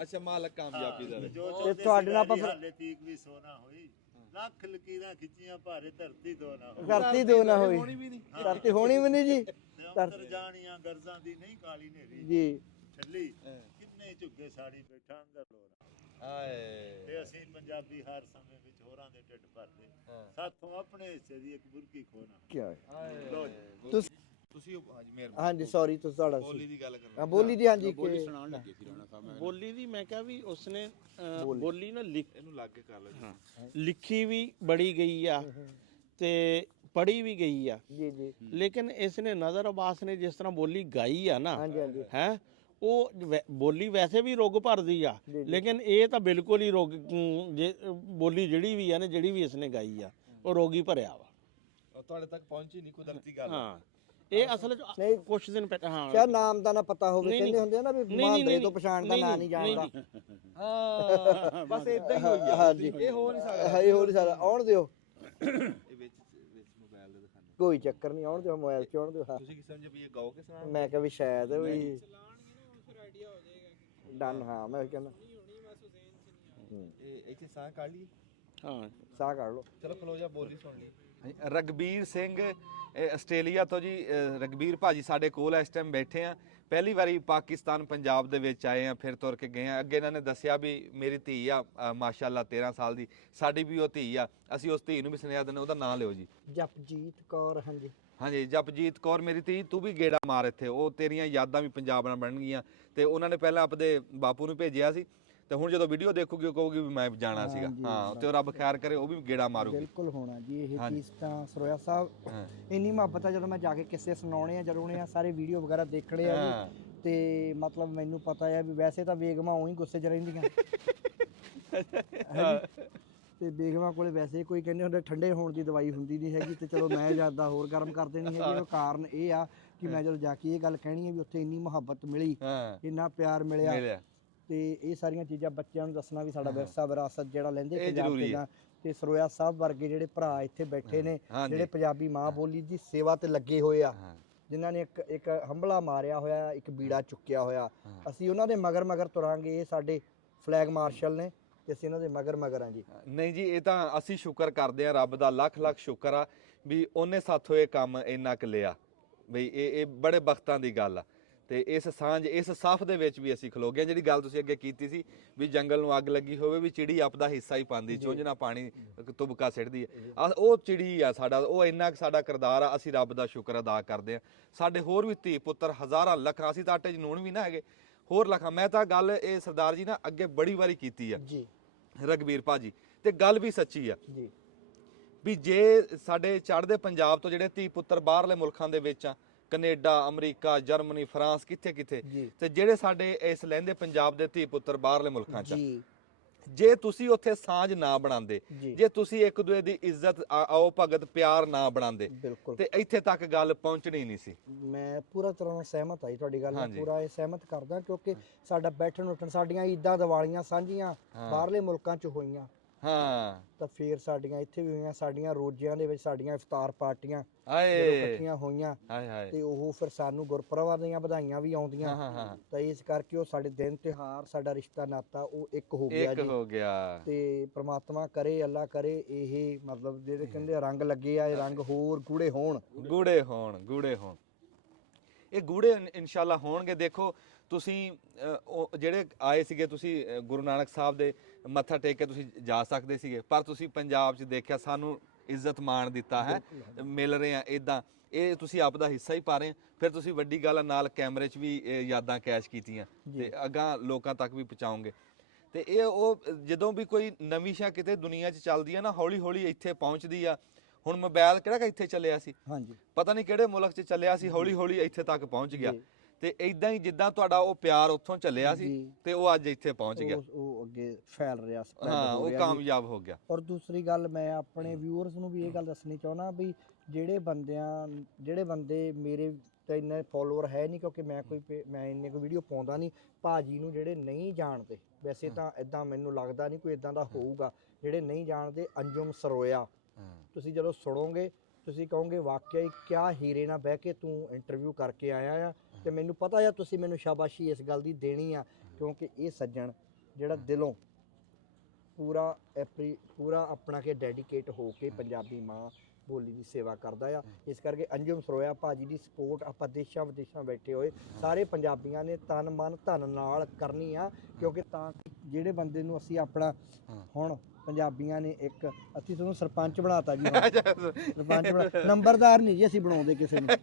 ਅੱਛਾ, ਮਾਲਕ ਕਾਮਯਾਬੀ ਦਾ ਤੇ ਤੁਹਾਡੇ ਨਾਲ ਆਪਾਂ ਹਾਲੇ ਤੀਕ ਵੀ ਸੋਨਾ ਹੋਈ, ਲੱਖ ਲਕੀਰਾਂ ਖਿੱਚੀਆਂ ਭਾਰੇ ਧਰਤੀ ਦੋ ਨਾ ਹੋਈ, ਧਰਤੀ ਦੋ ਨਾ ਹੋਈ, ਧਰਤੀ ਹੋਣੀ ਵੀ ਨਹੀਂ ਜੀ, ਅੰਦਰ ਜਾਣੀਆਂ ਗਰਜ਼ਾਂ ਦੀ ਨਹੀਂ ਕਾਲੀ ਨੇਰੀ ਜੀ ਛੱਲੀ, ਕਿੰਨੇ ਝੁੱਗੇ ਸਾੜੀ ਬੈਠਾ ਅੰਦਰ ਲੋਰਾ। ਆਏ ਤੇ ਅਸੀਂ ਪੰਜਾਬੀ ਹਰ ਸਮੇਂ ਵਿੱਚ ਹੋਰਾਂ ਦੇ ਢਿੱਡ ਭਰਦੇ, ਸਾਥੋਂ ਆਪਣੇ ਹਿੱਸੇ ਦੀ ਇੱਕ ਬੁਰਕੀ ਖੋਣਾ। ਕੀ ਲਓ ਜੀ। ਤੁਸੀਂ ਹਾਂਜੀ ਮਿਹਰਬਾਨੀ ਹਾਂਜੀ ਸੌਰੀ ਤੁਸੀਂ ਤੁਹਾਡਾ ਬੋਲੀ ਦੀ ਗੱਲ ਕਰਨਾ। ਹਾਂ, ਬੋਲੀ ਦੀ ਹਾਂਜੀ ਸੁਣਾਉਣ ਲੱਗੇ ਸੀ ਰਾਣਾ ਸਾਹਿਬ। ਬੋਲੀ ਦੀ ਮੈਂ ਕਿਹਾ ਵੀ ਉਸਨੇ ਬੋਲੀ ਨਾ ਇਹਨੂੰ ਲੱਗ ਕੇ ਕਰ ਲਓ ਜੀ। ਲਿਖੀ ਵੀ ਬੜੀ ਗਈ ਆ ਤੇ ਪੜ੍ਹੀ ਵੀ ਗਈ ਆ, ਜੀ ਜੀ ਲੇਕਿਨ ਇਸ ਨੇ ਨਜ਼ਰ ਅਬਾਸ ਨੇ ਜਿਸ ਤਰ੍ਹਾਂ ਬੋਲੀ ਗਾਈ ਆ ਨਾ, ਹਾਂਜੀ ਹਾਂਜੀ ਹੈ ਉਹ ਬੋਲੀ ਵੈਸੇ ਵੀ ਰੁੱਗ ਭਰਦੀ ਆ, ਲੇਕਿਨ ਇਹ ਤਾਂ ਬਿਲਕੁਲ ਹੀ ਬੋਲੀ ਜਿਹੜੀ ਵੀ ਆ ਨਾ, ਜਿਹੜੀ ਵੀ ਇਸਨੇ ਗਾਈ ਆ, ਉਹ ਰੋਗੀ ਭਰਿਆ ਵਾ। ਉਹ ਤੁਹਾਡੇ ਤੱਕ ਪਹੁੰਚੀ ਨਹੀਂ, ਕੁਦਰਤੀ ਗੱਲ ਹਾਂ, ਇਹ ਅਸਲ ਚ ਕੁਛ ਦਿਨ ਪਹਿਲਾਂ ਹਾਂ ਸ਼ਾਇਦ ਨਾਮ ਦਾ ਨਾ ਪਤਾ ਹੋਵੇ, ਨਹੀਂ, ਕਹਿੰਦੇ ਹੁੰਦੇ ਆ ਨਾ ਵੀ ਨਹੀਂ, ਮਹਾਂਦਰੇ ਤੋਂ ਪਛਾਣ ਦਾ ਨਾਂ ਨਹੀਂ ਜਾਣਦਾ। ਹਾਂ, ਬਸ ਇਦਾਂ ਹੀ ਹੋਈ ਆ। ਹਾਂਜੀ ਇਹ ਹੋ ਨਹੀਂ ਸਕਦਾ, ਹਾਂ, ਇਹ ਹੋ ਨਹੀਂ ਸਕਦਾ, ਆਉਣ ਦਿਓ, ਇਹ ਵਿੱਚ ਮੋਬਾਈਲ ਦੇ ਦਿਖਾਣੇ। ਕੋਈ ਚੱਕਰ ਨਹੀਂ, ਆਉਣ ਦਿਓ, ਮੋਬਾਈਲ 'ਚ ਆਉਣ ਦਿਓ। ਹਾਂ, ਤੁਸੀਂ ਕੀ ਸਮਝੇ ਵੀ ਇਹ ਗਾਓ ਕੇ ਸੁਣਾ? ਮੈਂ ਕਿਹਾ ਵੀ ਸ਼ਾਇਦ ਵੀ ਡਨ, ਹਾਂ ਮੈਂ ਕਹਿੰਦਾ ਇਹ ਇੱਥੇ ਸਾਹ ਕੱਢ ਲਈ। ਹਾਂ ਸਾਹ ਕੱਢ ਲਓ। ਚਲੋ ਖਲੋ ਜਾ, ਬੋਲੀ ਸੁਣ ਲਈ। ਰਗਬੀਰ ਸਿੰਘ ਆਸਟ੍ਰੇਲੀਆ ਤੋਂ ਜੀ। ਰਗਬੀਰ ਭਾਜੀ ਸਾਡੇ ਕੋਲ ਇਸ ਟਾਈਮ ਬੈਠੇ ਆ। ਪਹਿਲੀ ਵਾਰੀ ਪਾਕਿਸਤਾਨ ਪੰਜਾਬ ਦੇ ਵਿੱਚ ਆਏ ਆ, ਫਿਰ ਤੁਰ ਕੇ ਗਏ ਆ। ਅੱਗੇ ਇਹਨਾਂ ਨੇ ਦੱਸਿਆ ਵੀ ਮੇਰੀ ਧੀ ਆ ਮਾਸ਼ਾਅੱਲਾ 13 ਸਾਲ ਦੀ, ਸਾਡੀ ਵੀ ਉਹ ਧੀ ਆ। ਅਸੀਂ ਉਸ ਧੀ ਨੂੰ ਵੀ ਸੁਨੇਹਾ ਦਿੰਦੇ, ਉਹਦਾ ਨਾਂ ਲਿਓ ਜੀ। ਜਪਜੀਤ ਕੌਰ। ਹਾਂਜੀ ਹਾਂਜੀ, ਜਪਜੀਤ ਕੌਰ ਮੇਰੀ ਧੀ, ਤੂੰ ਵੀ ਗੇੜਾ ਮਾਰ ਇੱਥੇ, ਉਹ ਤੇਰੀਆਂ ਯਾਦਾਂ ਵੀ ਪੰਜਾਬ ਨਾਲ ਬਣਨਗੀਆਂ। ਤੇ ਉਹਨਾਂ ਨੇ ਪਹਿਲਾਂ ਆਪਦੇ ਬਾਪੂ ਨੂੰ ਭੇਜਿਆ ਸੀ, ਤੇ ਹੁਣ ਜਦੋਂ ਵੀਡੀਓ ਦੇਖੂਗੀ ਉਹ ਕਹੂਗੀ ਵੀ ਮੈਂ ਜਾਣਾ ਸੀਗਾ। ਹਾਂ, ਤੇ ਉਹ ਰੱਬ ਖੈਰ ਕਰੇ, ਉਹ ਵੀ ਗੇੜਾ ਮਾਰੂਗੀ। ਬਿਲਕੁਲ ਹੋਣਾ ਜੀ ਇਹ ਚੀਜ਼ ਤਾਂ। ਸਰੋਇਆ ਸਾਹਿਬ ਇੰਨੀ ਮੁਹੱਬਤ ਆ, ਜਦੋਂ ਮੈਂ ਜਾ ਕੇ ਕਿੱਸੇ ਸੁਣਾਉਣੇ ਆ, ਜਰੂਣੇ ਆ, ਸਾਰੇ ਵੀਡੀਓ ਵਗੈਰਾ ਦੇਖਣੇ ਆ ਜੀ। ਤੇ ਮਤਲਬ ਮੈਨੂੰ ਪਤਾ ਆ ਵੀ ਵੈਸੇ ਤਾਂ ਬੇਗਮਾਂ ਉਹੀ ਗੁੱਸੇ 'ਚ ਰਹਿੰਦੀਆਂ ਤੇ ਬੇਗਮਾਂ ਕੋਲੇ ਵੈਸੇ ਕੋਈ ਕਹਿੰਦੇ ਹੁੰਦੇ ਠੰਡੇ ਹੋਣ ਦੀ ਦਵਾਈ ਹੁੰਦੀ ਨਹੀਂ ਹੈਗੀ, ਤੇ ਚਲੋ ਮੈਂ ਜ਼ਿਆਦਾ ਹੋਰ ਗਰਮ ਕਰ ਦੇਣੀ ਹੈਗੀ। ਉਹ ਕਾਰਨ ਇਹ ਆ ਕਿ ਮੈਂ ਜਦੋਂ ਜਾ ਕੇ ਇਹ ਗੱਲ ਕਹਿਣੀ ਹੈ ਵੀ ਉੱਥੇ ਇੰਨੀ ਮੁਹੱਬਤ ਮਿਲੀ, ਇੰਨਾ ਪਿਆਰ ਮਿਲਿਆ, ਤੇ ਇਹ ਸਾਰੀਆਂ ਚੀਜ਼ਾਂ ਬੱਚਿਆਂ ਨੂੰ ਦੱਸਣਾ ਵੀ ਸਾਡਾ ਵਿਰਸਾ ਵਿਰਾਸਤ ਜਿਹੜਾ ਲੈਂਦੇ ਪੰਜਾਬ ਦੇ ਨਾਲ। ਤੇ ਸਰੋਇਆ ਸਾਹਿਬ ਵਰਗੇ ਜਿਹੜੇ ਭਰਾ ਇੱਥੇ ਬੈਠੇ ਨੇ, ਜਿਹੜੇ ਪੰਜਾਬੀ ਮਾਂ ਬੋਲੀ ਦੀ ਸੇਵਾ ਤੇ ਲੱਗੇ ਹੋਏ ਆ, ਜਿਨ੍ਹਾਂ ਨੇ ਇੱਕ ਹੰਭਲਾ ਮਾਰਿਆ ਹੋਇਆ, ਇੱਕ ਬੀੜਾ ਚੁੱਕਿਆ ਹੋਇਆ, ਅਸੀਂ ਉਹਨਾਂ ਦੇ ਮਗਰ ਮਗਰ ਤੁਰਾਂਗੇ। ਇਹ ਸਾਡੇ ਫਲੈਗ ਮਾਰਸ਼ਲ ਨੇ ਤੇ ਅਸੀਂ ਇਹਨਾਂ ਦੇ ਮਗਰ ਮਗਰ ਆ ਜੀ। ਨਹੀਂ ਜੀ, ਇਹ ਤਾਂ ਅਸੀਂ ਸ਼ੁਕਰ ਕਰਦੇ ਆ, ਰੱਬ ਦਾ ਲੱਖ ਲੱਖ ਸ਼ੁਕਰ ਆ ਵੀ ਉਹਨੇ ਸਾਥੋਂ ਇਹ ਕੰਮ ਇੰਨਾ ਕੁ ਲਿਆ। ਬਈ ਇਹ ਬੜੇ ਬਖਤਾਂ ਦੀ ਗੱਲ ਆ। ਤੇ ਇਸ ਸਾਂਝ, ਇਸ ਸਾਫ ਦੇ ਵਿੱਚ ਵੀ ਅਸੀਂ ਖਲੋ ਗਏ। ਜਿਹੜੀ ਗੱਲ ਤੁਸੀਂ ਅੱਗੇ ਕੀਤੀ ਸੀ ਵੀ ਜੰਗਲ ਨੂੰ ਅੱਗ ਲੱਗੀ ਹੋਵੇ ਵੀ ਚਿੜੀ ਆਪਦਾ ਹਿੱਸਾ ਹੀ ਪਾਉਂਦੀ, ਚੁੰਝ ਨਾਲ ਪਾਣੀ ਤੁਬਕਾ ਸਿੱਟਦੀ ਹੈ, ਉਹ ਚਿੜੀ ਆ ਸਾਡਾ, ਉਹ ਇੰਨਾ ਕੁ ਸਾਡਾ ਕਿਰਦਾਰ ਆ। ਅਸੀਂ ਰੱਬ ਦਾ ਸ਼ੁਕਰ ਅਦਾ ਕਰਦੇ ਆ। ਸਾਡੇ ਹੋਰ ਵੀ ਧੀ ਪੁੱਤਰ ਹਜ਼ਾਰਾਂ ਲੱਖਾਂ, ਅਸੀਂ ਤਾਂ ਆਟੇ 'ਚ ਨੂਣ ਵੀ ਨਾ ਹੈਗੇ, ਹੋਰ ਲੱਖਾਂ। ਮੈਂ ਤਾਂ ਗੱਲ ਇਹ ਸਰਦਾਰ ਜੀ ਨਾ ਅੱਗੇ ਬੜੀ ਵਾਰੀ ਕੀਤੀ ਆ ਜੀ, ਰਗਬੀਰ ਭਾਜੀ, ਤੇ ਗੱਲ ਵੀ ਸੱਚੀ ਆ ਜੀ ਵੀ ਜੇ ਸਾਡੇ ਚੜ੍ਹਦੇ ਪੰਜਾਬ ਤੋਂ ਜਿਹੜੇ ਧੀ ਪੁੱਤਰ ਬਾਹਰਲੇ ਮੁਲਕਾਂ ਦੇ ਵਿੱਚ ਆ, ਕੈਨੇਡਾ, ਅਮਰੀਕਾ, ਜਰਮਨੀ, ਫਰਾਂਸ, ਕਿੱਥੇ ਕਿੱਥੇ, ਤੇ ਜਿਹੜੇ ਸਾਡੇ ਇਸ ਲਹਿੰਦੇ ਪੰਜਾਬ ਦੇ ਧੀ ਪੁੱਤਰ ਬਾਹਰਲੇ ਮੁਲਕਾਂ 'ਚ, ਜੇ ਤੁਸੀਂ ਉੱਥੇ ਸਾਂਝ ਨਾ ਬਣਾਉਂਦੇ, ਜੇ ਤੁਸੀਂ ਇੱਕ ਦੂਜੇ ਦੀ ਇੱਜ਼ਤ, ਆਓ ਭਗਤ, ਪਿਆਰ ਨਾ ਬਣਾਉਂਦੇ, ਤੇ ਇੱਥੇ ਤੱਕ ਗੱਲ ਪਹੁੰਚਣੀ ਨਹੀਂ ਸੀ। ਮੈਂ ਪੂਰਾ ਤਰ੍ਹਾਂ ਸਹਿਮਤ ਆਈ ਤੁਹਾਡੀ ਗੱਲ ਨਾਲ, ਪੂਰਾ ਇਹ ਸਹਿਮਤ ਕਰਦਾ, ਕਿਉਂਕਿ ਸਾਡਾ ਬੈਠਣ ਉੱਠਣ, ਸਾਡੀਆਂ ਈਦਾਂ ਦੀਵਾਲੀਆਂ ਸਾਂਝੀਆਂ ਬਾਹਰਲੇ ਮੁਲਕਾਂ 'ਚ ਹੋਈਆਂ, ਤਾਂ ਫੇਰ ਸਾਡੀਆਂ ਇੱਥੇ ਵੀ ਹੋਈਆਂ। ਸਾਡੀਆਂ ਰੋਜ਼ਿਆਂ ਦੇ ਵਿੱਚ ਸਾਡੀਆਂ ਇਫਤਾਰ ਪਾਰਟੀਆਂ ਇਕੱਠੀਆਂ ਹੋਈਆਂ, ਤੇ ਉਹ ਫਿਰ ਸਾਨੂੰ ਗੁਰਪੁਰਬਾਂ ਦੀਆਂ ਵਧਾਈਆਂ ਵੀ ਆਉਂਦੀਆਂ। ਤਾਂ ਇਸ ਕਰਕੇ ਉਹ ਸਾਡੇ ਦਿਨ ਤਿਉਹਾਰ, ਸਾਡਾ ਰਿਸ਼ਤਾ ਨਾਤਾ ਉਹ ਇੱਕ ਹੋ ਗਿਆ ਜੀ। ਤੇ ਪ੍ਰਮਾਤਮਾ ਕਰੇ, ਅੱਲਾ ਕਰੇ, ਇਹ ਮਤਲਬ ਜਿਹੜੇ ਕਹਿੰਦੇ ਰੰਗ ਲੱਗੇ ਆ, ਇਹ ਰੰਗ ਹੋਰ ਗੂੜੇ ਹੋਣ, ਗੂੜੇ ਹੋਣ, ਗੂੜੇ ਹੋਣ। ਇਹ ਗੂੜੇ ਇਨਸ਼ਾਅੱਲਾ ਹੋਣਗੇ। ਦੇਖੋ ਤੁਸੀਂ ਜਿਹੜੇ ਆਏ ਸੀਗੇ, ਤੁਸੀਂ ਗੁਰੂ ਨਾਨਕ ਸਾਹਿਬ ਦੇ ਮੱਥਾ ਟੇਕ ਕੇ ਤੁਸੀਂ ਜਾ ਸਕਦੇ ਸੀਗੇ, ਪਰ ਤੁਸੀਂ ਪੰਜਾਬ 'ਚ ਦੇਖਿਆ, ਸਾਨੂੰ ਇੱਜ਼ਤ ਮਾਣ ਦਿੱਤਾ ਹੈ, ਮਿਲ ਰਹੇ ਆ ਇੱਦਾਂ। ਇਹ ਤੁਸੀਂ ਆਪ ਦਾ ਹਿੱਸਾ ਹੀ ਪਾ ਰਹੇ ਆ। ਫਿਰ ਤੁਸੀਂ ਵੱਡੀ ਗੱਲ ਨਾਲ ਕੈਮਰੇ 'ਚ ਵੀ ਇਹ ਯਾਦਾਂ ਕੈਚ ਕੀਤੀਆਂ ਤੇ ਅੱਗਾਂ ਲੋਕਾਂ ਤੱਕ ਵੀ ਪਹੁੰਚਾਓਗੇ। ਤੇ ਇਹ ਉਹ ਜਦੋਂ ਵੀ ਕੋਈ ਨਵੀਂ ਸ਼ੈ ਕਿਤੇ ਦੁਨੀਆ 'ਚ ਚੱਲਦੀ ਆ ਨਾ, ਹੌਲੀ ਹੌਲੀ ਇੱਥੇ ਪਹੁੰਚਦੀ ਆ। ਹੁਣ ਮੋਬਾਈਲ ਕਿਹੜਾ ਇੱਥੇ ਚੱਲਿਆ ਸੀ, ਹਾਂਜੀ ਪਤਾ ਨਹੀਂ ਕਿਹੜੇ ਮੁਲਕ 'ਚ ਚੱਲਿਆ ਸੀ, ਹੌਲੀ ਹੌਲੀ ਇੱਥੇ ਤੱਕ ਪਹੁੰਚ ਗਿਆ। ਤੇ ਇਦਾਂ ਹੀ ਜਿੱਦਾਂ ਤੁਹਾਡਾ ਉਹ ਪਿਆਰ ਉੱਥੋਂ ਚੱਲਿਆ ਸੀ ਤੇ ਉਹ ਅੱਜ ਇੱਥੇ ਪਹੁੰਚ ਗਿਆ, ਉਹ ਅੱਗੇ ਫੈਲ ਰਿਹਾ, ਹਾਂ, ਉਹ ਕਾਮਯਾਬ ਹੋ ਗਿਆ। ਔਰ ਦੂਸਰੀ ਗੱਲ ਮੈਂ ਆਪਣੇ ਵਿਊਅਰਸ ਨੂੰ ਵੀ ਇਹ ਗੱਲ ਦੱਸਣੀ ਚਾਹੁੰਦਾ ਵੀ ਜਿਹੜੇ ਬੰਦੇ ਮੇਰੇ ਤੇ ਇੰਨੇ ਫੋਲੋਅਰ ਹੈ ਨਹੀਂ, ਕਿਉਂਕਿ ਮੈਂ ਇੰਨੇ ਕੋਈ ਵੀਡੀਓ ਪਾਉਂਦਾ ਨਹੀਂ। ਭਾਜੀ ਨੂੰ ਜਿਹੜੇ ਨਹੀਂ ਜਾਣਦੇ, ਵੈਸੇ ਤਾਂ ਇਦਾਂ ਮੈਨੂੰ ਲੱਗਦਾ ਨਹੀਂ ਕੋਈ ਇਦਾਂ ਦਾ ਹੋਊਗਾ, ਜਿਹੜੇ ਨਹੀਂ ਜਾਣਦੇ, ਅੰਜੁਮ ਸਰੋਇਆ, ਤੁਸੀਂ ਜਦੋਂ ਸੁਣੋਗੇ ਤੁਸੀਂ ਕਹੋਗੇ ਵਾਕਿਆ ਹੀ ਕਿਆ ਹੀਰੇ ਨਾਲ ਬਹਿ ਕੇ ਤੂੰ ਇੰਟਰਵਿਊ ਕਰਕੇ ਆਇਆ ਆ। ਤੇ ਮੈਨੂੰ ਪਤਾ ਆ ਤੁਸੀਂ ਮੈਨੂੰ ਸ਼ਾਬਾਸ਼ੀ ਇਸ ਗੱਲ ਦੀ ਦੇਣੀ ਆ, ਕਿਉਂਕਿ ਇਹ ਸੱਜਣ ਜਿਹੜਾ ਦਿਲੋਂ ਪੂਰਾ ਆਪਣਾ ਕੇ ਡੈਡੀਕੇਟ ਹੋ ਕੇ ਪੰਜਾਬੀ ਮਾਂ ਬੋਲੀ ਦੀ ਸੇਵਾ ਕਰਦਾ ਆ। ਇਸ ਕਰਕੇ ਅੰਜੁਮ ਸਰੋਇਆ ਭਾਜੀ ਦੀ ਸਪੋਰਟ ਆਪਾਂ ਦੇਸ਼ਾਂ ਵਿਦੇਸ਼ਾਂ ਬੈਠੇ ਹੋਏ ਸਾਰੇ ਪੰਜਾਬੀਆਂ ਨੇ ਤਨ ਮਨ ਧਨ ਨਾਲ ਕਰਨੀ ਆ, ਕਿਉਂਕਿ ਤਾਂ ਜਿਹੜੇ ਬੰਦੇ ਨੂੰ ਅਸੀਂ ਆਪਣਾ ਹੁਣ ਪੰਜਾਬੀਆਂ ਨੇ ਅਸੀਂ ਤੁਹਾਨੂੰ ਸਰਪੰਚ ਬਣਾਤਾ ਜੀ, ਸਰਪੰਚ ਨੰਬਰਦਾਰ ਨਹੀਂ ਜੀ ਅਸੀਂ ਬਣਾਉਂਦੇ ਕਿਸੇ ਨੂੰ,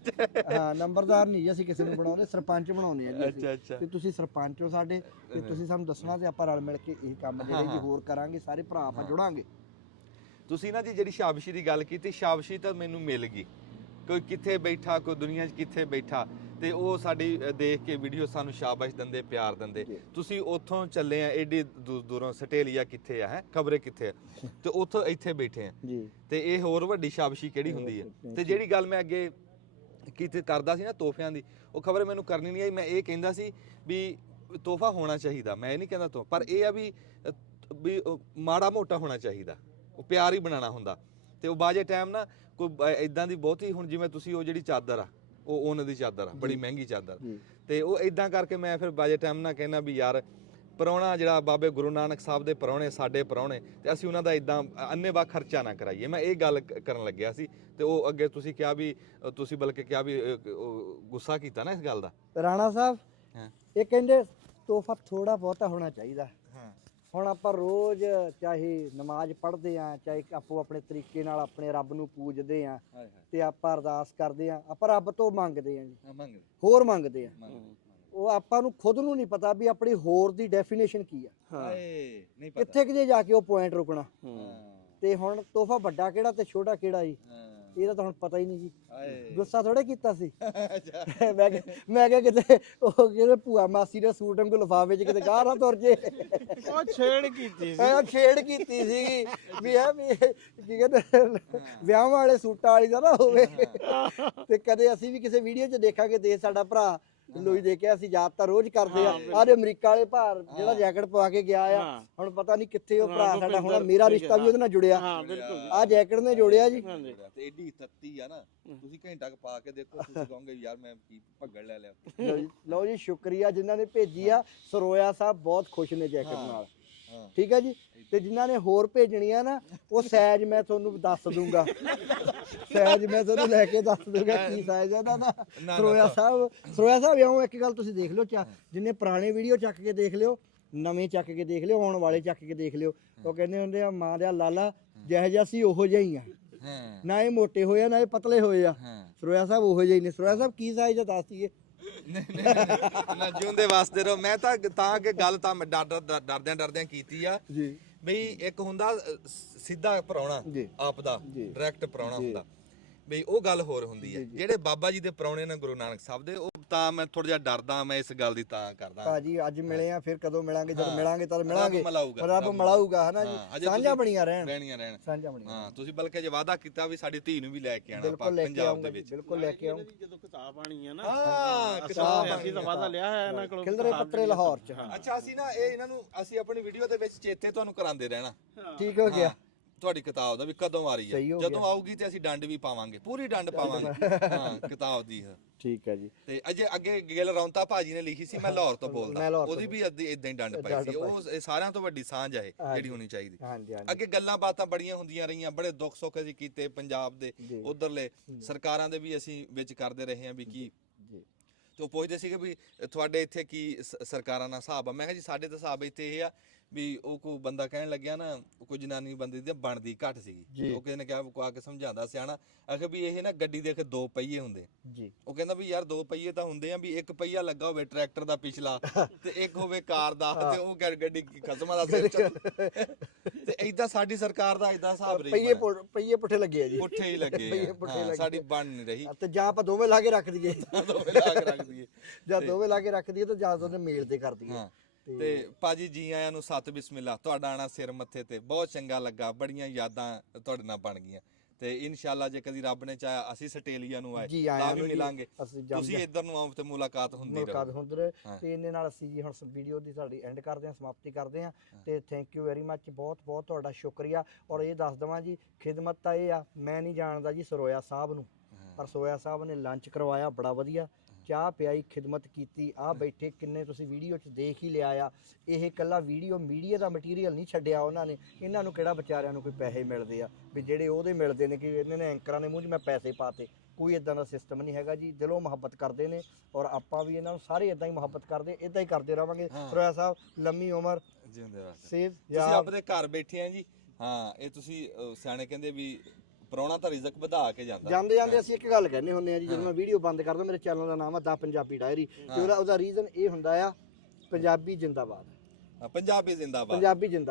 ਹਾਂ ਨੰਬਰਦਾਰ ਨਹੀਂ ਜੀ ਅਸੀਂ ਕਿਸੇ ਨੂੰ ਬਣਾਉਂਦੇ, ਸਰਪੰਚ ਬਣਾਉਂਦੇ ਆ ਜੀ ਅਸੀਂ। ਤੇ ਤੁਸੀਂ ਸਰਪੰਚ ਹੋ ਸਾਡੇ, ਤੇ ਤੁਸੀਂ ਸਾਨੂੰ ਦੱਸਣਾ ਤੇ ਆਪਾਂ ਰਲ ਮਿਲ ਕੇ ਇਹ ਕੰਮ ਜਿਹੜੇ ਜੀ ਹੋਰ ਕਰਾਂਗੇ, ਸਾਰੇ ਭਰਾ ਆਪਾਂ ਜੁੜਾਂਗੇ। ਤੁਸੀਂ ਨਾ ਜੀ ਜਿਹੜੀ ਸ਼ਾਬਾਸ਼ੀ ਦੀ ਗੱਲ ਕੀਤੀ, ਸ਼ਾਬਾਸ਼ੀ ਤਾਂ ਮੈਨੂੰ ਮਿਲ ਗਈ। ਕੋਈ ਕਿੱਥੇ ਬੈਠਾ, ਕੋਈ ਦੁਨੀਆ 'ਚ ਕਿੱਥੇ ਬੈਠਾ, ਤੇ ਉਹ ਸਾਡੀ ਦੇਖ ਕੇ ਵੀਡੀਓ ਸਾਨੂੰ ਸ਼ਾਬਾਸ਼ ਦਿੰਦੇ, ਪਿਆਰ ਦਿੰਦੇ। ਤੁਸੀਂ ਉੱਥੋਂ ਚੱਲੇ ਆ ਏਡੀ ਦੂਰੋਂ, ਆਸਟ੍ਰੇਲੀਆ ਕਿੱਥੇ ਆ, ਹੈ ਖਬਰੇ ਕਿੱਥੇ ਆ, ਤੇ ਉੱਥੋਂ ਇੱਥੇ ਬੈਠੇ ਆ, ਤੇ ਇਹ ਹੋਰ ਵੱਡੀ ਸ਼ਾਬਾਸ਼ੀ ਕਿਹੜੀ ਹੁੰਦੀ ਹੈ। ਤੇ ਜਿਹੜੀ ਗੱਲ ਮੈਂ ਅੱਗੇ ਕਿਤੇ ਕਰਦਾ ਸੀ ਨਾ ਤੋਹਫਿਆਂ ਦੀ, ਉਹ ਖਬਰ ਮੈਨੂੰ ਕਰਨੀ ਨਹੀਂ ਆਈ। ਮੈਂ ਇਹ ਕਹਿੰਦਾ ਸੀ ਵੀ ਤੋਹਫਾ ਹੋਣਾ ਚਾਹੀਦਾ, ਮੈਂ ਇਹ ਨਹੀਂ ਕਹਿੰਦਾ ਪਰ ਇਹ ਆ ਵੀ ਮਾੜਾ ਮੋਟਾ ਹੋਣਾ ਚਾਹੀਦਾ, ਉਹ ਪਿਆਰ ਹੀ ਬਣਾਉਣਾ ਹੁੰਦਾ। ਤੇ ਉਹ ਬਾਜੇ ਟਾਈਮ ਨਾ ਕੋਈ ਇਦਾਂ ਦੀ ਬਹੁਤੀ, ਹੁਣ ਜਿਵੇਂ ਤੁਸੀਂ ਉਹ ਜਿਹੜੀ ਚਾਦਰ ਆ, ਉਹ ਉਹਨਾਂ ਦੀ ਚਾਦਰ ਆ, ਬੜੀ ਮਹਿੰਗੀ ਚਾਦਰ, ਤੇ ਉਹ ਇਦਾਂ ਕਰਕੇ ਮੈਂ ਫਿਰ ਬਾਜੇ ਟਾਈਮ ਨਾਲ ਕਹਿੰਦਾ ਵੀ ਯਾਰ ਪ੍ਰਾਹੁਣਾ ਜਿਹੜਾ ਬਾਬੇ ਗੁਰੂ ਨਾਨਕ ਸਾਹਿਬ ਦੇ ਪ੍ਰਾਹੁਣੇ, ਸਾਡੇ ਪ੍ਰਾਹੁਣੇ, ਤੇ ਅਸੀਂ ਉਹਨਾਂ ਦਾ ਇਦਾਂ ਅੰਨੇਵਾਹ ਖਰਚਾ ਨਾ ਕਰਾਈਏ। ਮੈਂ ਇਹ ਗੱਲ ਕਰਨ ਲੱਗਿਆ ਸੀ, ਤੇ ਉਹ ਅੱਗੇ ਤੁਸੀਂ ਕਿਹਾ ਵੀ, ਤੁਸੀਂ ਬਲਕਿ ਕਿਹਾ ਵੀ ਗੁੱਸਾ ਕੀਤਾ ਨਾ ਇਸ ਗੱਲ ਦਾ। ਰਾਣਾ ਸਾਹਿਬ ਇਹ ਕਹਿੰਦੇ ਤੋਹਫਾ ਥੋੜਾ ਬਹੁਤਾ ਹੋਣਾ ਚਾਹੀਦਾ। ਹੁਣ ਆਪਾਂ ਰੋਜ਼ ਚਾਹੇ ਨਮਾਜ਼ ਪੜ੍ਹਦੇ ਆ, ਚਾਹੇ ਆਪੋ ਆਪਣੇ ਤਰੀਕੇ ਨਾਲ ਆਪਣੇ ਰੱਬ ਨੂੰ ਪੂਜਦੇ ਆ, ਤੇ ਆਪਾਂ ਅਰਦਾਸ ਕਰਦੇ ਆ, ਆਪਾਂ ਰੱਬ ਤੋਂ ਮੰਗਦੇ ਆ ਜੀ, ਹੋਰ ਮੰਗਦੇ ਆ। ਉਹ ਆਪਾਂ ਨੂੰ ਖੁਦ ਨੂੰ ਨਹੀਂ ਪਤਾ ਵੀ ਆਪਣੀ ਹੋਰ ਦੀ ਡੈਫੀਨੇਸ਼ਨ ਕੀ ਆ, ਕਿੱਥੇ ਕਿ ਜਾ ਕੇ ਉਹ ਪੁਆਇੰਟ ਰੁਕਣਾ। ਤੇ ਹੁਣ ਤੋਹਫਾ ਵੱਡਾ ਕਿਹੜਾ ਤੇ ਛੋਟਾ ਕਿਹੜਾ ਜੀ, ਇਹਦਾ ਤਾਂ ਹੁਣ ਪਤਾ ਹੀ ਨਹੀਂ ਜੀ। ਗੁੱਸਾ ਥੋੜੇ ਕੀਤਾ ਸੀ, ਮੈਂ ਕਿਹਾ ਕਿਤੇ ਉਹ ਕਿਹੜੇ ਭੂਆ ਮਾਸੀ ਦੇ ਸੂਟ ਵਾਂਗੂ ਲਿਫਾਫੇ 'ਚ ਕਿਤੇ ਗਾਹ ਨਾ ਤੁਰ ਜੇ। ਉਹ ਛੇੜ ਕੀਤੀ ਸੀਗੀ ਵੀ ਕੀ ਕਹਿੰਦੇ ਵਿਆਹ ਵਾਲੇ ਸੂਟਾਂ ਵਾਲੀ ਦਾ ਨਾ ਹੋਵੇ। ਤੇ ਕਦੇ ਅਸੀਂ ਵੀ ਕਿਸੇ ਵੀਡੀਓ 'ਚ ਦੇਖਾਂਗੇ, ਦੇ ਸਾਡਾ ਭਰਾ ਲੋਈ ਦੇਖਿਆ, ਅਸੀਂ ਯਾਦ ਤਾਂ ਰੋਜ਼ ਕਰਦੇ ਆ। ਆਹ ਅਮਰੀਕਾ ਵਾਲੇ ਭਾਰ ਜਿਹੜਾ ਜੈਕਟ ਪਵਾ ਕੇ ਗਿਆ ਆ, ਹੁਣ ਪਤਾ ਨਹੀਂ ਕਿੱਥੇ ਉਹ ਭਰਾ ਸਾਡਾ ਹੋਣਾ, ਮੇਰਾ ਰਿਸ਼ਤਾ ਵੀ ਉਹਦੇ ਨਾਲ ਜੁੜਿਆ, ਆਹ ਜੈਕਟ ਨੇ ਜੋੜਿਆ ਜੀ। ਤੇ ਏਡੀ ਤੱਤੀ ਆ ਨਾ, ਤੁਸੀਂ ਘੰਟਾ ਪਾ ਕੇ ਦੇਖੋ, ਤੁਸੀਂ ਕਹੋਗੇ ਯਾਰ ਮੈਂ ਕੀ ਭੱਗੜ ਲੈ ਲਿਆ। ਲਓ ਜੀ, ਸ਼ੁਕਰੀਆ ਜਿਨ੍ਹਾਂ ਨੇ ਭੇਜੀ ਆ। ਸਰੋਇਆ ਸਾਹਿਬ ਬਹੁਤ ਖੁਸ਼ ਨੇ ਜੈਕਟ ਨਾਲ, ਠੀਕ ਹੈ ਜੀ। ਤੇ ਜਿਨ੍ਹਾਂ ਨੇ ਹੋਰ ਭੇਜਣੀਆਂ ਨਾ, ਉਹ ਸਾਈਜ਼ ਮੈਂ ਤੁਹਾਨੂੰ ਦੱਸ ਦੂੰਗਾ, ਸਾਈਜ਼ ਮੈਂ ਤੁਹਾਨੂੰ ਲੈ ਕੇ ਦੱਸ ਦੂੰਗਾ ਕੀ ਸਾਈਜ਼ ਹੈ ਉਹਨਾਂ ਦਾ। ਸਰੋਇਆ ਸਾਹਿਬ ਇਉਂ ਇੱਕ ਗੱਲ ਤੁਸੀਂ ਦੇਖ ਲਿਓ, ਜਿੰਨੇ ਪੁਰਾਣੇ ਵੀਡੀਓ ਚੱਕ ਕੇ ਦੇਖ ਲਿਓ, ਨਵੇਂ ਚੱਕ ਕੇ ਦੇਖ ਲਿਓ, ਆਉਣ ਵਾਲੇ ਚੱਕ ਕੇ ਦੇਖ ਲਿਓ। ਉਹ ਕਹਿੰਦੇ ਹੁੰਦੇ ਆ ਮਾਂ ਦਾ ਲਾਲਾ ਜਿਹੋ ਜਿਹਾ ਸੀ ਉਹੋ ਜਿਹਾ ਹੀ ਆ, ਨਾ ਇਹ ਮੋਟੇ ਹੋਏ ਆ ਨਾ ਇਹ ਪਤਲੇ ਹੋਏ ਆ। ਸਰੋਇਆ ਸਾਹਿਬ ਉਹੋ ਜਿਹੇ ਨੇ। ਸਰੋਇਆ ਸਾਹਿਬ ਕੀ ਸਾਈਜ਼ ਆ ਦੱਸ ਦਈਏ। ਨਾ ਜਿਉਂਦੇ ਵਾਸਤੇ ਰਹੋ। ਮੈਂ ਤਾਂ ਕਿ ਗੱਲ ਤਾਂ ਮੈਂ ਡਰਦਿਆਂ ਕੀਤੀ ਆ ਜੀ, ਬਈ ਇੱਕ ਹੁੰਦਾ ਸਿੱਧਾ ਪ੍ਰਾਹੁਣਾ ਆਪ ਦਾ ਡਾਇਰੈਕਟ ਪ੍ਰਾਹੁਣਾ ਹੁੰਦਾ, ਬਈ ਉਹ ਗੱਲ ਹੋਰ ਹੁੰਦੀ ਹੈ। ਜਿਹੜੇ ਬਾਬਾ ਜੀ ਦੇ ਪ੍ਰਾਹੁਣੇ ਨੇ ਗੁਰੂ ਨਾਨਕ ਸਾਹਿਬ ਦੇ, ਉਹ ਤਾਂ ਮੈਂ ਥੋੜਾ ਜਿਹਾ ਡਰਦਾ, ਮੈਂ ਇਸ ਗੱਲ ਦੀ ਤਾਂ ਕਰਦਾ। ਭਾਜੀ ਅੱਜ ਮਿਲੇ ਆ, ਫਿਰ ਕਦੋਂ ਮਿਲਾਂਗੇ? ਜਦੋਂ ਮਿਲਾਂਗੇ ਤਾਂ ਮਿਲਾਂਗੇ, ਰੱਬ ਮਿਲਾਊਗਾ, ਹਨਾ ਜੀ। ਸਾਂਝਾ ਬਣੀਆਂ ਰਹਿਣ ਸਾਂਝਾ ਬਣੀਆਂ। ਹਾਂ, ਤੁਸੀਂ ਬਲਕਿ ਜੇ ਵਾਅਦਾ ਕੀਤਾ ਵੀ ਸਾਡੀ ਧੀ ਨੂੰ ਵੀ ਲੈ ਕੇ ਆਣਾ ਪੰਜਾਬ ਦੇ ਵਿੱਚ। ਬਿਲਕੁਲ ਲੈ ਕੇ ਆਉਂ। ਜਦੋਂ ਕਿਤਾਬ ਆਣੀ ਹੈ ਨਾ, ਕਿਤਾਬ ਅਸੀਂ ਤਾਂ ਵਾਅਦਾ ਲਿਆ ਹੈ ਇਹਨਾਂ ਕੋਲ, ਖਿਲਰੇ ਪੱਤਰੇ ਲਾਹੌਰ ਚ। ਅੱਛਾ, ਅਸੀਂ ਨਾ ਇਹ ਇਹਨਾਂ ਨੂੰ ਅਸੀਂ ਆਪਣੀ ਵੀਡੀਓ ਦੇ ਵਿੱਚ ਚੇਤੇ ਤੁਹਾਨੂੰ ਕਰਾਉਂਦੇ ਰਹਿਣਾ। ਠੀਕ ਹੋ ਗਿਆ ਤੁਹਾਡੀ ਕਿਤਾਬ ਦਾ ਵੀ ਕਦੋਂ ਆ ਰਹੀ ਹੈ। ਜਦੋਂ ਆਊਗੀ ਤੇ ਅਸੀਂ ਡੰਡ ਵੀ ਪਾਵਾਂਗੇ, ਪੂਰੀ ਡੰਡ ਪਾਵਾਂਗੇ ਹਾਂ ਕਿਤਾਬ ਦੀ। ਠੀਕ ਹੈ ਜੀ। ਤੇ ਅਜੇ ਅੱਗੇ ਗਿੱਲ ਰੌਂਤਾ ਭਾਜੀ ਨੇ ਲਿਖੀ ਸੀ, ਮੈਂ ਲਾਹੌਰ ਤੋਂ ਬੋਲਦਾ, ਉਹਦੀ ਵੀ ਇਦਾਂ ਹੀ ਡੰਡ ਪਾਈ ਸੀ। ਉਹ ਸਾਰਿਆਂ ਤੋਂ ਵੱਡੀ ਸਾਂਝ ਹੈ ਜਿਹੜੀ ਹੋਣੀ ਚਾਹੀਦੀ। ਅੱਗੇ ਗੱਲਾਂ ਬਾਤਾਂ ਬੜੀਆਂ ਹੁੰਦੀਆਂ ਰਹੀਆਂ, ਬੜੇ ਦੁੱਖ ਸੁੱਖ ਅਸੀਂ ਕੀਤੇ ਪੰਜਾਬ ਦੇ, ਉਧਰਲੇ ਸਰਕਾਰਾਂ ਦੇ ਵੀ ਅਸੀਂ ਵਿੱਚ ਕਰਦੇ ਰਹੇ ਹਾਂ ਵੀ ਕੀ। ਤੇ ਉਹ ਪੁੱਛਦੇ ਸੀਗੇ ਵੀ ਤੁਹਾਡੇ ਇੱਥੇ ਕੀ ਸਰਕਾਰਾਂ ਨਾਲ ਹਿਸਾਬ ਆ। ਮੈਂ ਕਿਹਾ ਜੀ ਸਾਡੇ ਤਾਂ ਹਿਸਾਬ ਇੱਥੇ ਇਹ ਆ ਵੀ ਉਹ ਕੋਈ ਬੰਦਾ ਕਹਿਣ ਲੱਗਿਆ ਨਾ, ਕੋਈ ਜਨਾਨੀ ਬੰਦੇ ਦੀ ਬਣਦੀ ਘੱਟ ਸੀਗੀ, ਉਹ ਕਿਸੇ ਨੇ ਕਿਹਾ ਆ ਕੇ ਸਮਝਾਉਂਦਾ ਸਿਆਣਾ, ਆਖੇ ਵੀ ਇਹ ਨਾ ਗੱਡੀ ਦੇ 2 ਪਹੀਏ ਹੁੰਦੇ ਜੀ, ਉਹ ਕਹਿੰਦਾ ਵੀ ਯਾਰ 2 ਪਹੀਏ ਤਾਂ ਹੁੰਦੇ ਆ, ਵੀ ਇੱਕ ਪਹੀਆ ਲੱਗਾ ਹੋਵੇ ਟਰੈਕਟਰ ਦਾ ਪਿਛਲਾ ਤੇ ਇੱਕ ਹੋਵੇ ਕਾਰ ਦਾ, ਤੇ ਉਹ ਗੱਡੀ ਖਸਮਾਂ ਦਾ ਸਿਰ ਤੇ ਏਦਾਂ ਸਾਡੀ ਸਰਕਾਰ ਦਾ ਏਦਾਂ ਹਿਸਾਬ ਰਹੀ, ਪਹੀਏ ਪੁੱਠੇ ਲੱਗੇ ਆ ਜੀ, ਪੁੱਠੇ ਹੀ ਲੱਗੇ, ਸਾਡੀ ਬਣ ਨਹੀਂ ਰਹੀ, ਤੇ ਜਾਂ ਆਪਾਂ ਦੋਵੇਂ ਲਾ ਕੇ ਰੱਖ ਦਈਏ, ਦੋਵੇਂ ਲਾ ਕੇ ਰੱਖ ਦਈਏ, ਜਾਂ ਦੋਵੇਂ ਲਾ ਕੇ ਰੱਖ ਦਈਏ ਤੇ ਜਾਂ ਦੋਨੇ ਮੇਲ ਤੇ ਕਰ ਦਈਏ। ਤੇ ਭਾਜੀ ਜੀ ਆਇਆਂ ਨੂੰ ਸਤ ਬਿਸਮਿਲ੍ਲਾ, ਤੁਹਾਡਾ ਆਣਾ ਸਿਰ ਮੱਥੇ ਤੇ ਬਹੁਤ ਚੰਗਾ ਲੱਗਾ, ਬੜੀਆਂ ਯਾਦਾਂ ਤੁਹਾਡੇ ਨਾਲ ਬਣ ਗਈਆਂ, ਤੇ ਇਨਸ਼ਾਅੱਲਾ ਜੇ ਕਦੀ ਰੱਬ ਨੇ ਚਾਹਿਆ ਅਸੀਂ ਆਸਟ੍ਰੇਲੀਆ ਨੂੰ ਆਏ ਤਾਂ ਵੀ ਮਿਲਾਂਗੇ, ਤੁਸੀਂ ਇੱਧਰ ਨੂੰ ਆਓ ਤੇ ਮੁਲਾਕਾਤ ਹੁੰਦੀ ਰਹੇ। ਤੇ ਇਹਨੇ ਨਾਲ ਅਸੀਂ ਜੀ ਹੁਣ ਵੀਡੀਓ ਦੀ ਸਾਡੀ ਐਂਡ ਕਰਦੇ ਹਾਂ, ਸਮਾਪਤੀ ਕਰਦੇ ਹਾਂ, ਤੇ ਥੈਂਕ ਯੂ ਵੈਰੀ ਮੱਚ, ਬਹੁਤ ਬਹੁਤ ਤੁਹਾਡਾ ਸ਼ੁਕਰੀਆ। ਔਰ ਇਹ ਦੱਸ ਦਵਾਂ ਜੀ, ਖਿਦਮਤ ਤਾਂ ਇਹ ਆ, ਮੈਂ ਨਹੀਂ ਜਾਣਦਾ ਜੀ ਸਰੋਇਆ ਸਾਹਿਬ ਨੂੰ, ਪਰ ਸਰੋਇਆ ਸਾਹਿਬ ਨੇ ਲੰਚ ਕਰਵਾਇਆ ਬੜਾ ਵਧੀਆ, ਚਾਹ ਪਿਆਈ, ਖਿਦਮਤ ਕੀਤੀ, ਆ ਬੈਠੇ ਕਿੰਨੇ ਤੁਸੀਂ ਵੀਡੀਓ 'ਚ ਦੇਖ ਹੀ ਲਿਆ ਆ, ਇਹ ਇਕੱਲਾ ਵੀਡੀਓ ਮੀਡੀਆ ਦਾ ਮਟੀਰੀਅਲ ਨਹੀਂ ਛੱਡਿਆ ਉਹਨਾਂ ਨੇ, ਇਹਨਾਂ ਨੂੰ ਕਿਹੜਾ ਵਿਚਾਰਿਆਂ ਨੂੰ ਕੋਈ ਪੈਸੇ ਮਿਲਦੇ ਆ ਵੀ ਜਿਹੜੇ ਉਹਦੇ ਮਿਲਦੇ ਨੇ ਕਿ ਇਹਨਾਂ ਨੇ ਐਂਕਰਾਂ ਦੇ ਮੂੰਹ 'ਚ ਮੈਂ ਪੈਸੇ ਪਾਤੇ, ਕੋਈ ਇਦਾਂ ਦਾ ਸਿਸਟਮ ਨਹੀਂ ਹੈਗਾ ਜੀ, ਦਿਲੋਂ ਮੁਹੱਬਤ ਕਰਦੇ ਨੇ, ਔਰ ਆਪਾਂ ਵੀ ਇਹਨਾਂ ਨੂੰ ਸਾਰੇ ਇਦਾਂ ਹੀ ਮੁਹੱਬਤ ਕਰਦੇ, ਇਦਾਂ ਹੀ ਕਰਦੇ ਰਵਾਂਗੇ। ਸਰੋਇਆ ਸਾਹਿਬ ਲੰਮੀ ਉਮਰ, ਸੇਵ, ਤੁਸੀਂ ਆਪਣੇ ਘਰ ਬੈਠੇ ਆ ਜੀ, ਹਾਂ ਇਹ ਤੁਸੀਂ ਸਿਆਣੇ ਕਹਿੰਦੇ ਵੀ ਪ੍ਰਾਹੁਣਾ ਤਾਂ ਰਿਜ਼ਕ ਵਧਾ ਕੇ ਜਾਂਦਾ, ਜਾਂਦੇ ਜਾਂਦੇ ਅਸੀਂ ਇੱਕ ਗੱਲ ਕਹਿੰਦੇ ਹੁੰਦੇ ਆ ਜੀ, ਜਦੋਂ ਮੈਂ ਵੀਡੀਓ ਬੰਦ ਕਰਦਾ, ਮੇਰੇ ਚੈਨਲ ਦਾ ਨਾਮ ਆ ਦਾ ਪੰਜਾਬੀ ਡਾਇਰੀ, ਤੇ ਉਹਦਾ ਰੀਜ਼ਨ ਇਹ ਹੁੰਦਾ ਆ, ਪੰਜਾਬੀ ਜਿੰਦਾਬਾਦ, ਪੰਜਾਬੀ ਜ਼ਿੰਦਾਬਾਦ, ਪੰਜਾਬੀ ਜਿੰਦਾਬਾਦ।